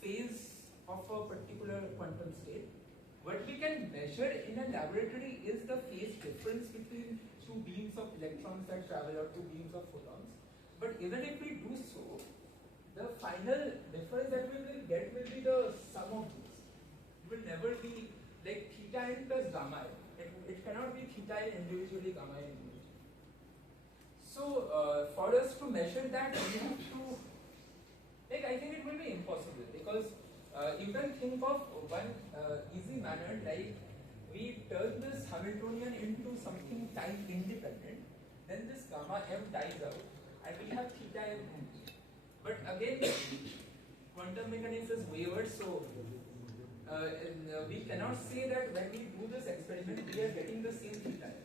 phase of a particular quantum state. What we can measure in a laboratory is the phase difference between two beams of electrons that travel or two beams of photons. But even if we do so, the final difference that we will get will be the sum of these. It will never be like theta n plus gamma n. It cannot be theta n individually, gamma n individually. So for us to measure that, we have to, I think it will be impossible, because you can think of one easy manner, like we turn this Hamiltonian into something time independent, then this gamma m dies out, and we have theta m only. But again, quantum mechanics is wavered, so we cannot say that when we do this experiment, we are getting the same theta m.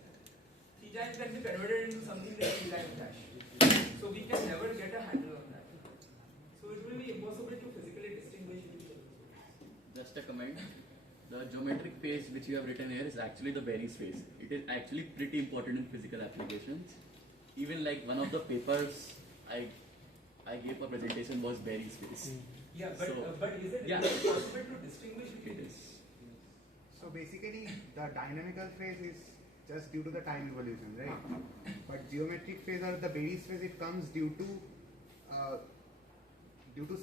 Theta m can be converted into something like theta m dash. So we can never get a handle on that. So it will be impossible to physically distinguish between. Just a comment. The geometric phase which you have written here is actually the Berry's phase. It is actually pretty important in physical applications. Even like one of the papers I gave a presentation was Berry's phase. Yeah, but is it possible to distinguish between this? So basically, the dynamical phase is just due to the time evolution, right? But geometric phase or the Berry's phase, it comes due to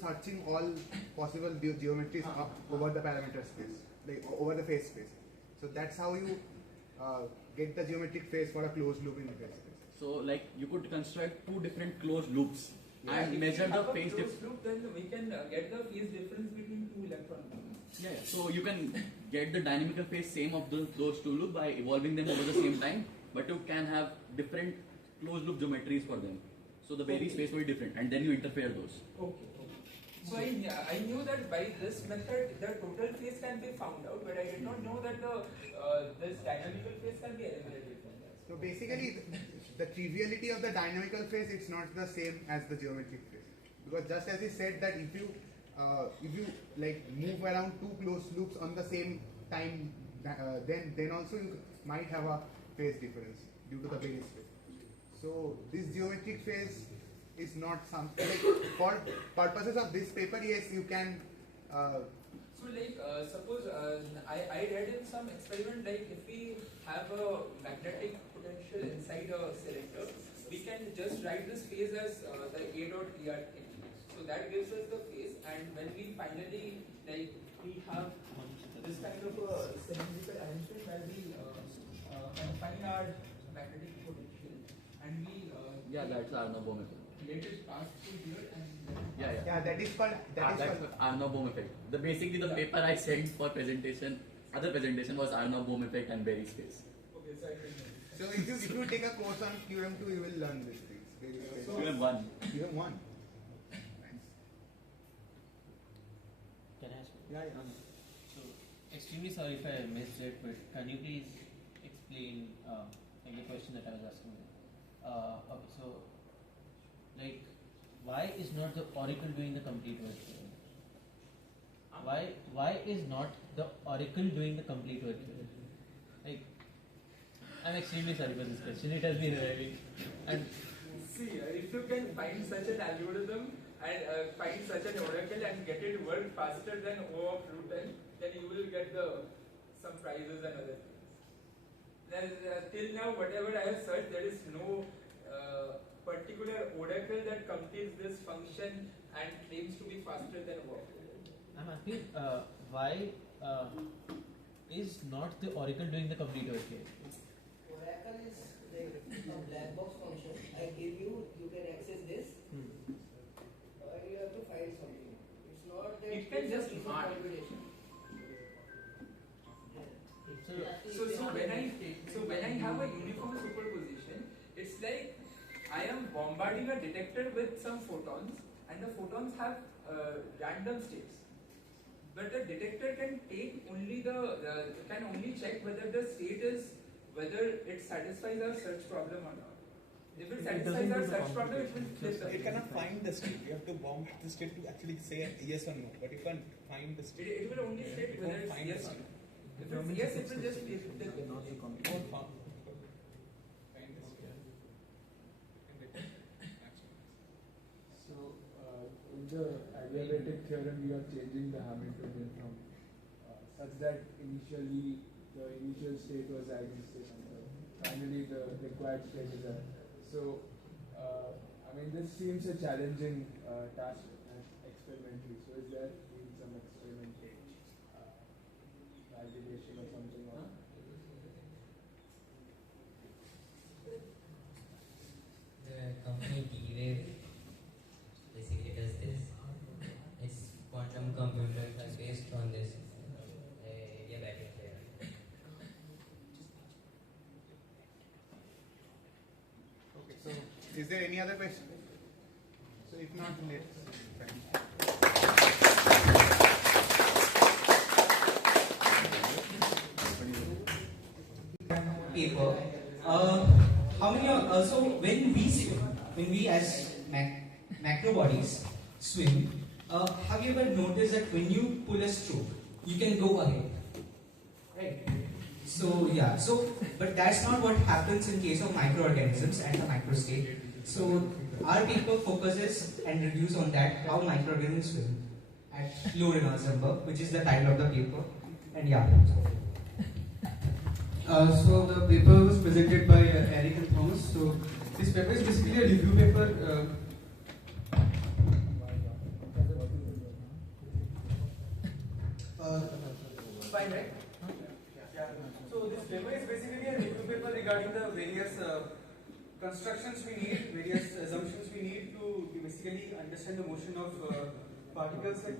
searching all possible geometries over the parameter space, like over the phase space. So that's how you get the geometric phase for a closed loop in the phase space. So like you could construct two different closed loops. and measure the phase difference. difference. Loop, then we can get the phase difference between two electrons. Yeah, so you can get the dynamical phase same of those two loops by evolving them over the same time, but you can have different closed loop geometries for them. So the Berry space will be different, and then you interfere those. Okay. So I knew that by this method the total phase can be found out, but I did not know that this dynamical phase can be eliminated from that. So basically, the triviality of the dynamical phase, it's not the same as the geometric phase, because just as he said that if you like move around two closed loops on the same time, then also you might have a phase difference due to the Berry space. So this geometric phase is not something like for purposes of this paper. Yes, you can. So like suppose I read in some experiment, like if we have a magnetic potential inside a selector, we can just write this phase as the A dot ERT. So that gives us the phase, and when we finally like we have this kind of a cylindrical arrangement where we confine our magnetic potential and we Yeah, that's Arnold-Bohm effect. let it pass through here and Yeah. that is called That's Arnold-Bohm effect. Basically the paper I sent for presentation, other presentation was Arnold-Bohm effect and Berry space. Okay, so I can So if you take a course on QM2, you will learn these things. QM1. QM1. Can I ask? Yeah. So, extremely sorry if I missed it, but can you please explain like the question that I was asking? Okay, so like, why is not the oracle doing the complete work here? Why is not the oracle doing the complete work here? Like, I'm extremely sorry for this question. It has been arriving. And see, if you can find such an algorithm and find such an oracle and get it work faster than O of root n, then you will get some prizes and other things. Till now, whatever I have searched, there is no particular oracle that completes this function and claims to be faster than O of root n. I'm asking why is not the oracle doing the complete work here? Oracle is like a black box function. I give you, you can access this, and you have to find something. It's not that It can just mark. computation. So when I have a uniform superposition, it's like I am bombarding a detector with some photons, and the photons have random states. But the detector can take only can only check whether the state is whether it satisfies our search problem or not. If it satisfies our search problem, it will flip the It cannot find the state. You have to bomb the state to actually say yes or no. But you can't find the state. It will only state whether it's yes or no. If it's yes, it will just flip the So, in the adiabatic theorem, we are changing the Hamiltonian from such that initially the initial state was ideal state, and finally the required state is a. So, I mean, this seems a challenging task experimentally. So, is there some experimental validation or something? The company D-Wave basically does this. Its quantum computers are based on this adiabatic theorem. Okay, so is there any other question? So if not, let's finish. Paper. How many of, so when we swim, when we as macro bodies swim, have you ever noticed that when you pull a stroke, you can go ahead, right? So yeah, but that's not what happens in case of microorganisms at the micro state. So our paper focuses and reviews on that, how microorganisms swim at low Reynolds number, which is the title of the paper. And yeah. So the paper was presented by Eric and Thomas. So this paper is basically a review paper. Fine, right? Yeah. So this paper is basically a review paper regarding the various constructions we need, various assumptions we need to basically understand the motion of particles at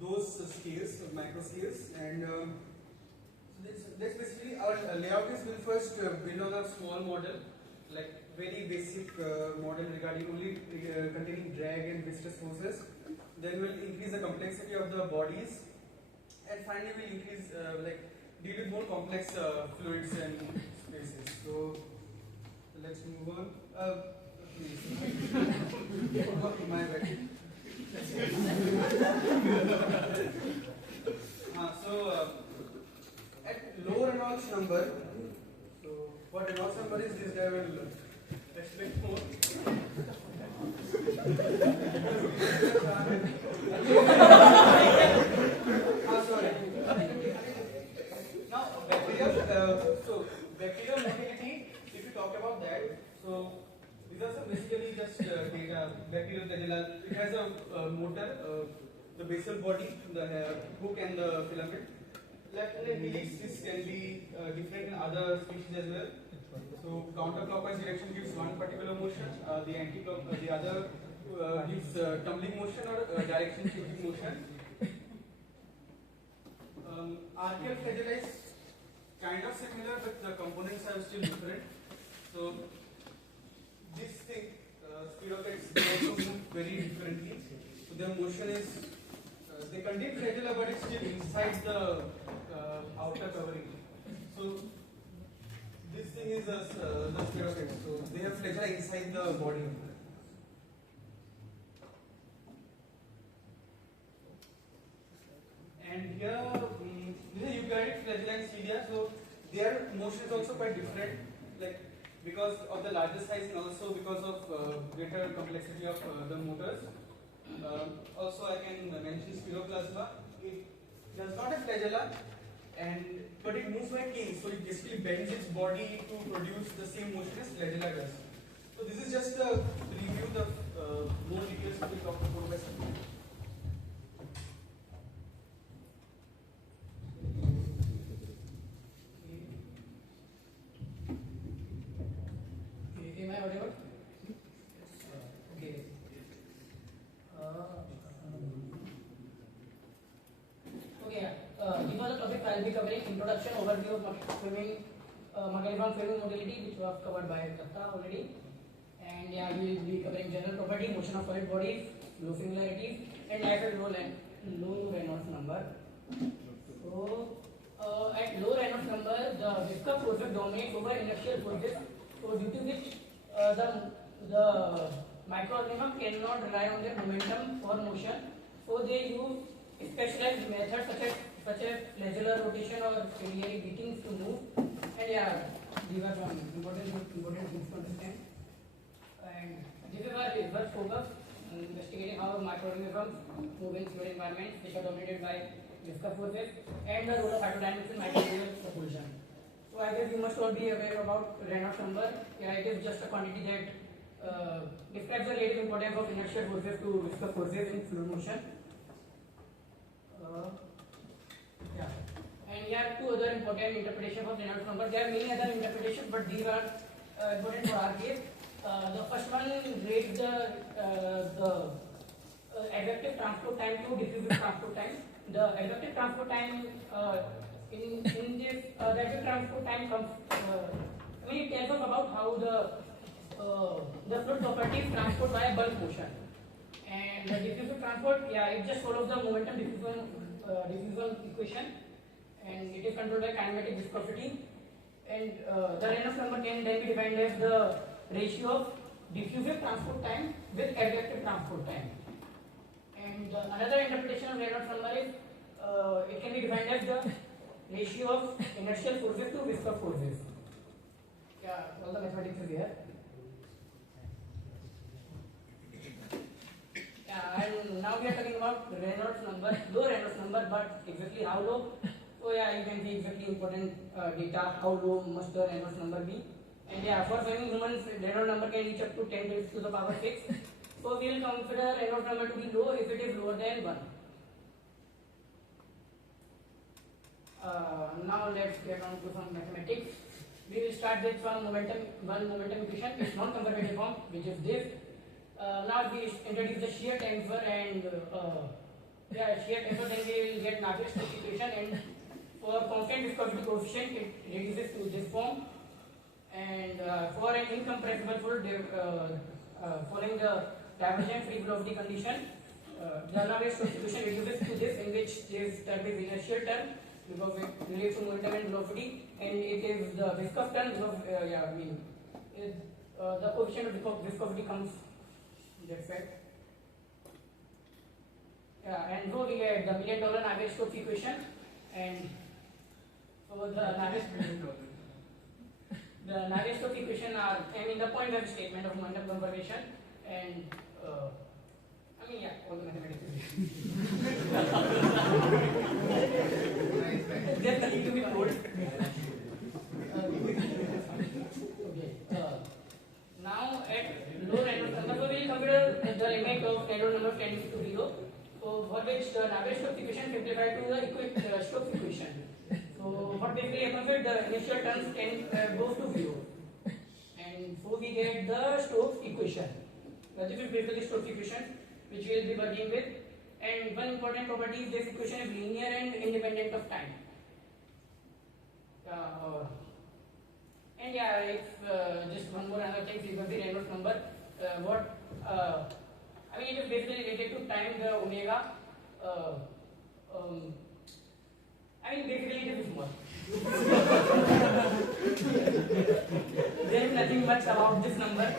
those scales, micro scales, and so that's basically our layout is we'll first build on a small model, like very basic model regarding only containing drag and viscous forces. Then we'll increase the complexity of the bodies, and finally we'll increase deal with more complex fluids and spaces. So let's move on. Please. My bad. At low Reynolds number, so what Reynolds number is, this guy will explain more. Sorry. Now, bacterial motility, if you talk about that, so these are some basically just data. Bacterial flagella, it has a motor, the basal body, the hook and the filament. Lateral helix, this can be different in other species as well. So counterclockwise direction gives one particular motion, the anti-clock, the other gives tumbling motion or direction changing motion. Archaeal flagella is kind of similar, but the components are still different. So this thing, spirochetes, they also move very differently. So their motion is, they contain flagella, but it's still inside the outer covering. So this thing is the spirochete. So they have flagella inside the body. And here, this is eukaryotic flagella and cilia. So their motion is also quite different, like because of the larger size and also because of greater complexity of the motors. Also, I can mention Spiroplasma. It does not have flagella, but it moves by kink, so it basically bends its body to produce the same motion as flagella does. So this is just a review. The more details we will talk about by Sandeep. Am I audible? Okay. These are the topics I will be covering: introduction, overview of swimming, mechanism, swimming motility, which was covered by Datta already, and we will be covering general property, motion of solid bodies, low singularities, and life at low Reynolds number. So, at low Reynolds number, the viscous forces dominate over inertial forces. So, due to which the microorganism cannot rely on their momentum for motion, so they use specialized methods such as flagellar rotation or ciliary beatings to move. And these are some important things to understand. And this is our research focus, investigating how microorganisms move in fluid environments which are dominated by viscous forces, and the role of hydrodynamics in microbial propulsion. So I guess you must all be aware about Reynolds number. It is just a quantity that describes the relative importance of inertial forces to viscous forces in fluid motion. And here are two other important interpretations of Reynolds number. There are many other interpretations, but these are important for our case. The first one rates the effective transport time to diffusive transport time. The effective transport time in this the effective transport time comes. It tells us about how the fluid properties transport via bulk motion. And the diffusive transport, it just follows the momentum diffusion equation, and it is controlled by kinematic viscosity. And the Reynolds number can then be defined as the ratio of diffusive transport time with effective transport time. And another interpretation of Reynolds number is it can be defined as the ratio of inertial forces to viscous forces. All the mathematics is here. And now we are talking about Reynolds number, low Reynolds number, but exactly how low? So you can see exactly important data, how low must the Reynolds number be. And for swimming humans, Reynolds number can reach up to 10 raised to the power 6. So we will consider Reynolds number to be low if it is lower than 1. Now let's get on to some mathematics. we will start with one momentum equation, its non-conservative form, which is this. Now we introduce the shear tensor and shear tensor, then we will get Navier-Stokes equation, and for constant viscosity coefficient it reduces to this form, and for an incompressible fluid following the divergent free velocity condition, the Navier-Stokes equation reduces to this, in which this term is inertial term because it relates to momentum and velocity, and it is the viscous term because the coefficient of viscosity comes. That's it. And so we get the $1 million Navier-Stokes equation, and so the Navier-Stokes equation are, the point of statement of momentum conservation, and all the mathematics. Just nothing to be told. Now at low random number, so we will consider the limit of random number tending to 0. So for which the Navier-Stokes equation simplified to the Stokes equation. So what basically happens is the initial terms goes to 0, and so we get the Stokes equation. This is basically Stokes equation which we will be working with. And one important property is this equation is linear and independent of time. It's just one more other thing, frequency Reynolds number. It is basically related to time, the omega. Basically it is small. There is nothing much about this number.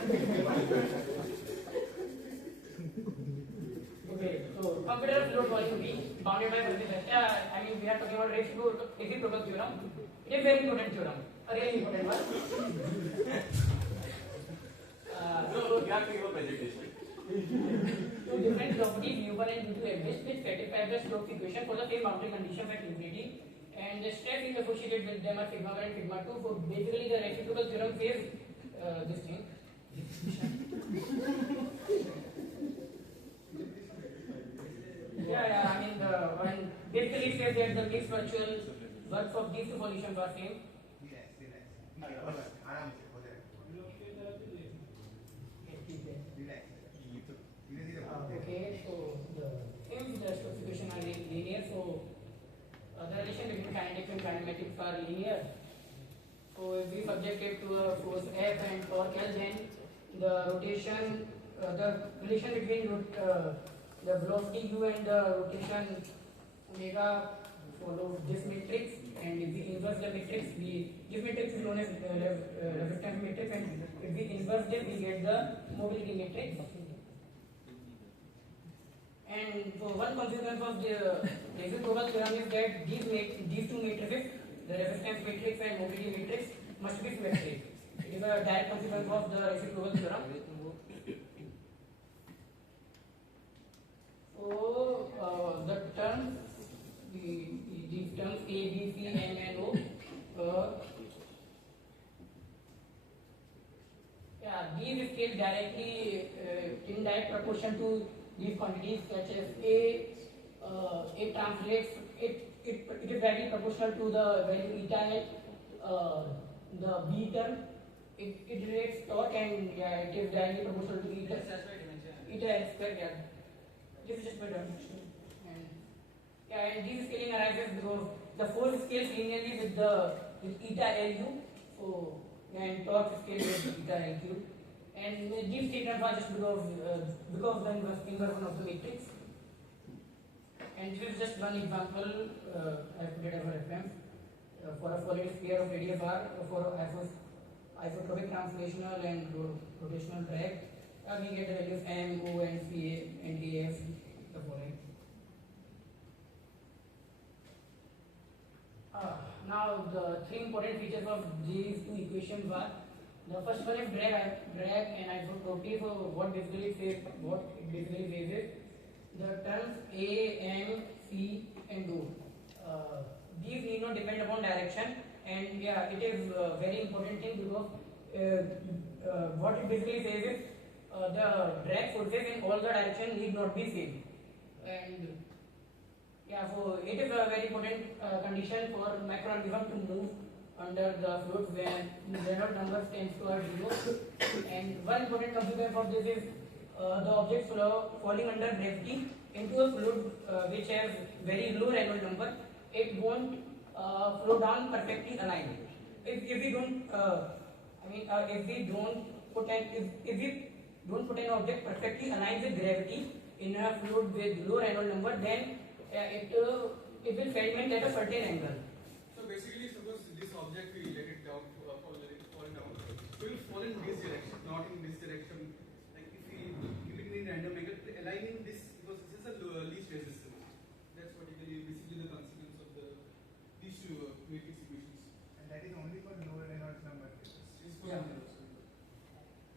Okay, so computer fluid volume V bounded by Vertical. We are talking about reciprocal theorem. It is a very important theorem, a really important one. You have to give a presentation. Two different properties U1 and U2 exist which satisfy the Stokes equation for the same boundary conditions at infinity, and the stress is associated with them are sigma 1 and sigma 2. So basically the reciprocal theorem says this thing. Basically it says that the mixed virtual works of these two solutions are same. Okay, so since the Stokes equation are linear, so the relation between kinetics and kinematics are linear. So if we subject it to a force F and torque L, then the rotation, the relation between the velocity u and the rotation omega follows this matrix, and if we inverse the matrix, this matrix is known as resistance matrix, and if we inverse this, we get the mobility matrix. And so one consequence of the reciprocal theorem is that these two matrices, the resistance matrix and mobility matrix, must be symmetric. It is a direct consequence of the reciprocal theorem. So the terms, these terms A, B, C, M, and O, these scale directly in direct proportion to these quantities, such as A translates, it is directly proportional to the value eta L, the B term, it relates torque, and it is directly proportional to eta L square. This is just better. And this scaling arises because the force scales linearly with eta Lu, so and torque scales with eta Lq. And these statements are just because the inversion of the matrix. And this is just one example I put it as a reference for a solid sphere of radius r for isotropic translational and rotational drag. We get the values M, O, and C, and AF, the following. Now the three important features of these two equations are, the first one is drag and isotropy. So what it basically says is the terms A, M, C, and O. These need not depend upon direction, and it is a very important thing because what it basically says is the drag forces in all the directions need not be same. And so it is a very important condition for microorganism to move under the fluid when Reynolds number tends towards 0. And one important consequence for this is the object falling under gravity into a fluid which has very low Reynolds number. It won't flow down perfectly aligned. If we don't, if we don't put an object perfectly aligned with gravity in a fluid with low Reynolds number, then it will fragment at a certain angle. So basically, suppose this object we let it down, fall down, it will fall in this direction, not in this direction. Like if we give it in random angle, aligning this because this is a least resistance. That's basically the consequence of these two matrix equations. And that is only for low Reynolds number cases.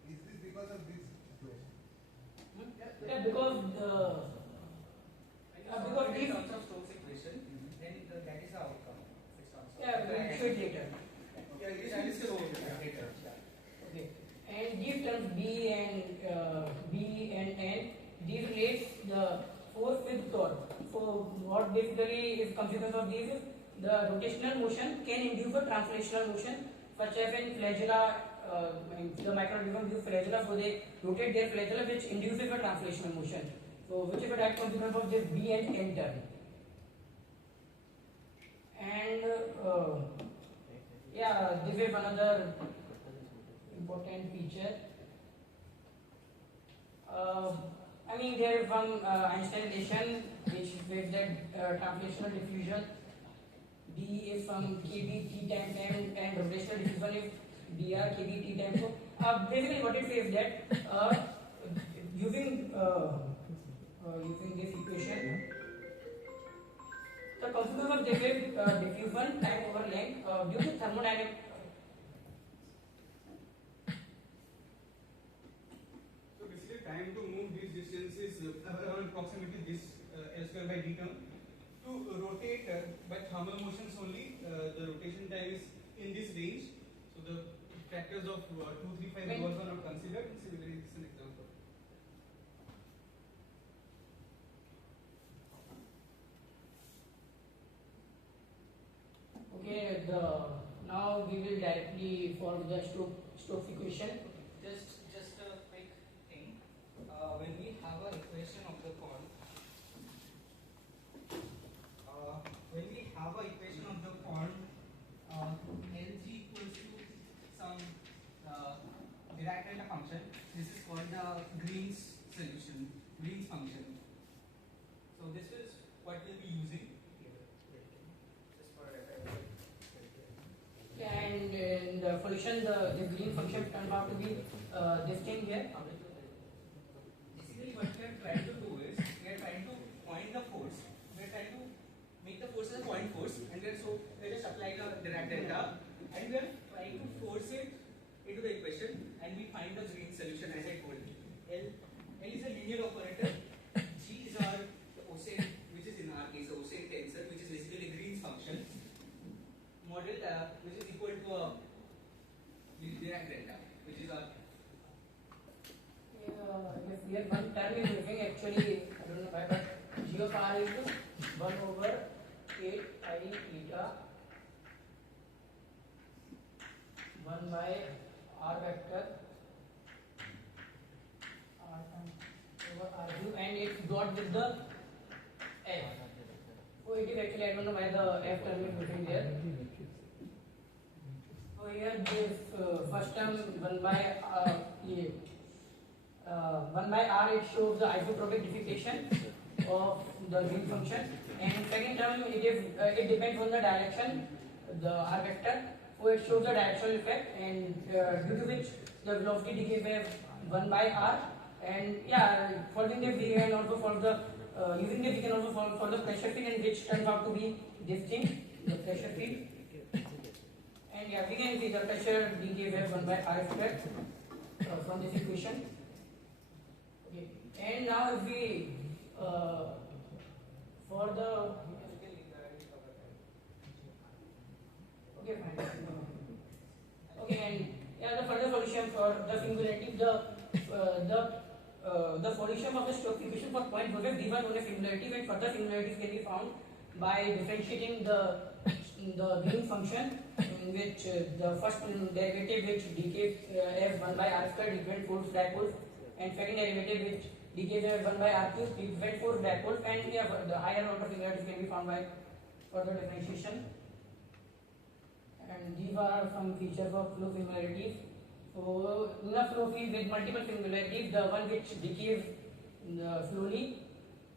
Is this because of this equation? Yeah, because these terms of Stokes equation, then that is the outcome. yeah, we'll show it later. Yeah, it is later. Okay, and these terms B and N, these relates the force with torque. So what basically is consequence of these is the rotational motion can induce a translational motion, such as in flagella. The microorganisms use flagella, so they rotate their flagella, which induces a translational motion. So which is a direct consequence of this B and N term. And yeah, this is another important feature. There is one Einstein relation which says that translational diffusion D is from kb t times m and rotational diffusion is dr kb t times. So basically what it says that using this equation, the consequence of this is diffusion time over length due to thermodynamic. So basically, time to move this distance is approximately this L square by d term. To rotate by thermal motions only, the rotation time is in this range. So the factors of 2, 3, 5 was not considered. Similarly, this is an example. Okay, now we will directly solve the Stokes equation. Just a quick thing. When we have an equation of the quant, LG equals to some Dirac delta function. This is called the Green's solution, Green's function. So this is what we'll be using. And in the solution, the green function turns out to be this thing here. Basically, what we are trying to do is we are trying to point the force. We are trying to make the force as a point force, and we just apply the Dirac delta, and we are trying to force it into the equation, and we find the green solution as I told. L is a linear operator. G is our Oseen, which is in our case a Oseen tensor, which is basically Green's function model, which is equal to a Dirac delta, which is our. If here one term is missing, actually, I don't know why, but G of R is 1 over 8 I eta 1 by R vector R over R cube, and it's dot with the F. So it is actually, I don't know why the F term is missing there. So here this first term 1 by 1 by R, it shows the isotropic diffusion of the green function, and second term it depends on the direction, the R vector, so it shows the directional effect, and due to which the velocity decay wave 1 by R, and yeah, following this we can also solve the using this we can also solve for the pressure field, and which turns out to be this thing, the pressure field, and yeah, we can see the pressure decay wave 1 by R square from this equation. Okay, and now if we for the okay fine and yeah, the further solution for the singularity, the solution of the Stokes equation for point versus given on a singularity, when further singularities can be found by differentiating the the green function in which the first derivative which decays as 1 by r square equal force dipole, and second derivative which decays as 1 by r cube equal force dipole, and yeah, the higher order singularities can be found by further differentiation. And these are some features of flow singularities. So in a flow field with multiple singularities, the one which decays slowly,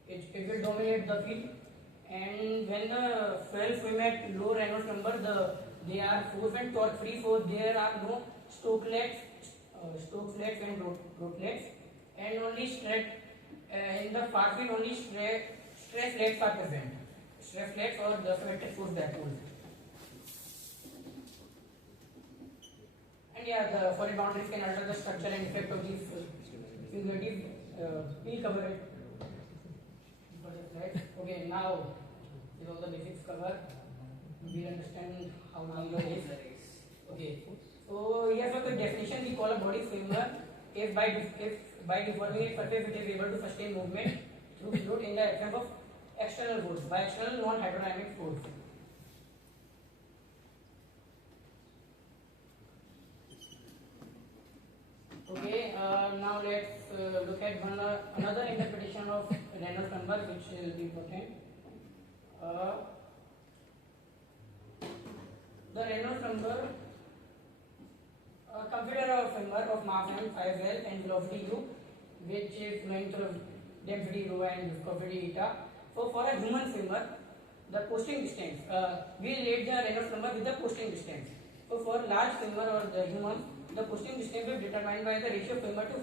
it will dominate the field. And when the cells swim at low Reynolds number, they are force and torque free, so there are no Stokelets and Rotelets, and only in the far field only stress legs are present. Stress legs or the symmetric force dipoles. And yeah, the solid boundaries can alter the structure and effect of these singularities. We'll cover it. Okay, now with all the basics covered, we'll understand how number is. Okay, so here's a quick definition. We call a body framework if by deforming its surface it is able to sustain movement through fluid in the absence of external force by external non-hydrodynamic force. Okay, now let's look at another interpretation of Reynolds number, which will be important. The Reynolds number, consider a framework of mass m, size L, and velocity u, which is length of density rho and viscosity eta. So for a human framework, the coasting distance, we relate the Reynolds number with the coasting distance. So for large framework or the human, the coasting distance is determined by the ratio of framework to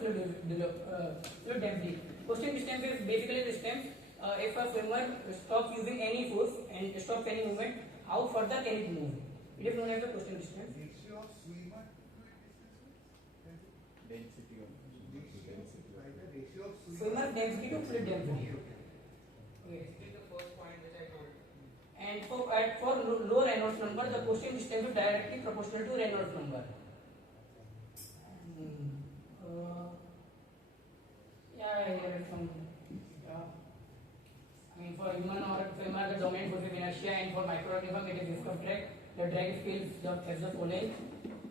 fluid density. Coasting distance is basically the distance if a framework stops using any force and stops any movement, how further can it move? It is known as the coasting distance. Ratio of swimmer density of ratio of Swimmer density to fluid density. Okay. This is the first point which I told. And for low Reynolds number, the coasting distance is directly proportional to Reynolds number. Here is some. I mean, for human or framework, the dominant force is inertia, and for microorganism, it is viscous drag. The drag scales as the following.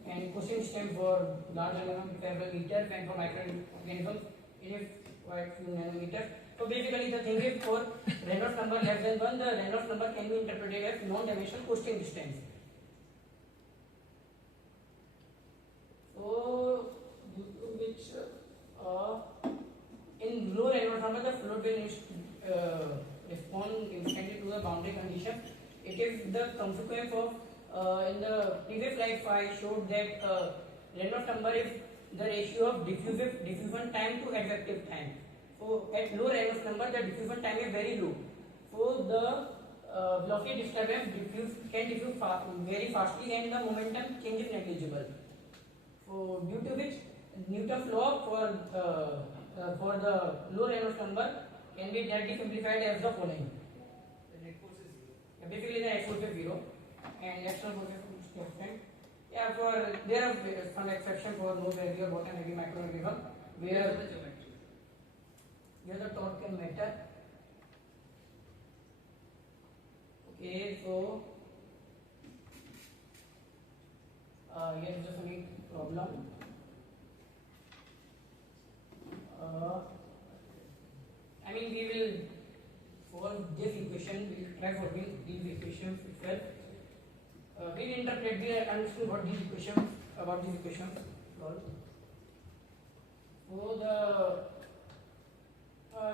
And coasting distance for large organisms is several meters, and for microorganisms, it is quite few nanometers. So basically, the thing is, for Reynolds number less than 1, the Reynolds number can be interpreted as non-dimensional coasting distance. So, due to which in low Reynolds number, the fluid will respond instantly to the boundary condition. It is the consequence of in the previous slide I showed that Reynolds number is the ratio of diffusion time to effective time. So at low Reynolds number, the diffusion time is very low. So the velocity disturbance can diffuse very fastly, and the momentum change is negligible. So due to which Newton's law for the low Reynolds number can be directly simplified as the following. The net force is 0. Basically, the net force is 0, and external force is constant. Yeah, there are some exception for no heavy or bottom heavy microorganism where the torque can matter. Okay, so here is the sonic problem. I mean, we will solve this equation, we will try solving these equations itself. We interpret, we understand what these equations, about these equations solve. So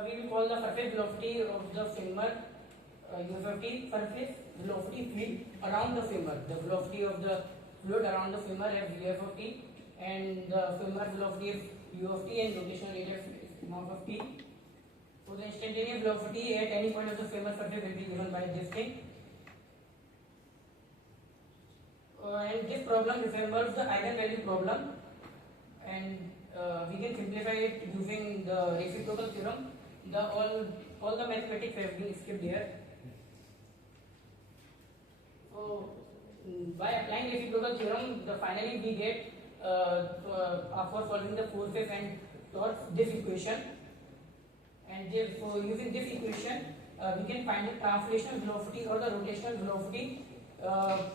we will call the surface velocity of the framework UFT, surface velocity field around the framework. The velocity of the fluid around the framework is UFT, and the framework velocity is UFT, and rotational area is mach of t. So the instantaneous velocity at any point of the framework surface will be given by this thing. And this problem resembles the eigenvalue problem, and we can simplify it using the reciprocal theorem. All the mathematics have been skipped here. So by applying reciprocal theorem, finally we get for solving the forces and torques this equation. And so using this equation, we can find the translational velocity or the rotational velocity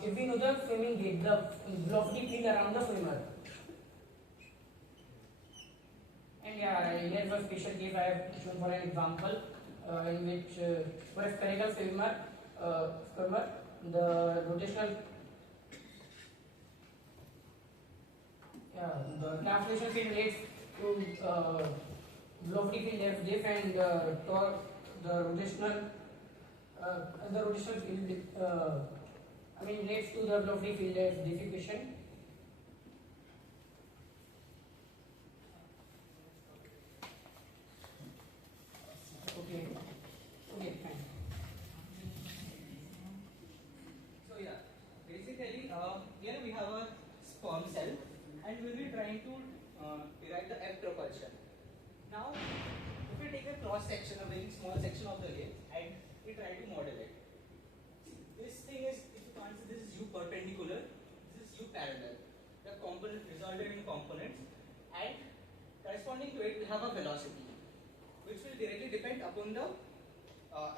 if we know the framing gate, the velocity field around the framer. And yeah, here is a special case I have shown for an example in which for a spherical framer, the rotational the translation field relates to velocity field f diff and torque, the rotational field relates to the velocity field f diff equation. Okay, fine. So yeah, basically here we have a sperm cell and we'll be trying to derive the F propulsion. Now, if we take a cross section, a very small section of the lake and we try to model it. This thing is, if you can't see, this is U perpendicular, this is U parallel. The component resulted in components and corresponding to it we have a velocity which will directly depend upon the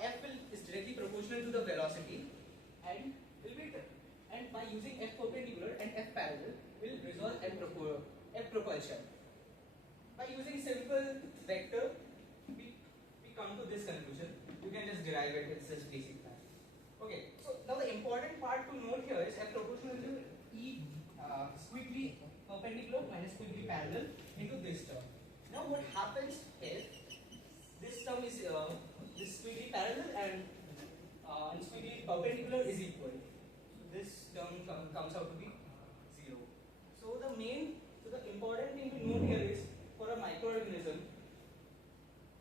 F is directly proportional to the velocity and will be and by using F perpendicular and F parallel will resolve F propulsion. By using simple vector we come to this conclusion. You can just derive it with this basic math. Okay, so now the important part to note here is F proportional to E squiggly perpendicular minus squiggly parallel into this term. Now what happens is this term is this squiggly parallel and squiggly perpendicular is equal. So this term comes out to be 0. So the important thing to note here is for a microorganism,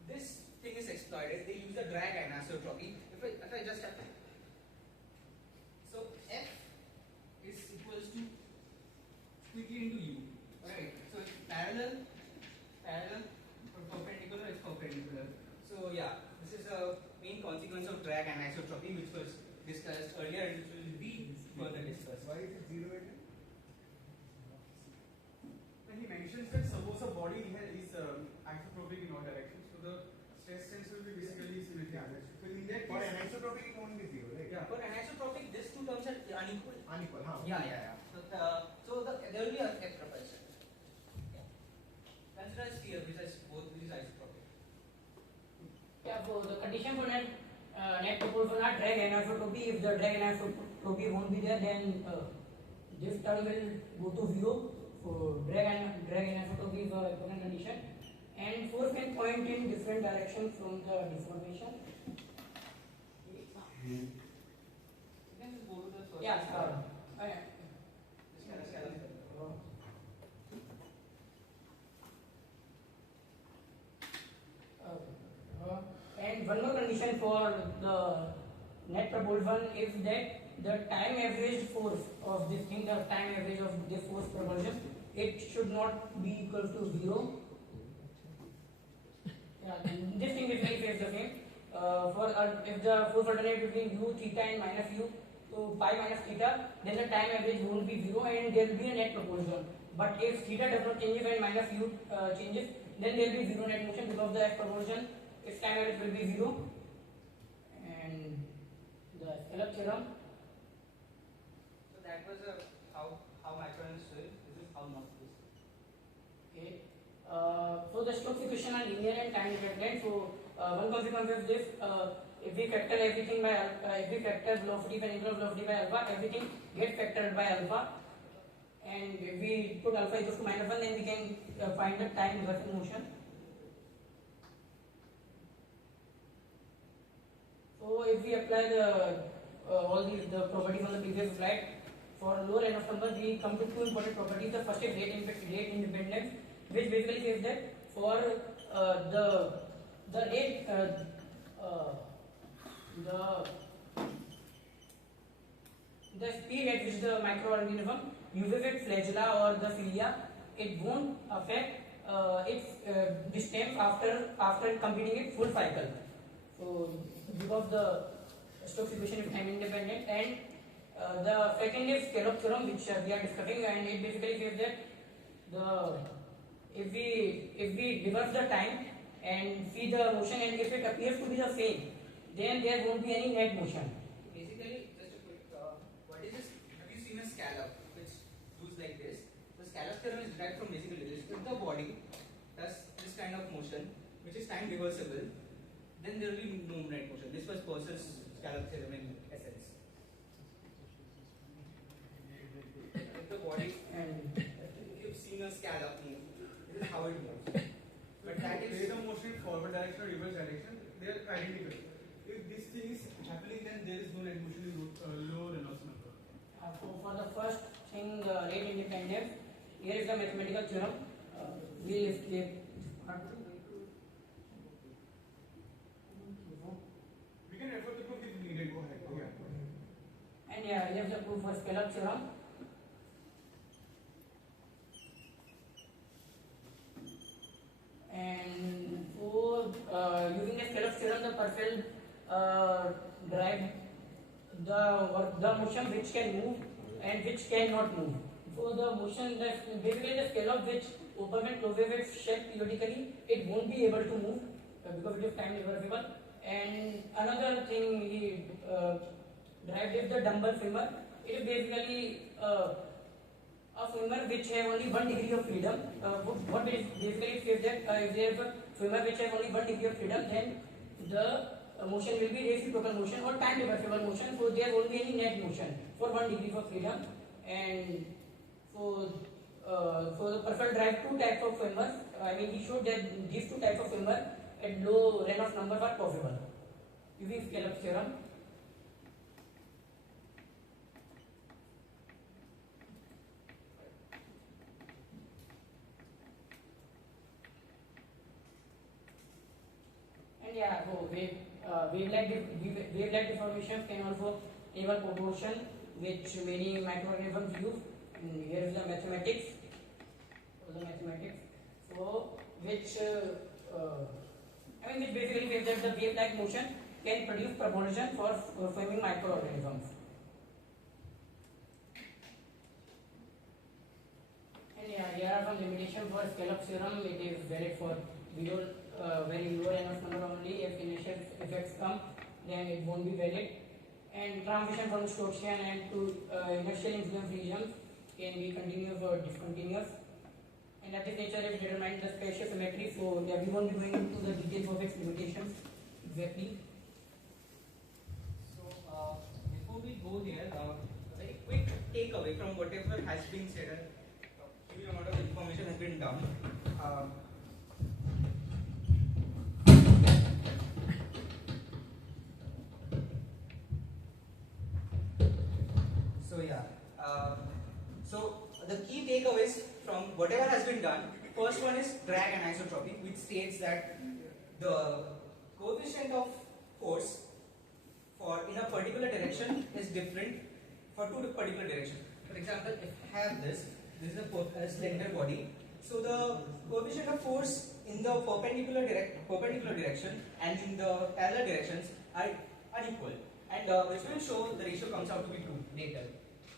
this thing is exploited. They use a drag anisotropy. If I just have so F is equals to squiggly into U. Alright. So it's parallel, perpendicular is perpendicular. So yeah, this is a main consequence of drag anisotropy which was discussed earlier and which will be further discussed. Why is it 0 again? When he mentions that suppose a body here is isotropic in all directions, so the stress tense will be basically symmetrical. So in that For case, anisotropic it won't be 0, right? Yeah, for anisotropic these two terms are unequal. Unequal, huh? Yeah. So there will be a F propulsion. Yeah. Consider a sphere which is isotropic. Yeah, so the condition for net propulsion are drag anisotropy. If the drag anisotropy won't be there, then this term will go to 0. So drag anisotropy is a equivalent condition. And force can point in different directions from the deformation. Yeah. And one more condition for the net propulsion is that the time average force of this thing, the time average of this force propulsion, it should not be equal to 0. Yeah, this thing is very the same. If the force alternate between u, theta and minus u, so pi minus theta, then the time average won't be 0 and there will be a net propulsion. But if theta does not change and minus u changes, then there will be 0 net motion because the F propulsion, its time average will be 0. And the Scallop theorem. So that was how microns will. This is how not this. Okay. So the Stokes equation are linear and time dependent. So one consequence is this: if we factor everything by if we factor velocity and angular velocity by alpha, everything gets factored by alpha. And if we put alpha equals to -1, then we can find the time reversing motion. So if we apply all the properties on the previous slide, for lower n of numbers we come to two important properties. The first is rate independence, which basically says that for the rate the speed at which the microorganism uses its flagella or the cilia, it won't affect its distance after completing its full cycle. So because the Stokes equation is time independent, and the second is Scallop theorem, which we are discussing, and it basically says that if we reverse the time and see the motion, and if it appears to be the same, then there won't be any net motion. Basically, just a quick, what that from basically this. If the body does this kind of motion, which is time reversible, then there will be no net motion. This was Pearson's scallop theorem in essence. If the body, and you've seen a scallop move, this is how it moves. But that is based on motion in forward direction or reverse direction, they are identical. If this thing is happening, then there is no net motion in low Reynolds number. For the first thing, rate independent, here is the mathematical theorem. We can refer the proof if needed. Go ahead. Yeah. And yeah, here's the proof for scallop theorem. And for using the scallop theorem, the Purcell derive the motion which can move and which cannot move. For the motion, basically the scallop which open and closes its shell periodically, it won't be able to move because it is time reversible. And another thing he derived is the dumbbell femur. It is basically a femur which have only 1 degree of freedom. What is basically it says that if there is a femur which have only 1 degree of freedom, then the motion will be reciprocal motion or time reversible motion. So there won't be any net motion for 1 degree of freedom. And for the Purcell derived 2 types of femurs. I mean, he showed that these 2 types of femur at low Reynolds numbers are possible using scallop theorem. And yeah, so wavelength deformations can also enable proportion, which many microorganisms use. And here is the mathematics. So, which which basically says that the wave-like motion can produce propulsion for forming microorganisms. And yeah, here are some limitations for scallop theorem. It is valid for very low Reynolds number only. If initial effects come, then it won't be valid. And transition from Stokesian and to inertial influence regions can be continuous or discontinuous. And at this nature is determined the spatial symmetry, so yeah, we won't be going into the details of its limitations exactly. So before we go here, a very quick takeaway from whatever has been said. A huge amount of information has been done. So yeah, so the key takeaways from whatever has been done. First one is drag anisotropy, which states that the coefficient of force for in a particular direction is different for 2 particular directions. For example, if I have this is a slender body. So the coefficient of force in the perpendicular direction and in the parallel directions are equal, and which will show the ratio comes out to be 2 later.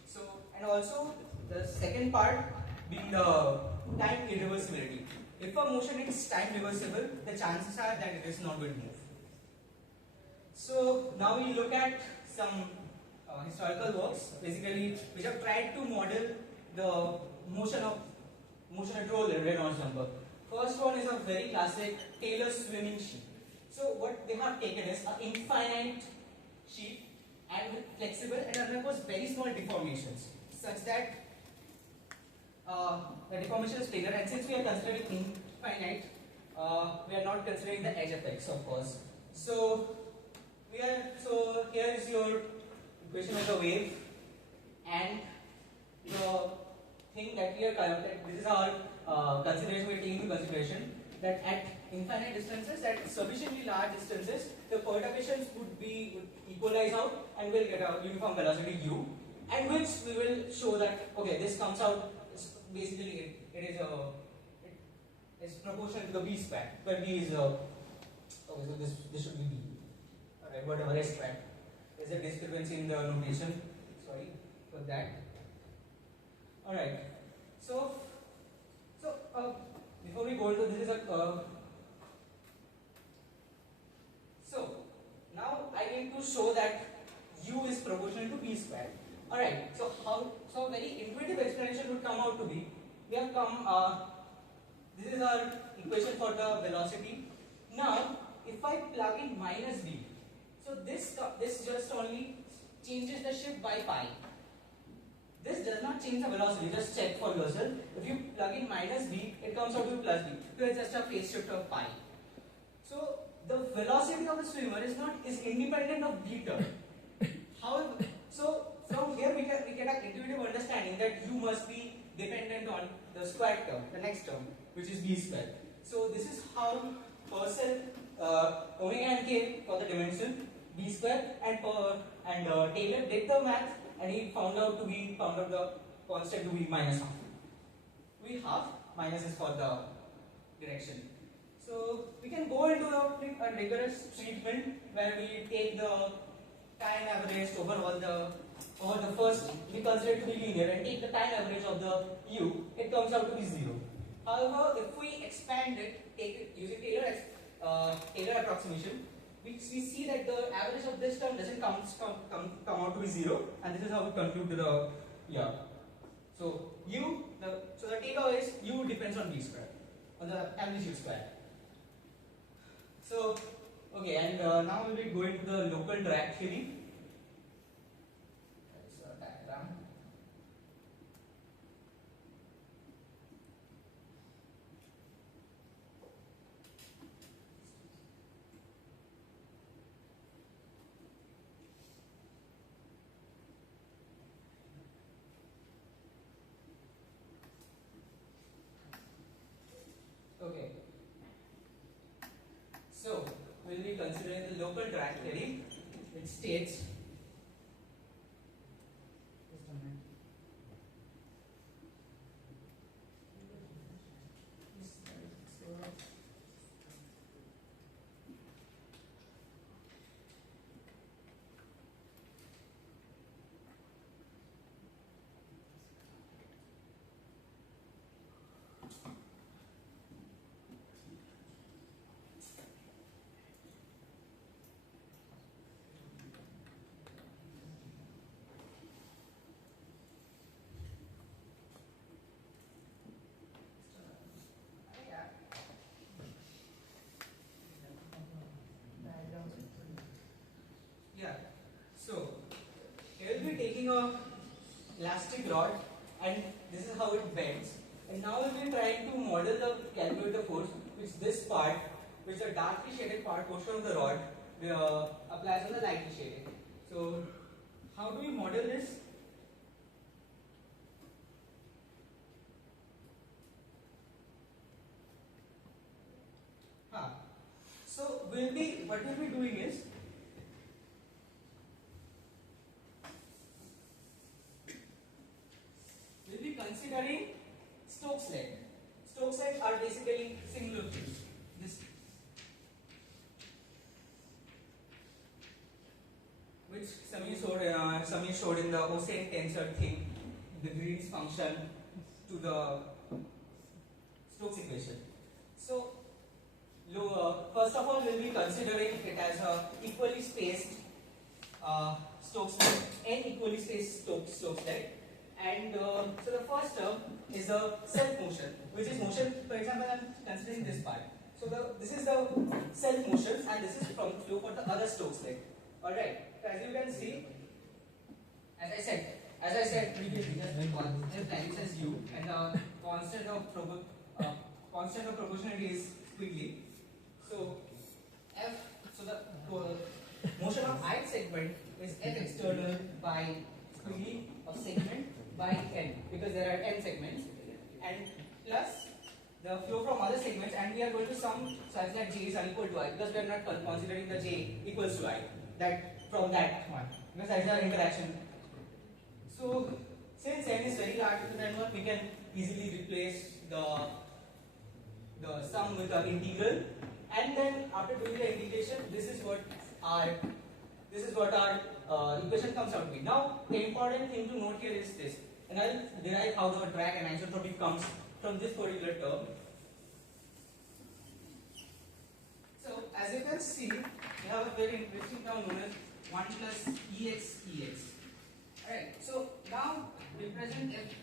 So, and also the second part being the time irreversibility. If a motion is time reversible, the chances are that it is not going to move. So now we look at some historical works, basically, which have tried to model the motion at low Reynolds number. First one is a very classic Taylor's swimming sheet. So what they have taken is an infinite sheet and flexible and undergoes very small deformations, such that the deformation is planar, and since we are considering infinite, we are not considering the edge effects, of course. So here is your equation of the wave, and the thing that we are this is our consideration we are taking into consideration, that at infinite distances, at sufficiently large distances, the perturbations would equalize out and we'll get a uniform velocity u, and which we will show that okay, this comes out basically it is proportional to the v square, where v is okay, so this should be v. Alright, whatever is square. There's a discrepancy in the notation. Sorry for that. Alright. So before we go into this is a so now I need to show that u is proportional to v square. Alright, so a very intuitive explanation would come out to be we have come, this is our equation for the velocity. Now, if I plug in minus v, so this just only changes the shift by pi. This does not change the velocity, just check for yourself. If you plug in minus v, it comes out to be plus v, so it's just a phase shift of pi. So, the velocity of the swimmer is independent of v term. However, so from here we get an intuitive understanding that u must be dependent on the square term, the next term, which is v square. So this is how Purcell, omega and k for the dimension v square, and Taylor did the math and he found out the constant to be minus half. We half, minus is for the direction. So we can go into a rigorous treatment where we take the time average over the first, we consider it to be linear, and take the time average of the u, it comes out to be 0. However, if we expand it, take it using Taylor approximation, we see that the average of this term doesn't come out to be 0, and this is how we conclude to the So the Taylor is u depends on v square, on the amplitude square. So okay, and now we will go into the local drag theory. That's a diagram. Okay. So, we'll be considering the local drag theory, which states just a minute. Yeah. So here we'll be taking a elastic rod, and this is how it bends. And now we'll be trying to model calculate the force, which this part, which the darkly shaded portion of the rod applies on the lightly shaded. So how do we model this? So what we'll be doing is, we'll be considering Stokes length. Stokes length are basically singular fields. Which Samir showed in the Hossain tensor thing, the Green's function to the Stokes equation. So first of all, we'll be considering it as a equally spaced Stokes length, n equally spaced Stokes length. And so the first term is the self motion, which is motion. For example, I'm considering this part. So this is the self motion, and this is from the flow for the other Stokes length. All right. So as you can see, as I said previously, just constant values as u, and the constant of proportionality is squiggly. So the motion of ith segment is f external by squiggly of segment by n, because there are n segments, and plus the flow from other segments, and we are going to sum such that j is unequal to I, because we are not considering the j equals to I, that from that one, because that is our interaction. So since n is very larger than 1, we can easily replace the sum with the integral, and then after doing the integration, this is what our equation comes out to be. Now the important thing to note here is this, and I'll derive how the drag and isotropy comes from this particular term. So as you can see, we have a very interesting term known as 1 plus ex. Alright, so now represent f.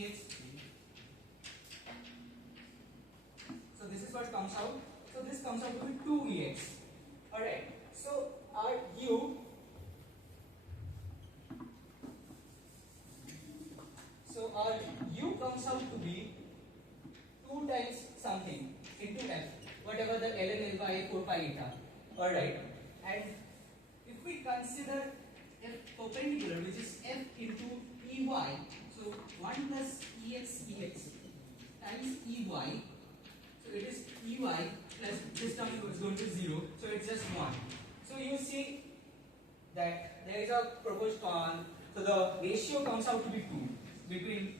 Ex. So this is what comes out. So this comes out to be 2Ex. Alright. So our U. So our U comes out to be 2 times something into F, whatever the ln L by 4 pi eta. Alright. And if we consider F perpendicular, which is F into EY, so 1 plus Ex times EY, so it is EY plus this term is going to 0, so it's just 1. So you see that there is a proportion, so the ratio comes out to be 2 between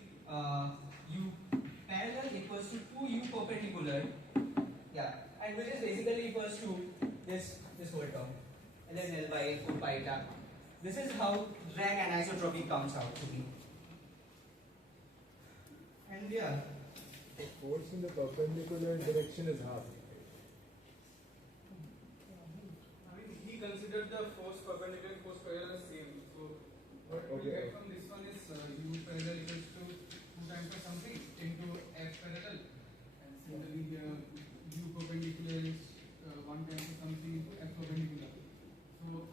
U parallel equals to 2U perpendicular, yeah, and which is basically equals to this whole term, ln L by 4 pi eta. This is how drag anisotropy comes out to be. And yeah, the force in the perpendicular direction is half. I mean, he considered the force perpendicular and force parallel as same. So what we get from this one is U parallel equals to 2 times of something into F parallel, and similarly here U perpendicular is 1 times of something into F perpendicular. So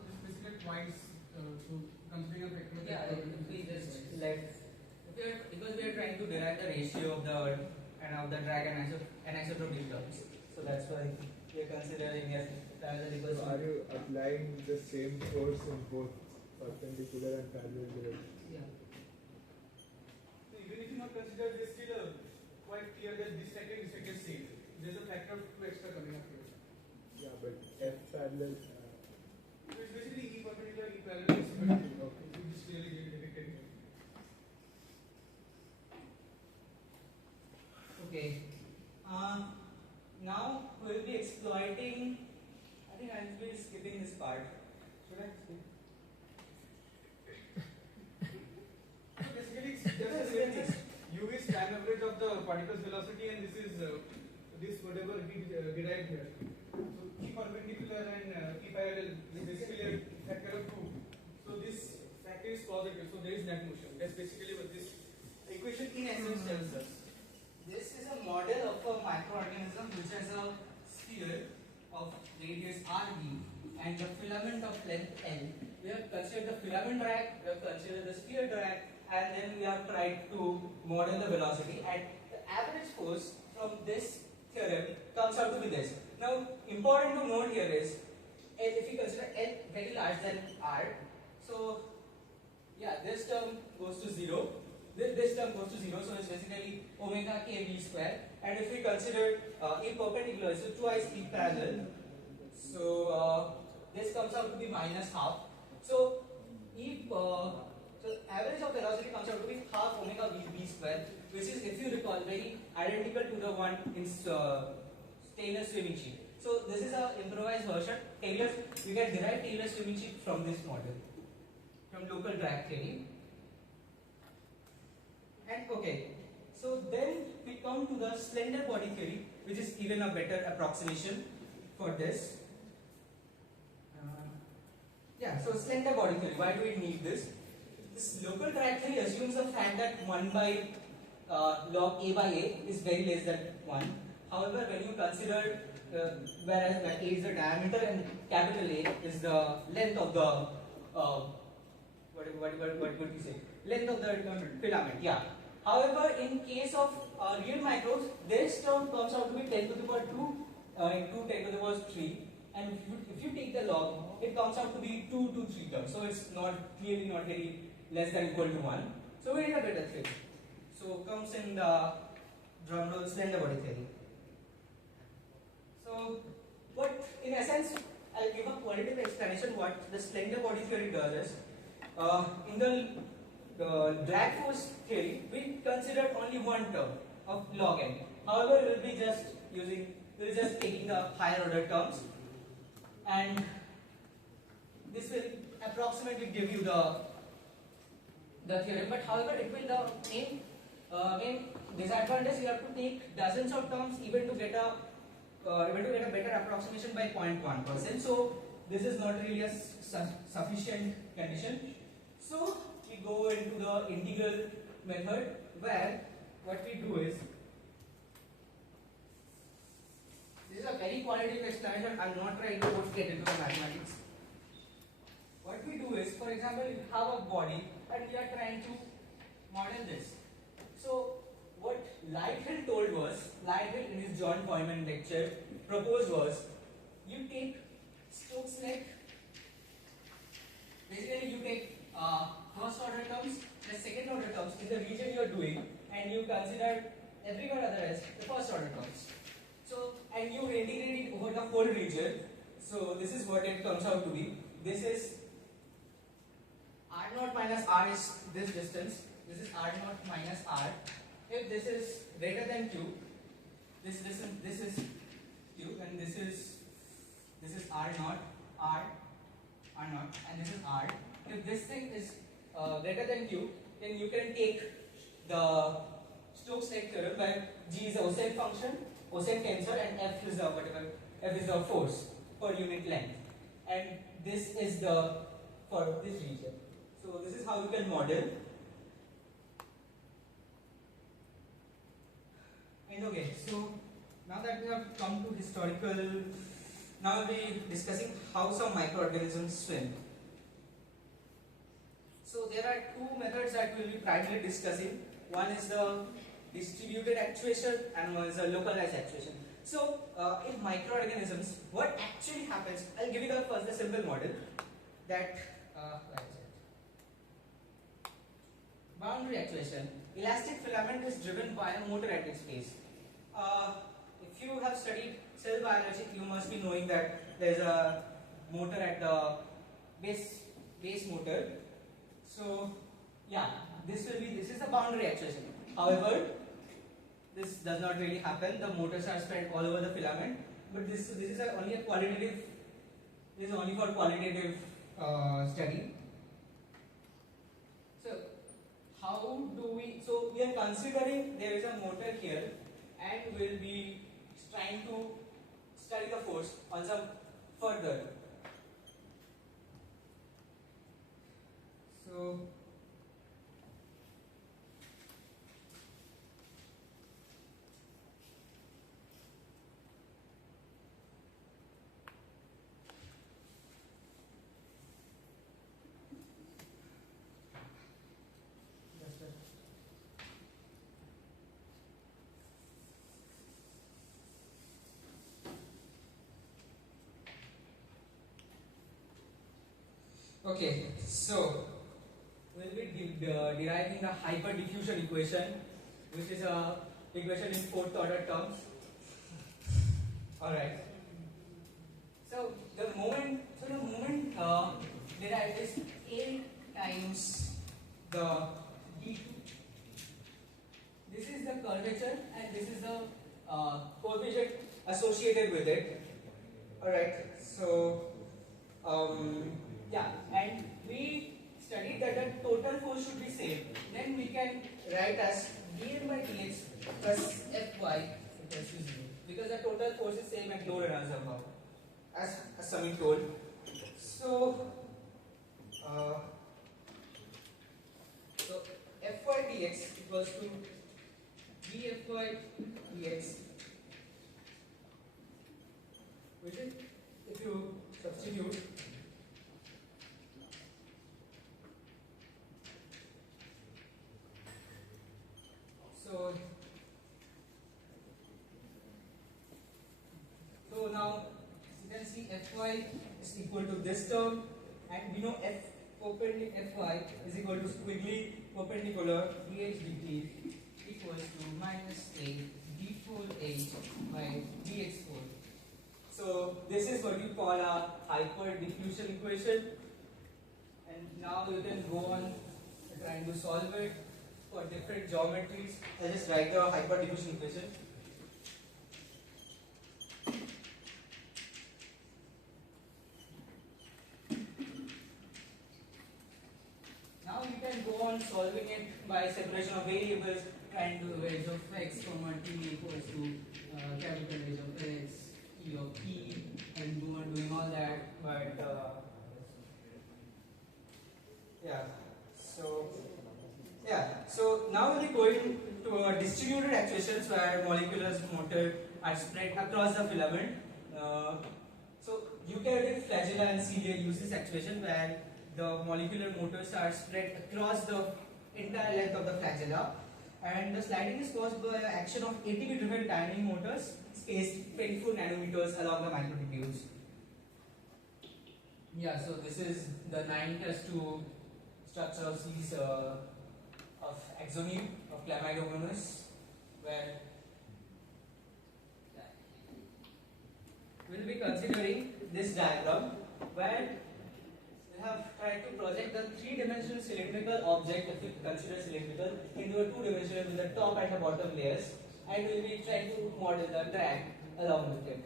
this basically twice. So considering a factor. yeah, if we just because we are trying to derive the ratio of the drag anisotropy terms, so that's why we are considering F parallel equals. So are you applying the same force in both perpendicular and parallel directions? Yeah. So even if you not consider this, still quite clear that this factor is same. There's a factor of 2 extra coming up here. Yeah, but F parallel. So it's basically E perpendicular, E parallel is symmetrical. Okay. So this clearly depicted here. Okay. Now we will be exploiting. I think I will be skipping this part. Should I skip? So basically, just U is time average of the particle's velocity, and this is this whatever we derived here. So E perpendicular and E parallel is basically a factor of 2. So this factor is positive. So there is net motion. That's basically what this Equation in essence tells us. This is a model of a microorganism which has a sphere of radius RB and the filament of length L. We have considered the filament drag, we have considered the sphere drag, and then we have tried to model the velocity. And the average force from this theorem comes out to be this. Now, important to note here is if you consider L very large than R, so yeah, this term goes to 0. This term goes to 0, so it's basically omega k v square. And if we consider E perpendicular, so twice E parallel, so this comes out to be minus half. So so average of velocity comes out to be half omega v square, which is, if you recall, very identical to the one in Taylor's swimming sheet. So this is an improvised version. You can derive Taylor's swimming sheet from this model, from local drag theory. And okay, so then we come to the slender body theory, which is even a better approximation for this. So slender body theory, why do we need this? This local drag theory assumes the fact that 1 by log A by A is very less than 1. However, when you consider, whereas A is the diameter and capital A is the length of the, what would you say? Length of the filament, yeah. However, in case of real microbes, this term comes out to be 10 to the power 2 into 10 to the power 3. And if you take the log, it comes out to be 2 to 3 terms. So it's clearly not very less than equal to 1. So we need a better theory. So comes in the drumroll slender body theory. So what, in essence, I'll give a qualitative explanation. What the slender body theory does is, in the drag force theory, we considered only one term of log n. However, we'll be just taking the higher order terms, and this will approximately give you the theorem. But however, it will the main disadvantage, you have to take dozens of terms even to get a better approximation by 0.1%. So this is not really a sufficient condition. So we go into the integral method, where what we do is, this is a very qualitative explanation. I'm not trying to get into the mathematics. What we do is, for example, we have a body and we are trying to model this. So what Lighthill told was, Lighthill in his John Feynman lecture proposed was, you take Stokes' leg. Basically, you take first order terms, the second order terms is the region you are doing, and you consider everyone other as the first order terms. So, and you integrate it over the whole region. So this is what it comes out to be. This is R0 minus R is this distance. This is R0 minus R. If this is greater than Q, this is Q, and this is R0, R0, and this is R. If this thing is greater than Q, then you can take the Stokes-Lake theorem where G is a Oseen function, Oseen tensor, and F is the force per unit length, and this is the for this region. So this is how you can model. And okay, so now that we have come to historical, now we'll be discussing how some microorganisms swim. So there are two methods that we'll be primarily discussing. One is the distributed actuation and one is the localized actuation. So in microorganisms, what actually happens, I'll give you first the simple model that where is it? Boundary actuation. Elastic filament is driven by a motor at its base. If you have studied cell biology, you must be knowing that there is a motor at the base motor. So yeah, this is the boundary actuation. However, this does not really happen. The motors are spread all over the filament, but this is only a qualitative. This is only for qualitative study. So how do we? So we are considering there is a motor here, and we'll be trying to study the force on some further. So okay, so we'll be deriving the hyperdiffusion equation, which is a equation in fourth order terms. Alright. So the moment derived is A times the d2. This is the curvature and this is the coefficient associated with it. Alright, so yeah, and we studied that the total force should be same. Then we can write as dm by dx plus fy equals to 0, because the total force is same at lower and somehow, as Samir told. So fy dx equals to dfy dx, which is, if you substitute, so now you can see fy is equal to this term, and we know fy is equal to squiggly perpendicular dh dt equals to minus a d4h by dx4. So this is what we call a hyperdiffusion equation, and now you can go on trying to solve it for different geometries. I'll just write the hyperdiffusion equation. Now you can go on solving it by separation of variables, trying to range of x comma t equals to capital H of x, e of p, and go on doing all that. But but yeah. So now we're going to distributed actuations where molecular motor are spread across the filament. So eukaryotic flagella and cilia use this actuation where the molecular motors are spread across the entire length of the flagella, and the sliding is caused by action of ATP driven dynamic motors spaced 24 nanometers along the microtubules. Yeah, so this is the 9+2 structure of these of axoneme of Chlamydomonas, where we'll be considering this diagram where we have tried to project the three-dimensional cylindrical object, if we consider cylindrical, into a two-dimensional with the top and the bottom layers, and we'll be trying to model the drag along with it.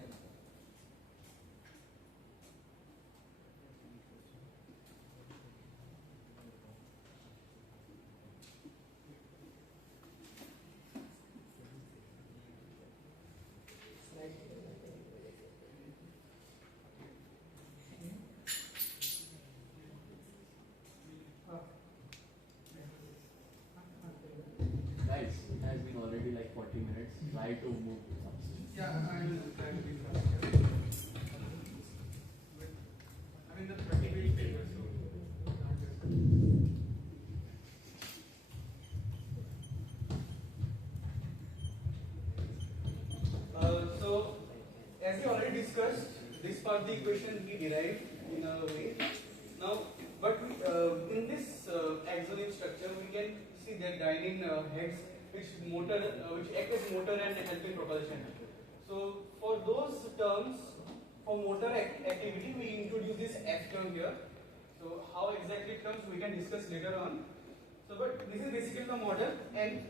Guys, it has been already like 40 minutes. Try to move upstairs. Yeah, I will try to be fast. I mean, the 30-page paper, so not just. So, as we already discussed, this part of the equation we derived in a way. Now, but in this axoneme structure, we can see that dynein heads which act as motor and help in propulsion. So, for those terms, for motor activity, we introduce this F term here. So, how exactly it comes, we can discuss later on. So, but this is basically the model, and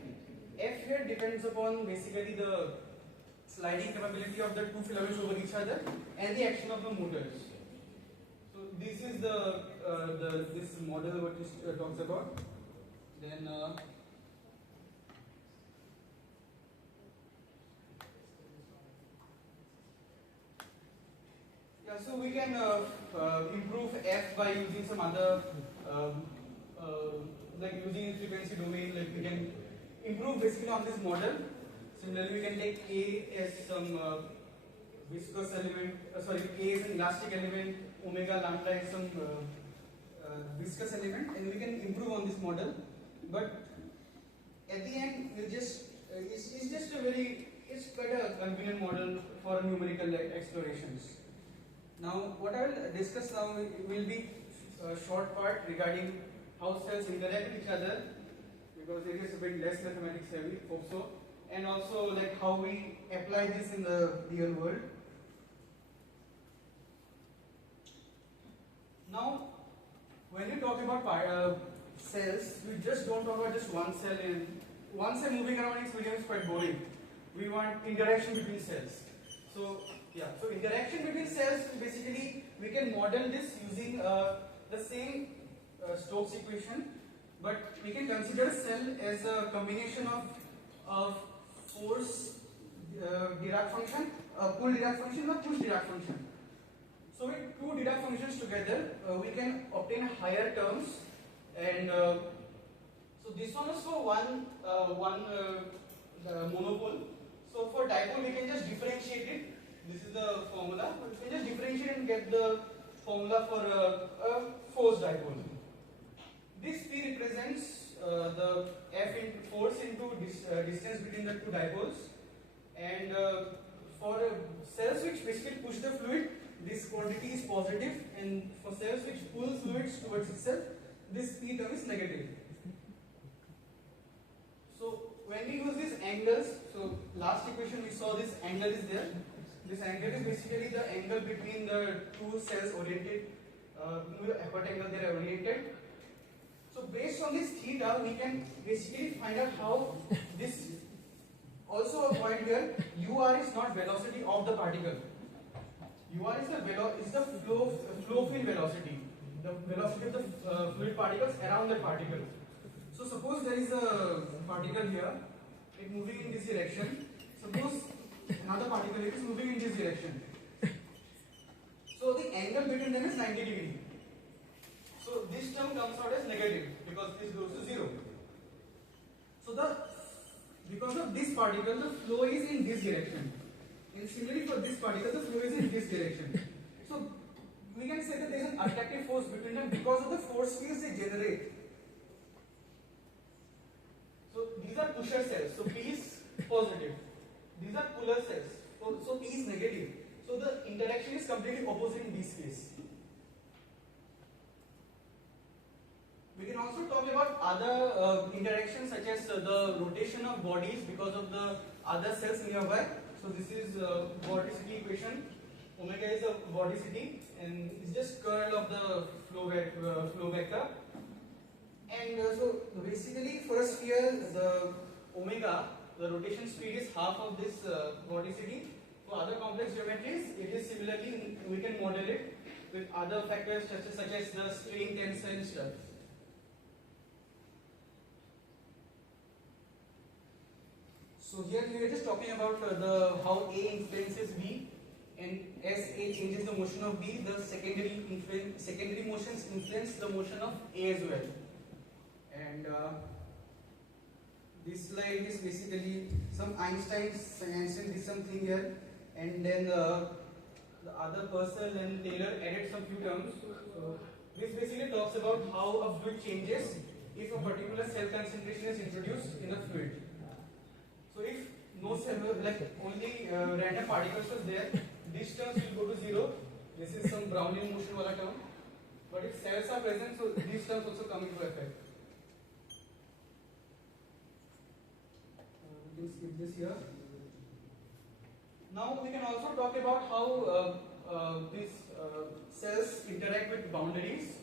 F here depends upon basically the sliding capability of the two filaments over each other and the action of the motors. So this is this model what it talks about. Then yeah, so we can improve F by using some other like using frequency domain. Like we can improve basically on this model. Similarly, we can take A as some viscous element, A is an elastic element, omega lambda is some viscous element, and we can improve on this model. But at the end, it's just a it's quite a convenient model for numerical explorations. Now, what I will discuss now will be a short part regarding how cells interact with each other, because it is a bit less mathematics heavy, hope so. And also like how we apply this in the real world. Now, when you talk about cells, we just don't talk about just one cell. One cell moving around is quite boring. We want interaction between cells. So yeah, so interaction between cells, basically we can model this using the same Stokes equation, but we can consider a cell as a combination of force Dirac function, pull Dirac function, or push Dirac function. So with two Dirac functions together, we can obtain higher terms, and so this one is for one monopole. So for dipole, we can just differentiate it. This is the formula. We can just differentiate and get the formula for a force dipole. This P represents the F in force into distance between the two dipoles, and for cells which basically push the fluid, this quantity is positive, and for cells which pull fluids towards itself, this P term is negative. So when we use these angles, so last equation we saw this angle is there. This angle is basically the angle between the two cells oriented, apart angle they are oriented. So based on this theta, we can basically find out how this, also a point here, UR is not velocity of the particle. UR is the flow field velocity, the velocity of the fluid particles around the particle. So suppose there is a particle here, it moving in this direction. Suppose another particle is moving in this direction. So So the angle between them is 90 degree. So this term comes out as negative because this goes to 0. So because of this particle, the flow is in this direction. And similarly for this particle, the flow is in this direction. So we can say that there is an attractive force between them because of the force fields they generate. So these are pusher cells. So P is positive. These are puller cells. So P is negative. So the interaction is completely opposite in this case. We can also talk about other interactions such as the rotation of bodies because of the other cells nearby. So this is vorticity equation. Omega is a vorticity and it's just curl of the flow vector. And so basically for a sphere, the omega, the rotation speed is half of this vorticity. For other complex geometries, it is similarly, we can model it with other factors such as the strain, tensor and stuff. So here we are just talking about how A influences B, and as A changes the motion of B, the secondary motions influence the motion of A as well. And this slide is basically Einstein did something here, and then the other Purcell and Taylor added some few terms. So this basically talks about how a fluid changes if a particular cell concentration is introduced in the fluid. So if no cell, like only random particles was there, these terms will go to 0. This is some Brownian motion wala term. But if cells are present, so these terms also come into effect. We can skip this here. Now we can also talk about how these cells interact with boundaries.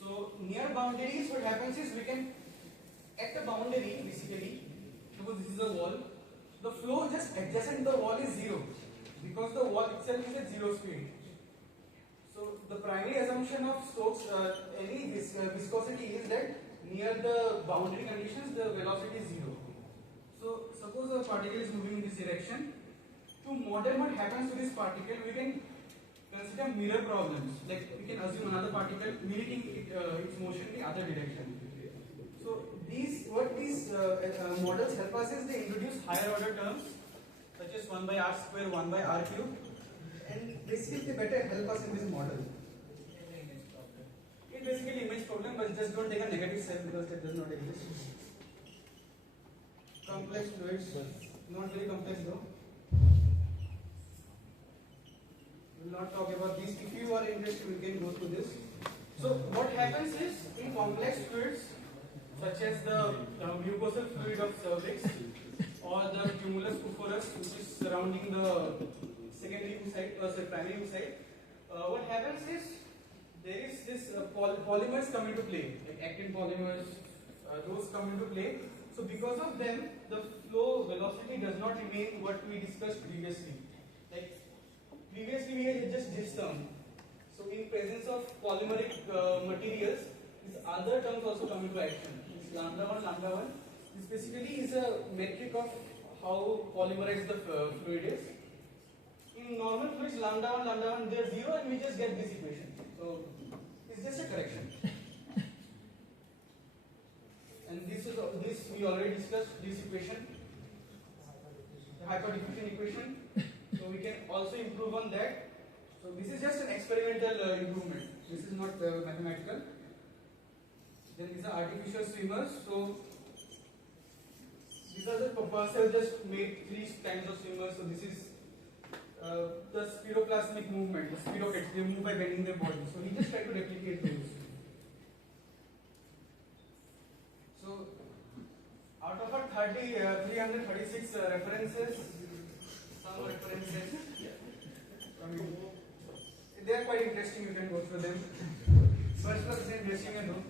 So near boundaries, what happens is we can, at the boundary basically, suppose this is a wall, the flow just adjacent to the wall is 0 because the wall itself is at 0 speed. So the primary assumption of Stokes any viscosity is that near the boundary conditions the velocity is 0. So suppose a particle is moving in this direction. To model what happens to this particle, we can consider mirror problems. Like we can assume another particle mimicking its motion in the other direction. So what these models help us is they introduce higher order terms such as 1 by r square, 1 by r cube, and basically they better help us in this model. It basically image problem, but just don't take a negative set because that does not exist. Complex fluids, not very complex though. We will not talk about these. If you are interested, we can go through this. So what happens is in complex fluids such as the mucosal fluid of cervix or the cumulus cuforus which is surrounding the secondary oocyte or primary oocyte, what happens is there is this polymers come into play, like actin polymers, those come into play. So because of them, the flow velocity does not remain what we discussed previously. Like previously we had just this term. So in presence of polymeric materials, these other terms also come into action. This lambda 1. This basically is a metric of how polymerized the fluid is. In normal fluids, lambda 1, they are 0 and we just get this equation. So it's just a correction. And this we already discussed this equation, the hyperdiffusion equation. So we can also improve on that. So this is just an experimental improvement. This is not mathematical. Then these are artificial swimmers. So these are the Purcell just made 3 kinds of swimmers. So this is the spiroplasmic movement, the spirochetes, they move by bending their body. So he just tried to replicate those. So out of our 336 references, some references, I mean, they are quite interesting, you can go through them. First was interesting, you know.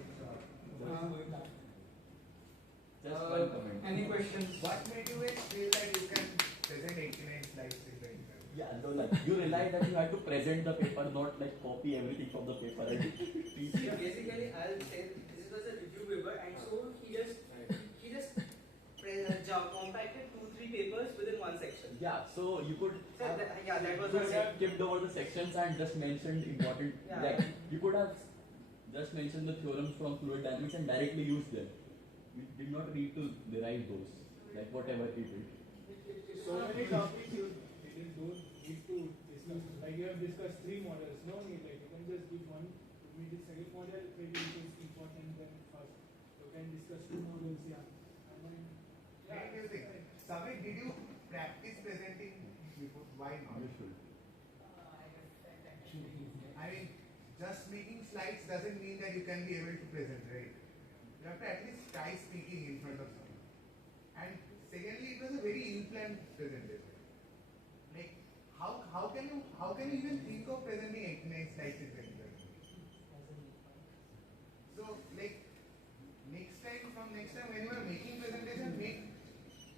Just one comment. Any questions? What made you feel that you can present 89 slides in 25? Yeah, no, like you realized that you had to present the paper, not like copy everything from the paper. Right? Yeah, basically, I'll say this was a review paper, and so he just compacted 2-3 papers within one section. Yeah, so you could. So that was you the could have skipped over the sections and just mentioned important. Yeah. Like you could have just mentioned the theorems from fluid dynamics and directly used them. We did not need to derive those. Like whatever he did. So many topics you don't need to discuss. Like you have discussed 3 models. No need. Like you can just give one. Maybe the second model maybe it is important than first. You can discuss 2 models. Yeah. And then, Make music. Samir, did you practice presenting before? Why not? You should. I mean, just making slides doesn't mean that you can be able to present, right? You have to at least try speaking in front of someone. And secondly, it was a very in-planned presentation. Like, how can you even think of presenting 89 slides in 20 minutes? So, like, next time when you are making presentation, make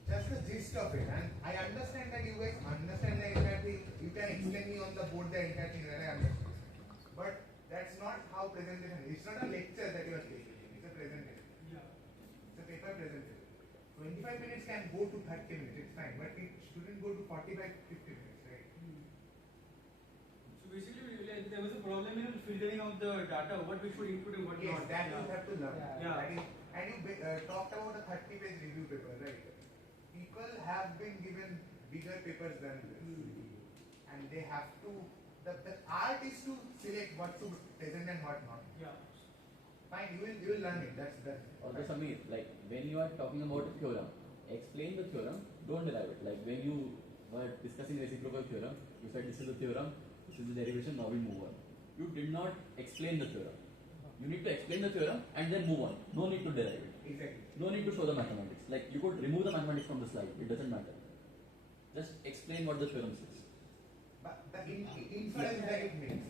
just the gist of it. And I understand that you guys understand the entire thing. You can explain me on the board the entire thing that I understand. But that's not how presentation is. It's not a lecture that you are taking. It's a presentation. It's a paper presentation. 25 minutes can go to 30 minutes. It's fine. But it shouldn't go to 45-50 minutes, right? So basically, there was a problem in filtering out the data, what we should input and what Yes, not. that you have to learn. Yeah. That is, and you talked about a 30-page review paper, right? People have been given bigger papers than this. And they have to, the art is to select what to present and what not. Yeah. Fine, you will learn it. That's Also, Samir, like when you are talking about a theorem, explain the theorem, don't derive it. Like when you were discussing reciprocal theorem, you said this is the theorem, this is the derivation, now we move on. You did not explain the theorem. You need to explain the theorem and then move on. No need to derive it. Exactly. No need to show the mathematics. Like you could remove the mathematics from the slide, it doesn't matter. Just explain what the theorem says. But the inference that it makes,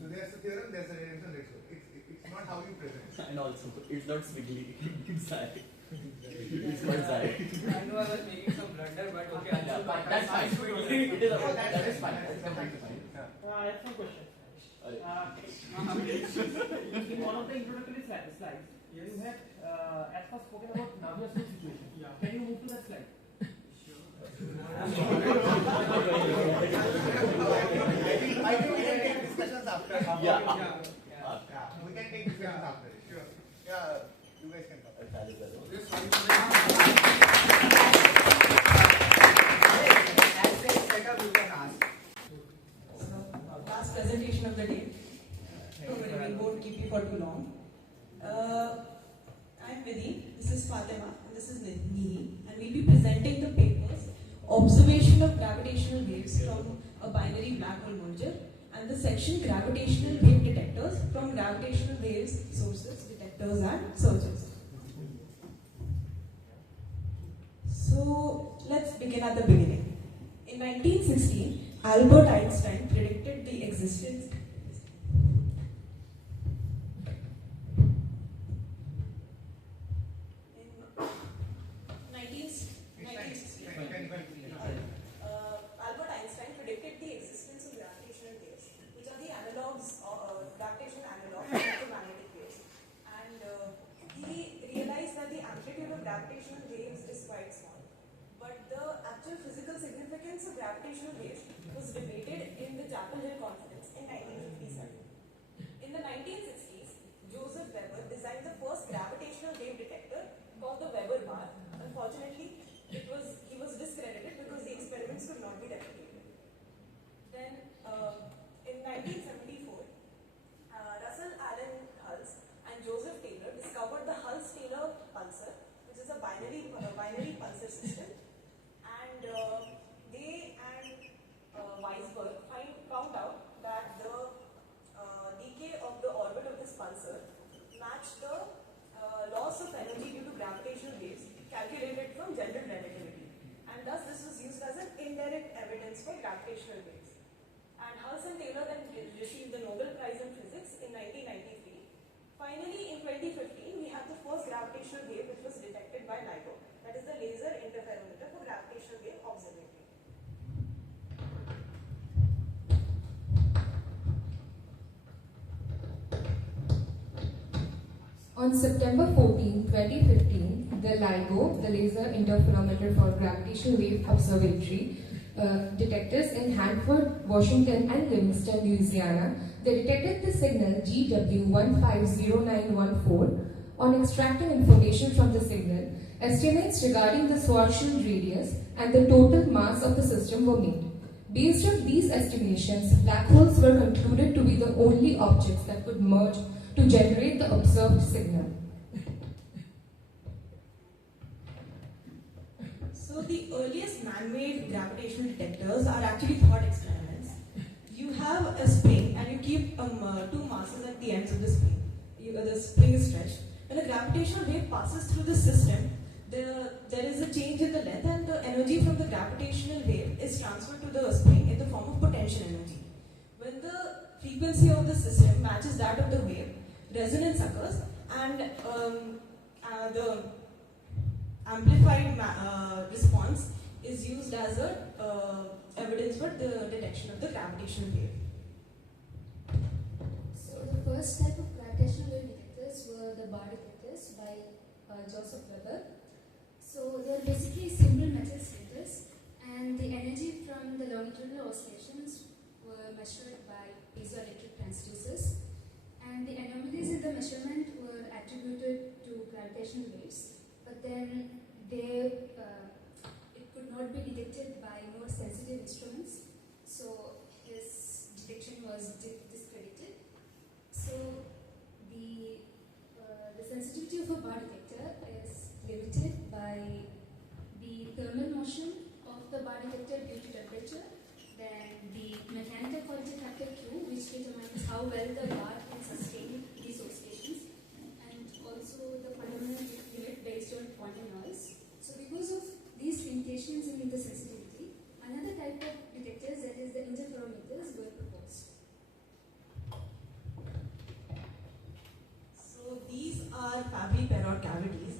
so there's a theorem, there's a derivation, it's not how you present. And also, it's not Squiggly, it's Zai. It's not Zai. I know I was making some blunder, but okay, Yeah, but that's fine. It is okay. That is fine. That's completely fine. I have some questions. Alright. In one of the introductory slides, you have at first spoken about Navier-Stokes situation. Can you move to that slide? I think we can take discussions after. Yeah. We can take discussions after. Sure. Yeah, you guys can talk. Last presentation of the day. We won't keep you for too long. I'm Vidhi, this is Fatima, and this is Nihi, and we'll be presenting the papers Observation of Gravitational Waves from a Binary Black Hole Merger and the section Gravitational Wave Detectors from Gravitational Waves Sources, Detectors and Searches. So let's begin at the beginning. In 1916, Albert Einstein predicted the existence Albert Einstein predicted the existence of gravitational waves, which are the analogs, gravitational analogs of electromagnetic waves. And he realized that the amplitude of gravitational waves is quite small. But the actual physical significance of gravitational waves was debated in the Chapel Hill Conference in 1957. In the 1960s, Joseph Weber designed the first gravitational wave detector called the Weber bar. Unfortunately, he was discredited because the experiments could not be replicated. Then, in 1974, Russell Allen Hulse and Joseph Taylor discovered the Hulse-Taylor pulsar, which is a binary pulsar system. And they and Weisberg found out that the decay of the orbit of this pulsar matched the loss of energy due to gravitational waves calculated from general relativity. And thus this was used as an indirect evidence for gravitational waves. And Hulse and Taylor then received the Nobel Prize in Physics in 1993. Finally, in 2015, we had the first gravitational wave which was detected by LIGO. That is the Laser Interferometer for Gravitational Wave Observatory. On September 14, 2015, the LIGO, the Laser Interferometer for Gravitational Wave Observatory, detectors in Hanford, Washington, and Livingston, Louisiana, they detected the signal GW150914. On extracting information from the signal, estimates regarding the Schwarzschild radius and the total mass of the system were made. Based on these estimations, black holes were concluded to be the only objects that could merge to generate the observed signal. So the earliest man-made gravitational detectors are actually thought experiments. You have a spring and you keep two masses at the ends of the spring. The spring is stretched. When a gravitational wave passes through the system, there is a change in the length, and the energy from the gravitational wave is transferred to the spring in the form of potential energy. When the frequency of the system matches that of the wave, resonance occurs, and the amplified response is used as a evidence for the detection of the gravitational wave. So the first type of gravitational wave detectors were the bar detectors by Joseph Weber. So they are basically simple metal sliters, and the energy from the longitudinal oscillations were measured by piezoelectric transducers, and the anomalies in the measurement were attributed to gravitational waves, but then it could not be detected by more sensitive instruments, so his detection was discredited. So the sensitivity of a bar detector is limited by the thermal motion of the bar detector due to temperature, then the mechanical quality factor Q, which determines how well the bar can sustain these oscillations, and also the fundamental limit based on quantum noise. So because of these limitations in the sensitivity, another type of detectors, that is the interferometers, were proposed. So these are Fabry-Perot cavities.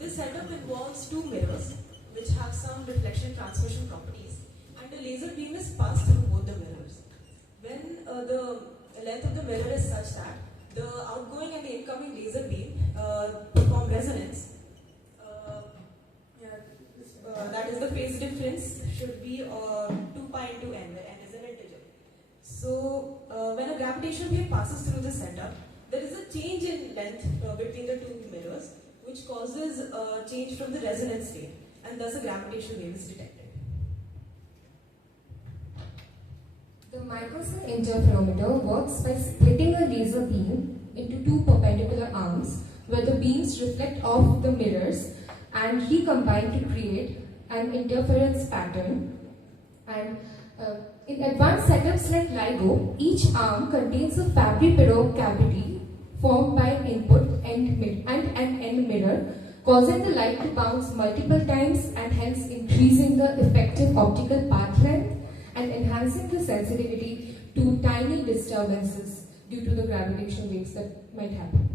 This setup involves two mirrors which have some reflection transmission properties, and a laser beam is passed through both the mirrors. When the length of the mirror is such that the outgoing and the incoming laser beam perform resonance, that is, the phase difference should be 2 pi into n, where n is an integer. So when a gravitational wave passes through the setup, there is a change in length between the two mirrors, which causes a change from the resonance state, and thus a gravitational wave is detected. The microcell interferometer works by splitting a laser beam into two perpendicular arms, where the beams reflect off the mirrors and recombine to create an interference pattern. And in advanced setups like LIGO, each arm contains a Fabry-Perot cavity formed by an input and an end mirror, causing the light to bounce multiple times and hence increasing the effective optical path length and enhancing the sensitivity to tiny disturbances due to the gravitational waves that might happen.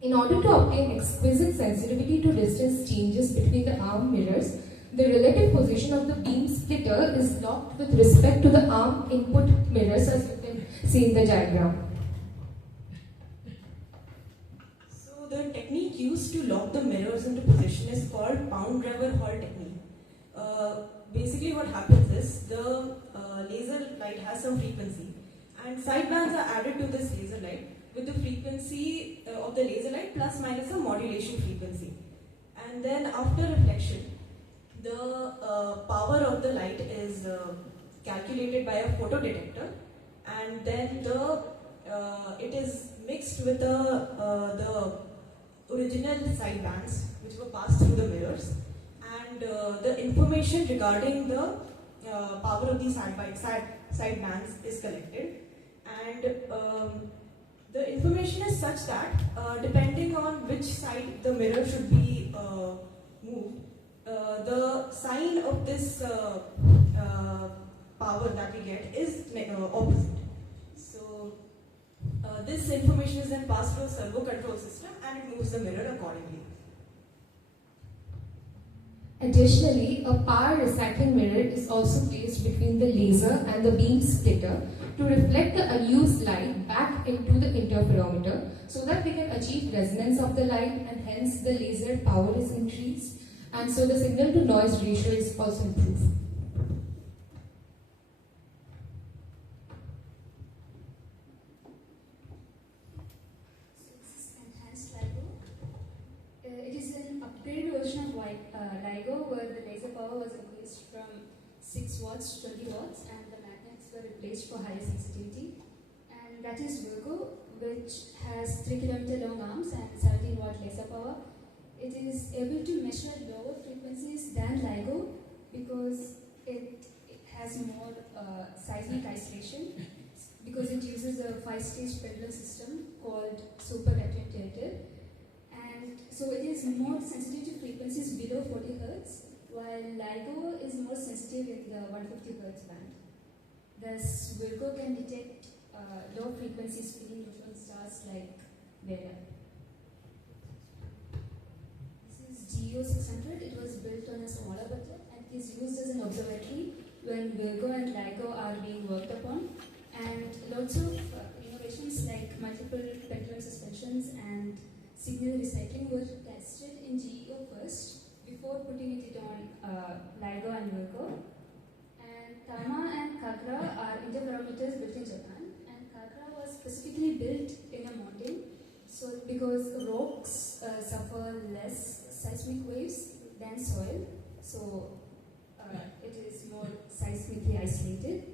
In order to obtain exquisite sensitivity to distance changes between the arm mirrors, the relative position of the beam splitter is locked with respect to the arm input mirrors, as you can see in the diagram. So the technique used to lock the mirrors into position is called Pound-Rever-Hall technique. Basically what happens is the laser light has some frequency, and sidebands are added to this laser light with the frequency of the laser light plus minus a modulation frequency. And then after reflection, the power of the light is calculated by a photodetector, and then it is mixed with the original sidebands which were passed through the mirrors, and the information regarding the power of these sidebands is collected, and the information is such that depending on which side the mirror should be moved, the sign of this power that we get is opposite. So this information is then passed to a servo control system, and it moves the mirror accordingly. Additionally, a power recycling mirror is also placed between the laser and the beam splitter to reflect the unused light back into the interferometer, so that we can achieve resonance of the light, and hence the laser power is increased, and so the signal to noise ratio is also improved. 6 watts, 20 watts, and the magnets were replaced for higher sensitivity. And that is Virgo, which has 3 km long arms and 17 watt laser power. It is able to measure lower frequencies than LIGO because it has more seismic isolation, because it uses a 5-stage pendulum system called super attenuated. And so it is more sensitive to frequencies below 40 Hz, while LIGO is more sensitive in the 150 Hz band. Thus, Virgo can detect low frequency spinning neutron stars like Vega. This is GEO 600. It was built on a smaller budget and is used as an observatory when Virgo and LIGO are being worked upon. And lots of innovations like multiple pendulum suspensions and signal recycling were tested in GEO first before putting it on LIGO and Virgo. And Tama and Kagra are interferometers built in Japan, and Kagra was specifically built in a mountain, so because rocks suffer less seismic waves than soil, so it is more seismically isolated.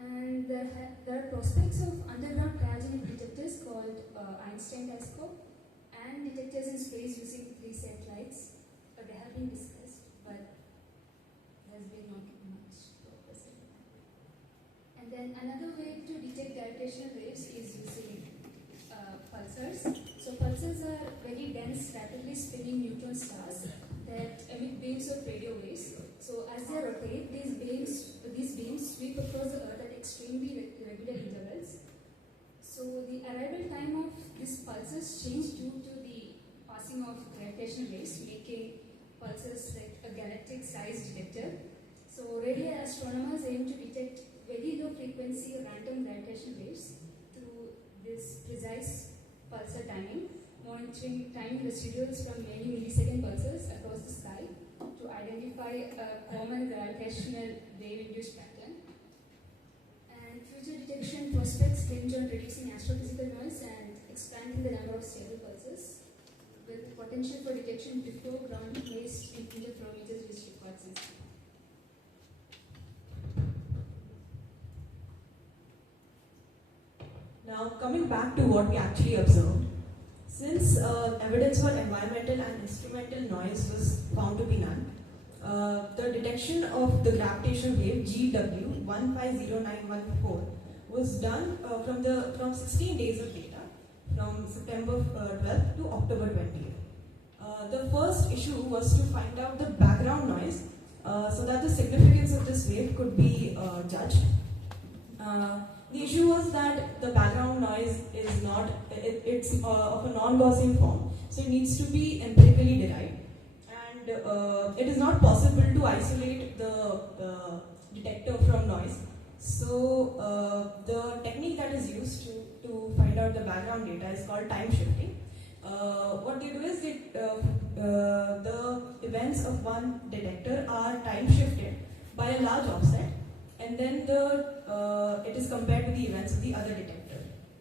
And there are prospects of underground cryogenic detectors called Einstein telescope and detectors in space using 3 satellites. They have been discussed, but there's been not much progress in that. And then another way to detect gravitational waves is using pulsars. So pulsars are very dense, rapidly spinning neutron stars that emit beams of radio waves. So as they rotate, these beams sweep across the Earth at extremely regular intervals. So the arrival time of these pulsars change due to the passing of gravitational waves, making pulsars like a galactic-sized detector. So radio astronomers aim to detect very low frequency random gravitational waves through this precise pulsar timing, monitoring time residuals from many millisecond pulsars across the sky to identify a common gravitational wave-induced pattern. And future detection prospects hinge on reducing astrophysical noise and expanding the number of stable pulsars, with potential for detection before ground-based interferometers which require sensitivity. Now, coming back to what we actually observed, since evidence for environmental and instrumental noise was found to be none, the detection of the gravitational wave GW 150914 was done from 16 days of data, from September 12th to October 20th. The first issue was to find out the background noise so that the significance of this wave could be judged. The issue was that the background noise is not, it's of a non-Gaussian form, so it needs to be empirically derived. And it is not possible to isolate the detector from noise. So the technique that is used to find out the background data is called time shifting. What they do is the events of one detector are time shifted by a large offset, and then it is compared to the events of the other detector.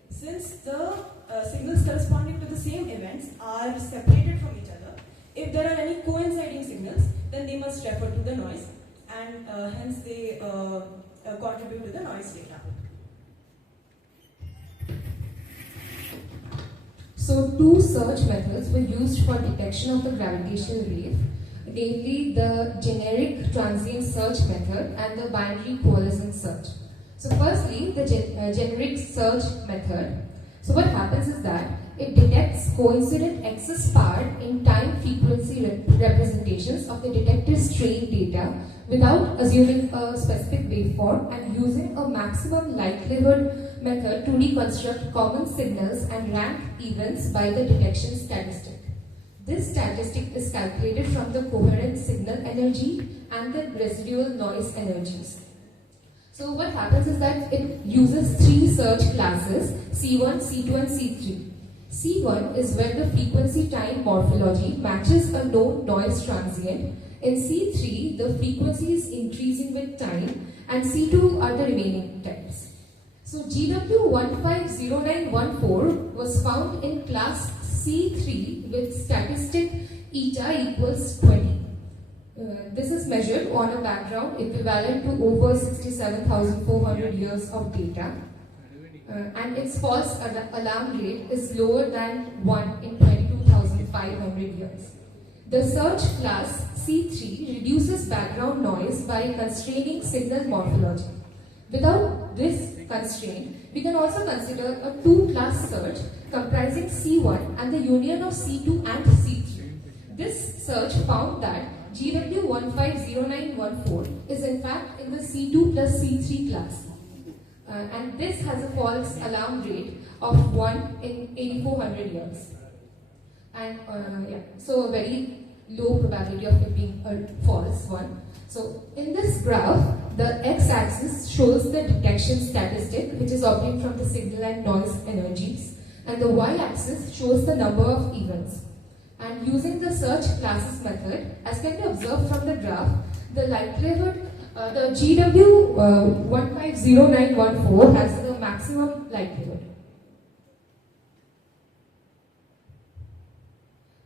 Since the signals corresponding to the same events are separated from each other, if there are any coinciding signals, then they must refer to the noise, and hence they contribute to the noise data. So 2 search methods were used for detection of the gravitational wave, namely the generic transient search method and the binary coalescent search. So firstly, the generic search method. So what happens is that it detects coincident excess power in time frequency representations of the detector's trained data without assuming a specific waveform and using a maximum likelihood method to reconstruct common signals and rank events by the detection statistic. This statistic is calculated from the coherent signal energy and the residual noise energies. So what happens is that it uses 3 search classes, C1, C2 and C3. C1 is when the frequency time morphology matches a known noise transient. In C3, the frequency is increasing with time, and C2 are the remaining times. So GW150914 was found in class C3 with statistic eta equals 20. This is measured on a background equivalent to over 67,400 years of data. And its false alarm rate is lower than 1 in 22,500 years. The search class C3 reduces background noise by constraining signal morphology. Without this constraint, we can also consider a two-class search comprising C1 and the union of C2 and C3. This search found that GW150914 is in fact in the C2 plus C3 class. And this has a false alarm rate of 1 in 8,400 years. And so a very low probability of it being a false one. So in this graph, the x-axis shows the detection statistic, which is obtained from the signal and noise energies, and the y-axis shows the number of events. And using the search classes method, as can be observed from the graph, the likelihood, the GW150914 has the maximum likelihood.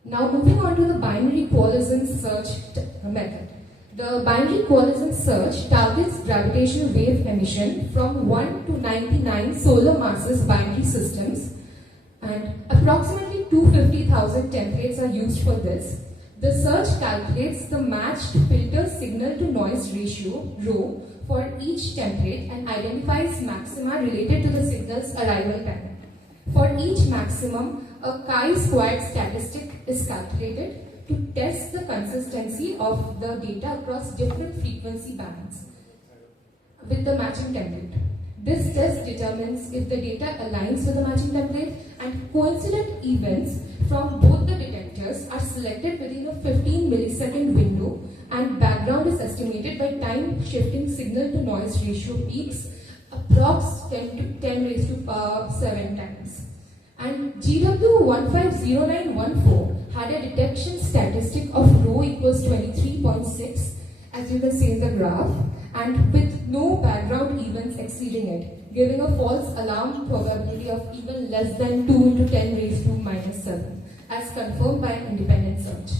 Now moving on to the binary coalescence search method. The binary coalescence search targets gravitational wave emission from 1 to 99 solar masses binary systems, and approximately 250,000 templates are used for this. The search calculates the matched filter signal to noise ratio ρ for each template and identifies maxima related to the signal's arrival time. For each maximum, a chi-squared statistic is calculated to test the consistency of the data across different frequency bands with the matching template. This test determines if the data aligns with the matching template, and coincident events from both the detectors are selected within a 15 millisecond window, and background is estimated by time shifting signal to noise ratio peaks approx 10 raised to power 7 times. And GW150914 had a detection statistic of ρ equals 23.6, as you can see in the graph, and with no background events exceeding it, giving a false alarm probability of even less than 2 into 10 raised to minus 7, as confirmed by an independent search.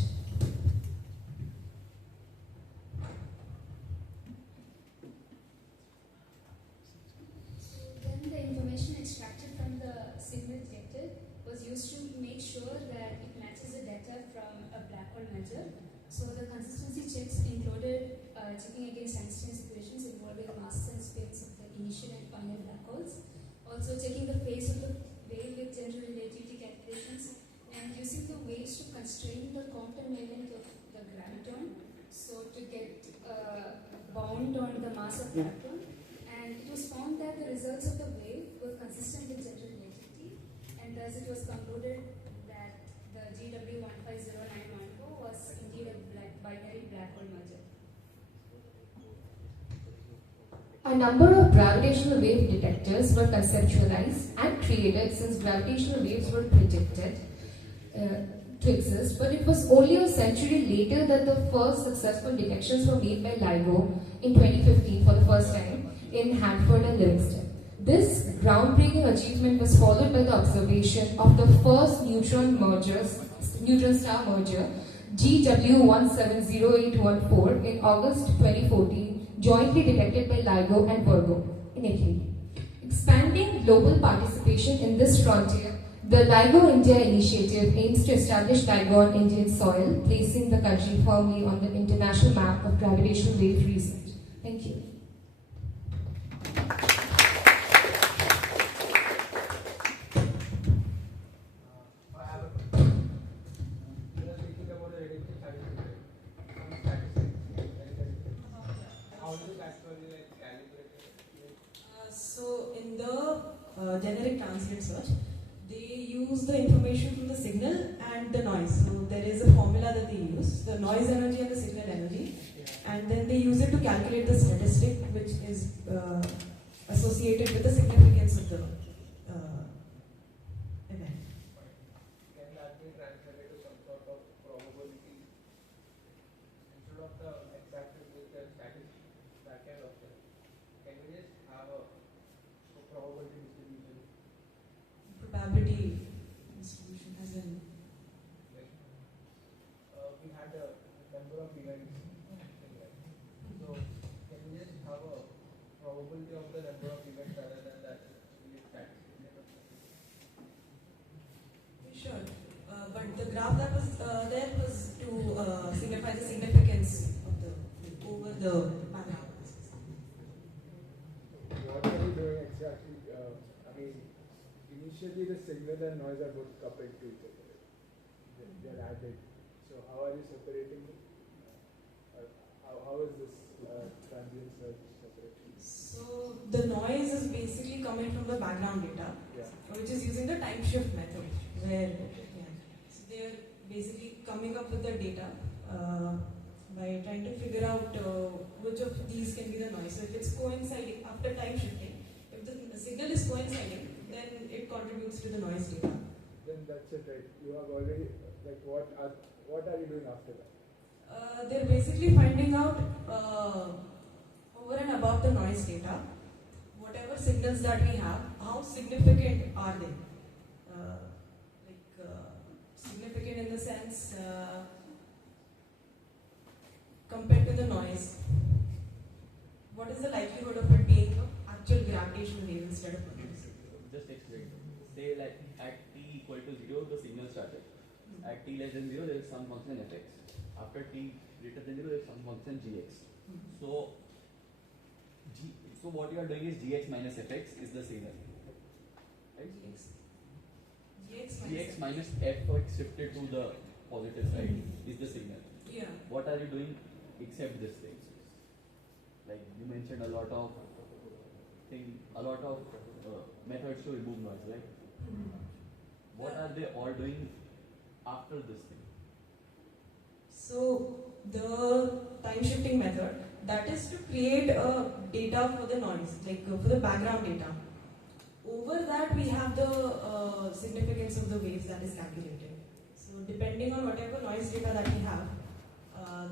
Then the information extracted from the signal detector was used to make sure that it matches the data from a black hole measure. So the consistency checks included checking against Einstein's equations involving mass and spins of the initial and final black holes. Also checking the phase of the wave with general relativity calculations, and using the waves to constrain the quantum element of the graviton, so to get bound on the mass of graviton. And it was found that the results of the wave were consistent with general relativity, and thus it was concluded that the GW150914 was indeed a binary black hole merger. A number of gravitational wave detectors were conceptualized and created since gravitational waves were predicted to exist, but it was only a century later that the first successful detections were made by LIGO in 2015 for the first time in Hanford and Livingston. This groundbreaking achievement was followed by the observation of the first neutron star merger, GW170814, in August 2014, jointly detected by LIGO and Virgo in Italy. Expanding global participation in this frontier, the LIGO India initiative aims to establish LIGO on Indian soil, placing the country firmly on the international map of gravitational wave research. Thank you. So in the generic transient search, they use the information from the signal and the noise. So there is a formula that they use, the noise energy and the signal energy, and then they use it to calculate the statistic which is associated with the significance of the event. Can that be translated to some sort of probability instead of the x-axis with the statistic, that kind of thing? Can we just have a probability distribution? Probability distribution as in we had a number of events but the graph that was there was to signify the significance of the over the background. What are you doing exactly? I mean, initially the signal and noise are both coupled to each other. They're added. So how are you separating them? How is this transient search separation? So the noise is basically coming from the background data, which is using the time shift method, where so they're basically coming up with the data by trying to figure out which of these can be the noise. So if it's coinciding after time shifting, if the signal is coinciding, then it contributes to the noise data. Then that's it, right? You have already like what are you doing after that? They're basically finding out over and above the noise data, whatever signals that we have, how significant are they? Significant in the sense compared to the noise. What is the likelihood of it being an actual gravitational wave instead of a noise? Just explain. Say like at t equal to 0, the signal started. At t less than 0, there is some function fx. After t greater than 0, there is some function gx. So what you are doing is gx minus fx is the signal. Right? Gx minus fx shifted to the positive side is the signal. Yeah. What are you doing except this thing? Like you mentioned a lot of methods to remove noise, right? What are they all doing after this thing? So the time shifting method, that is to create a data for the noise, like for the background data. Over that we have the significance of the waves that is calculated. So depending on whatever noise data that we have,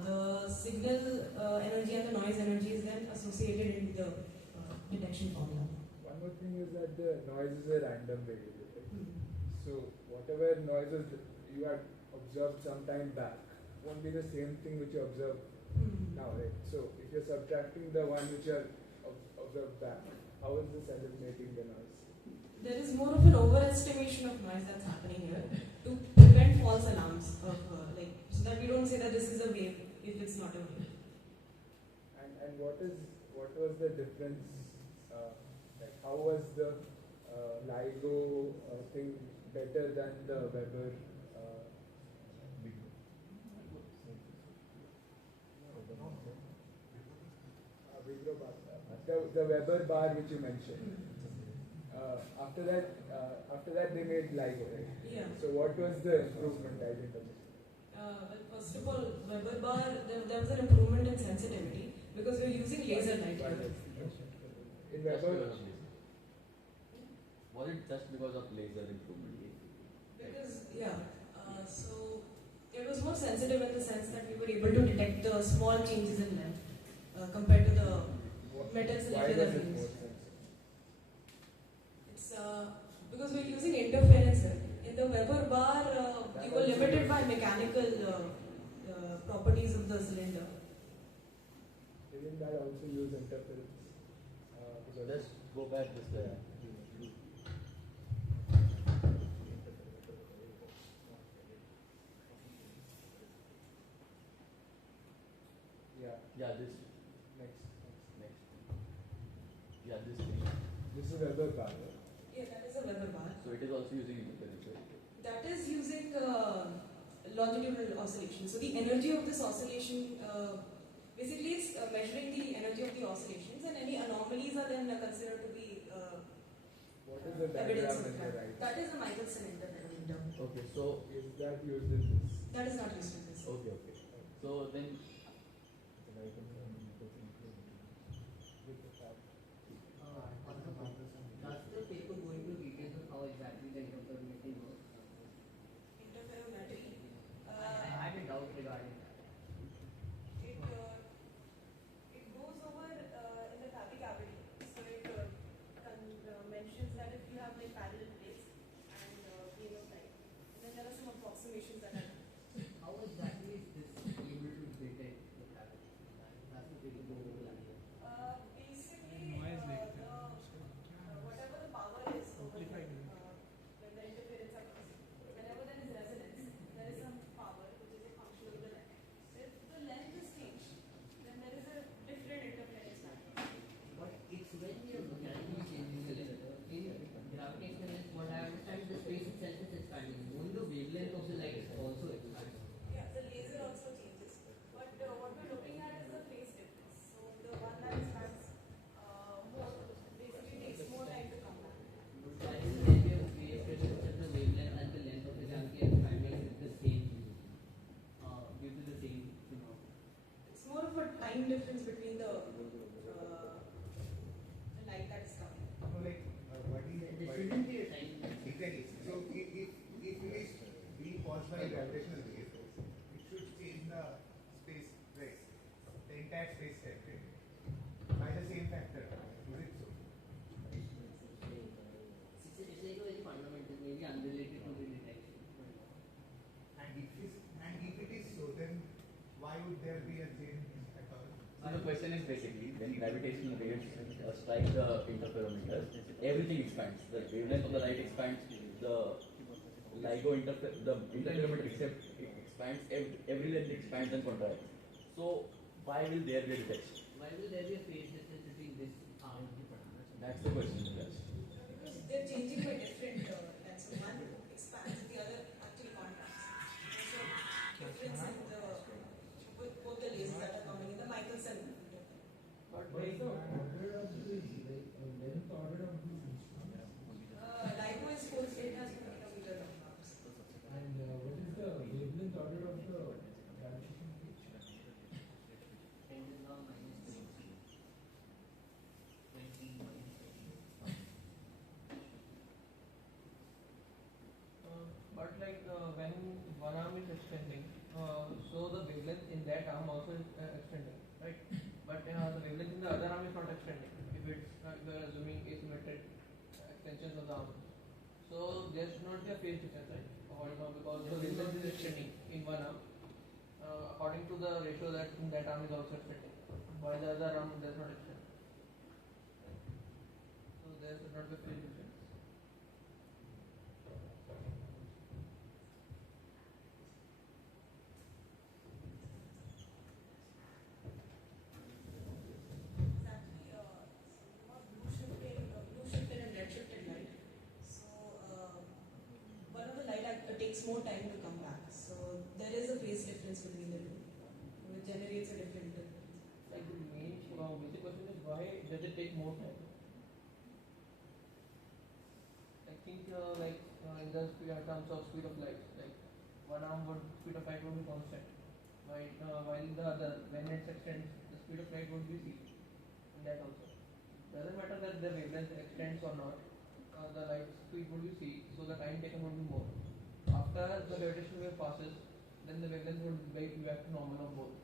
the signal energy and the noise energy is then associated in the detection formula. One more thing is that the noise is a random variable. Right? So whatever noises you had observed some time back won't be the same thing which you observe now, right? So if you're subtracting the one which you have observed back, how is this eliminating the noise? There is more of an overestimation of noise that's happening here to prevent false alarms of so that we don't say that this is a wave if it's not a wave. And what was the difference? Like how was the LIGO thing better than the Weber? The Weber bar which you mentioned. After that they made LIGO, right? Yeah. So what was the improvement identified? First of all, Weber bar, there was an improvement in sensitivity because we're using laser light here. In Weber, was it just because of laser improvement? Because so it was more sensitive in the sense that we were able to detect the small changes in length compared to the metal selector that we use. It's because we're using interference here. In the Weber bar, you were limited by mechanical properties of the cylinder. Didn't that also use interference? Just go back this way. Yeah, this. Next. Yeah, this thing. This is Weber bar. Yeah, that is a Weber bar. So it is also using interference, right? That is using longitudinal oscillation. So the energy of this oscillation, basically it's measuring the energy of the oscillations, and any anomalies are then considered to be What is the evidence diagram of in the that. right? That is the Michelson interferometer. Okay, so is that used in this? That is not used in this. Okay. So then Does the paper go into details of how exactly the interferometry works? Interferometry? I had a doubt regarding that. It goes over in the fabric cavity. So it mentions that if you have like parallel plates and plane of light, then there are some approximations that are done. How exactly is this able to detect the gravity? caused by a gravitational wave, it should change the space rate, the entire space temperature, by the same factor. Is it so? It's like a very fundamental, maybe unrelated to the detection. And if it is so, then why would there be a change at all? So the question is basically when gravitational waves strike the interferometers, everything expands. The wavelength of the light expands. The interferometer expands. Every length expands and contracts. So why will there be a detection? Why will there be a phase difference between this arm and the front? That's the question. Yes. Because they're changing by different lengths. So one expands, the other actually contracts. So difference in the both the lasers that are coming in the Michelson. But what is the order of these, like length order of these instruments? LIGO is 4, it has 4 millimeter of arms. And what is the wavelength order of the gravitational wave? 10 to the minus 20. 20 minus 20. But like when one arm is extending, so the wavelength in that arm also is extending, right? But the wavelength in the other arm is not extending. If it's we are assuming asymmetric extensions of the arm, so there should not be a phase difference, right? Because the wavelength is extending in one arm, according to the ratio that in that arm is also extending, while the other arm does not extend. So there should not be a phase difference. Blue shifted and red shifted light. So one of the light takes more time to come back. So there is a phase difference between the two, which generates a different. Like the main basic question is why does it take more time? I think in the terms of speed of light, like one arm speed of light would be constant, while the other, when it extends, the speed of light would be c. In that also, doesn't matter that the wavelength extends or not, the light speed would be c, so the time taken would be more. After the gravitational wave passes, then the wavelength would be back to normal of both.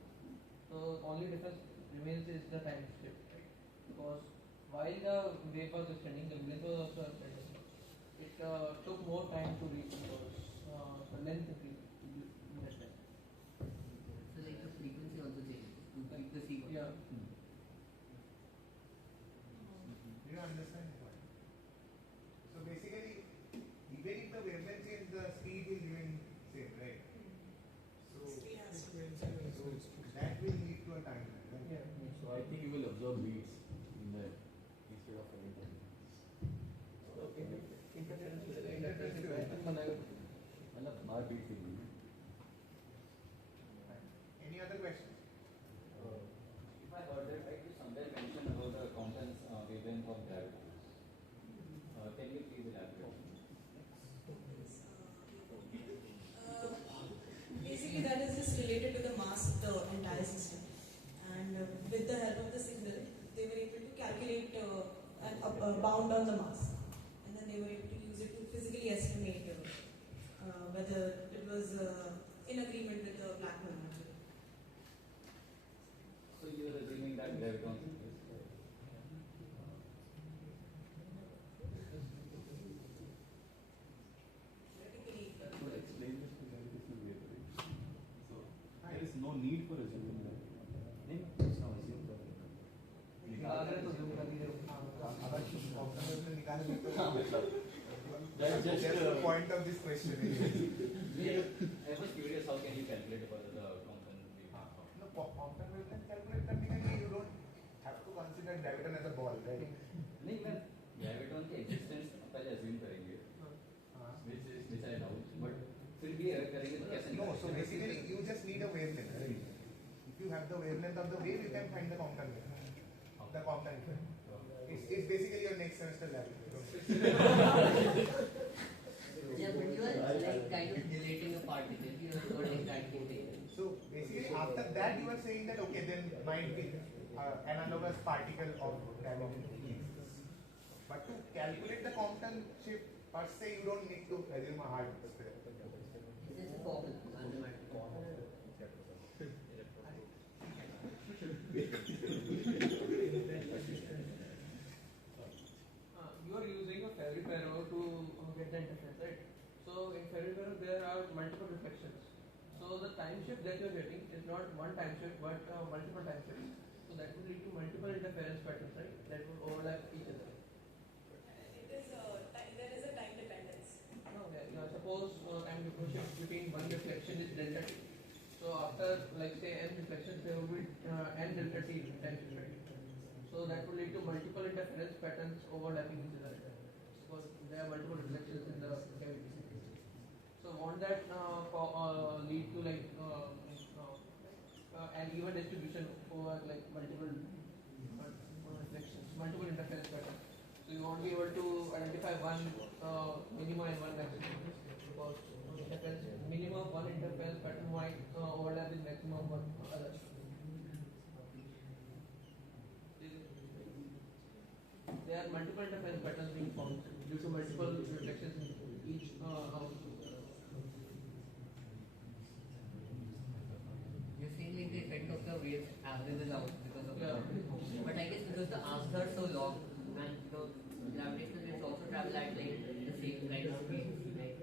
So only difference remains is the time shift, right? Because while the wave was extending, the wavelength was also extending. It took more time to reach because the length increased. So like the frequency also changes to keep the sequence. Yeah. Do you understand the point? So basically, even if the wavelength changes, the speed will remain same, right? So that will lead to a time lag, right? Yeah. So I think you will observe beats in the instead of everything. Any other questions? If I heard that right, you somewhere mentioned about the Compton's wavelength of gravity. Can you please elaborate? Basically, that is just related to the mass of the entire system. And with the help of the signal, they were able to calculate a bound on the mass. And then they were able to use it to physically estimate whether it was in agreement with the black hole model. So you are assuming that graviton is to explain this to gravitational wave, right? So there is no need for assuming that. नहीं पूछना assume कर That's just the point of this question. I was curious, how can you calculate whether the Compton wave? No, Compton wavelength calculate technically you don't have to consider graviton as a ball, right? नहीं मैं graviton के existence पहले assume करेंगे, which I doubt, but फिर भी अगर करेंगे तो कैसे? No, so basically you just need a wavelength, right? If you have the wavelength of the wave, you can find the Compton wave, the Compton effect. It's basically your next semester lab. Yeah, but you are like kind of relating a particle. You are not exactly taken. So basically, after that, you are saying that okay, then might be analogous particle of gravity. But to calculate the Compton shift per se, you don't need to assume a hard sphere. Is this formal mathematical. You are using a Fabry-Pérot to get the interface, right? So in Fabry-Pérot there are multiple reflections. So the time shift that you are getting is not one time shift but multiple time shifts. So that would lead to multiple interference patterns, right? That would overlap each other. There is a time dependence. No, suppose time shift between one reflection is delta t. So after like say n reflections there will be n delta t time shift, right? So that will lead to multiple interference patterns overlapping each other because there are multiple reflections in the cavity. So won't that lead to like an even distribution over like multiple reflections, multiple interference patterns? So you won't be able to identify one minimum and one maximum because minimum of one interference pattern might overlap with maximum of one other. There are multiple interference patterns being formed due to multiple reflections in each house. You're saying like the effect of the waves averages out because of the but I guess because the arcs are so long and the gravitational waves also travel at like the same kind of speed, right?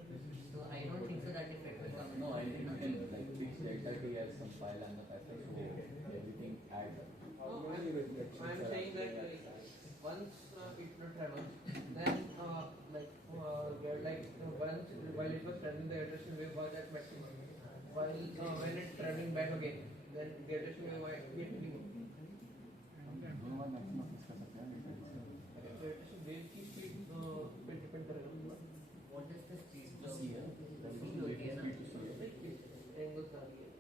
So I don't think so that effect will come. No, I think you can like fix delta t as compile and the factor so everything adds up. No, I'm saying that like, once it travels, then once while it was traveling, the gravitational wave was at maximum. While when it's traveling back again, then gravitational wave might be at minimum. Gravitational wave की speed पे depend करेगा. What is the speed? Angles आ रही है.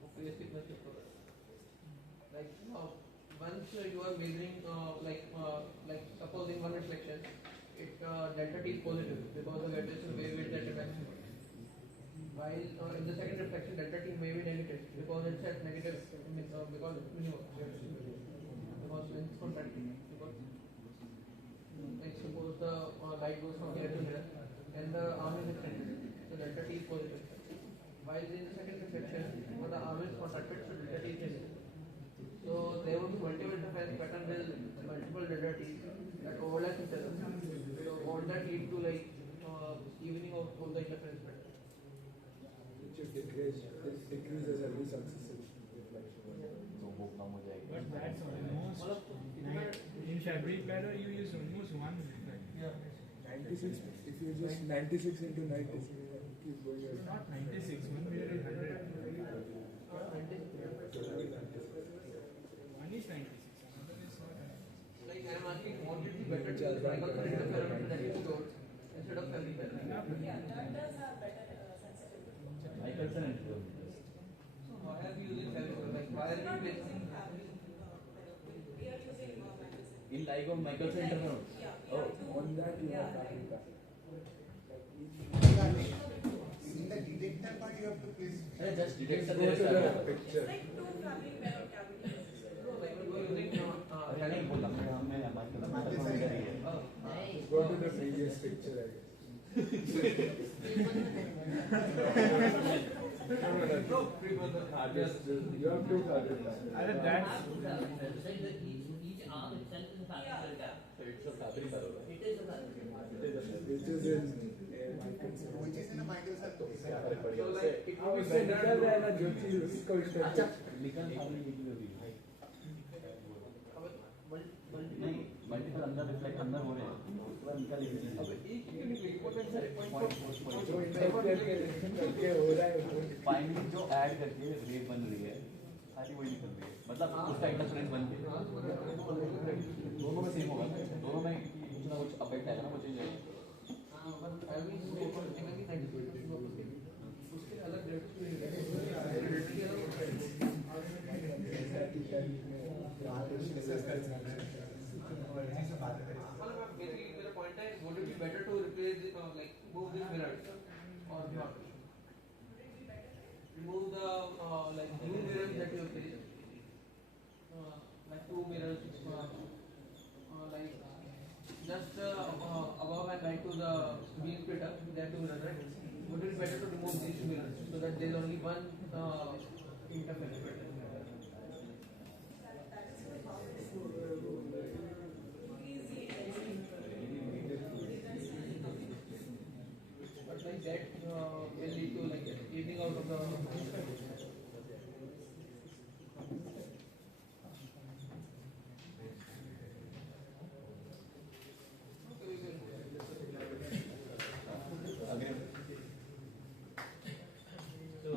वो phase कितना shift हो रहा है. Like once you are measuring like supposing one reflection, it delta t is positive because the gravitational wave is at a maximum. While in the second reflection delta t may be negative because it's at negative because it's minimum because it's contracting because like suppose the light goes from here to here and the arm is extended so delta t is positive. While in the second reflection the arm is contracted so delta t is negative. So there will be multiple interference patterns with multiple delta t that overlap each other. So won't that lead to like evening of all the interference patterns? Which decreases every successive reflection. So वो कम हो जाएगा. But that's almost in Fabry-Pérot you use almost one reflection. Yeah. 96. If you just 96 into 96, keep going. Not 96. One mirror is 100. One is 96. Another is not. Like I am asking, what would be better to use Michelson interferometer that you stored instead of Fabry-Pérot? Yeah, that does have better sensitivity. Michelson interferometer. So why are we using Fabry-Pérot? Like why are we placing? We are using Michelson. In LIGO Michelson interferometer. Yeah. Oh. On that you have Fabry-Pérot. In the detector part, you have to place. Just detector. Go to the picture. It's like two Fabry-Pérot cavities. No, like we were using नहीं बोला मैं Michelson ही है. Go to the previous picture, I guess. No, Just, you have two Fabry-Pérot. Each arm itself is a Fabry-Pérot gap. So it's a Fabry-Pérot. It is a Fabry-Pérot. Which is in Michelson. Which is in a Michelson. So like it would be उससे better निकल रहा है ना जो चीज उसको अच्छा निकल सामने निकल रही है. नहीं मल्टीपल अंदर रिफ्लेक्ट अंदर हो रहे हैं उसके बाद निकल ही नहीं. अब एक यूनिट इम्पोर्टेंट है जो करके हो रहा है फाइनली जो ऐड करके रेट बन रही है सारी वही निकल रही है मतलब उसका इंटरफेरेंस बन के दोनों में सेम होगा दोनों में कुछ ना कुछ अफेक्ट आएगा ना वो चीज उसके अलग basically the point is would it be better to replace like move these mirrors or not? Remove the like new mirrors that you have placed like two mirrors like just above and right to the beam splitter there are two mirrors, right? would it be better to remove these mirrors so that there is only one interface? But like that will lead to like evening out of the So,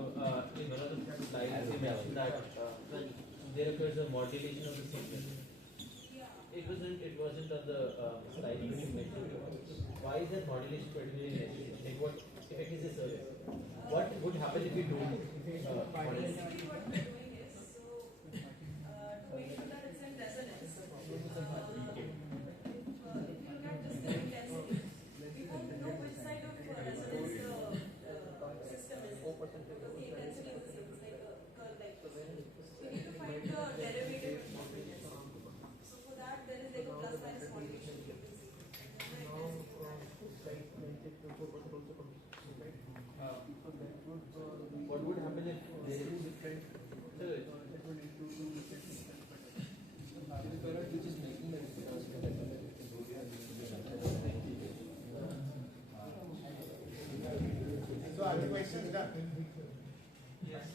in one of the slides, you mentioned that there occurs a modulation of the signal. It wasn't on the slide which you mentioned. Why is that modulation particularly necessary? Like, what effect is this service? What would happen if you don't modulate? Basically, what we're doing is, so to make sure that it's in resonance, if you look at just the intensity, we won't know which side of resonance the system is in, because the intensity is the same. It's like a curve like this. We need to find the derivative of intensity. So for that, there is like a plus minus modulation frequency. What would happen if there is two different surge? which is making the difference. So are the questions done? Yes.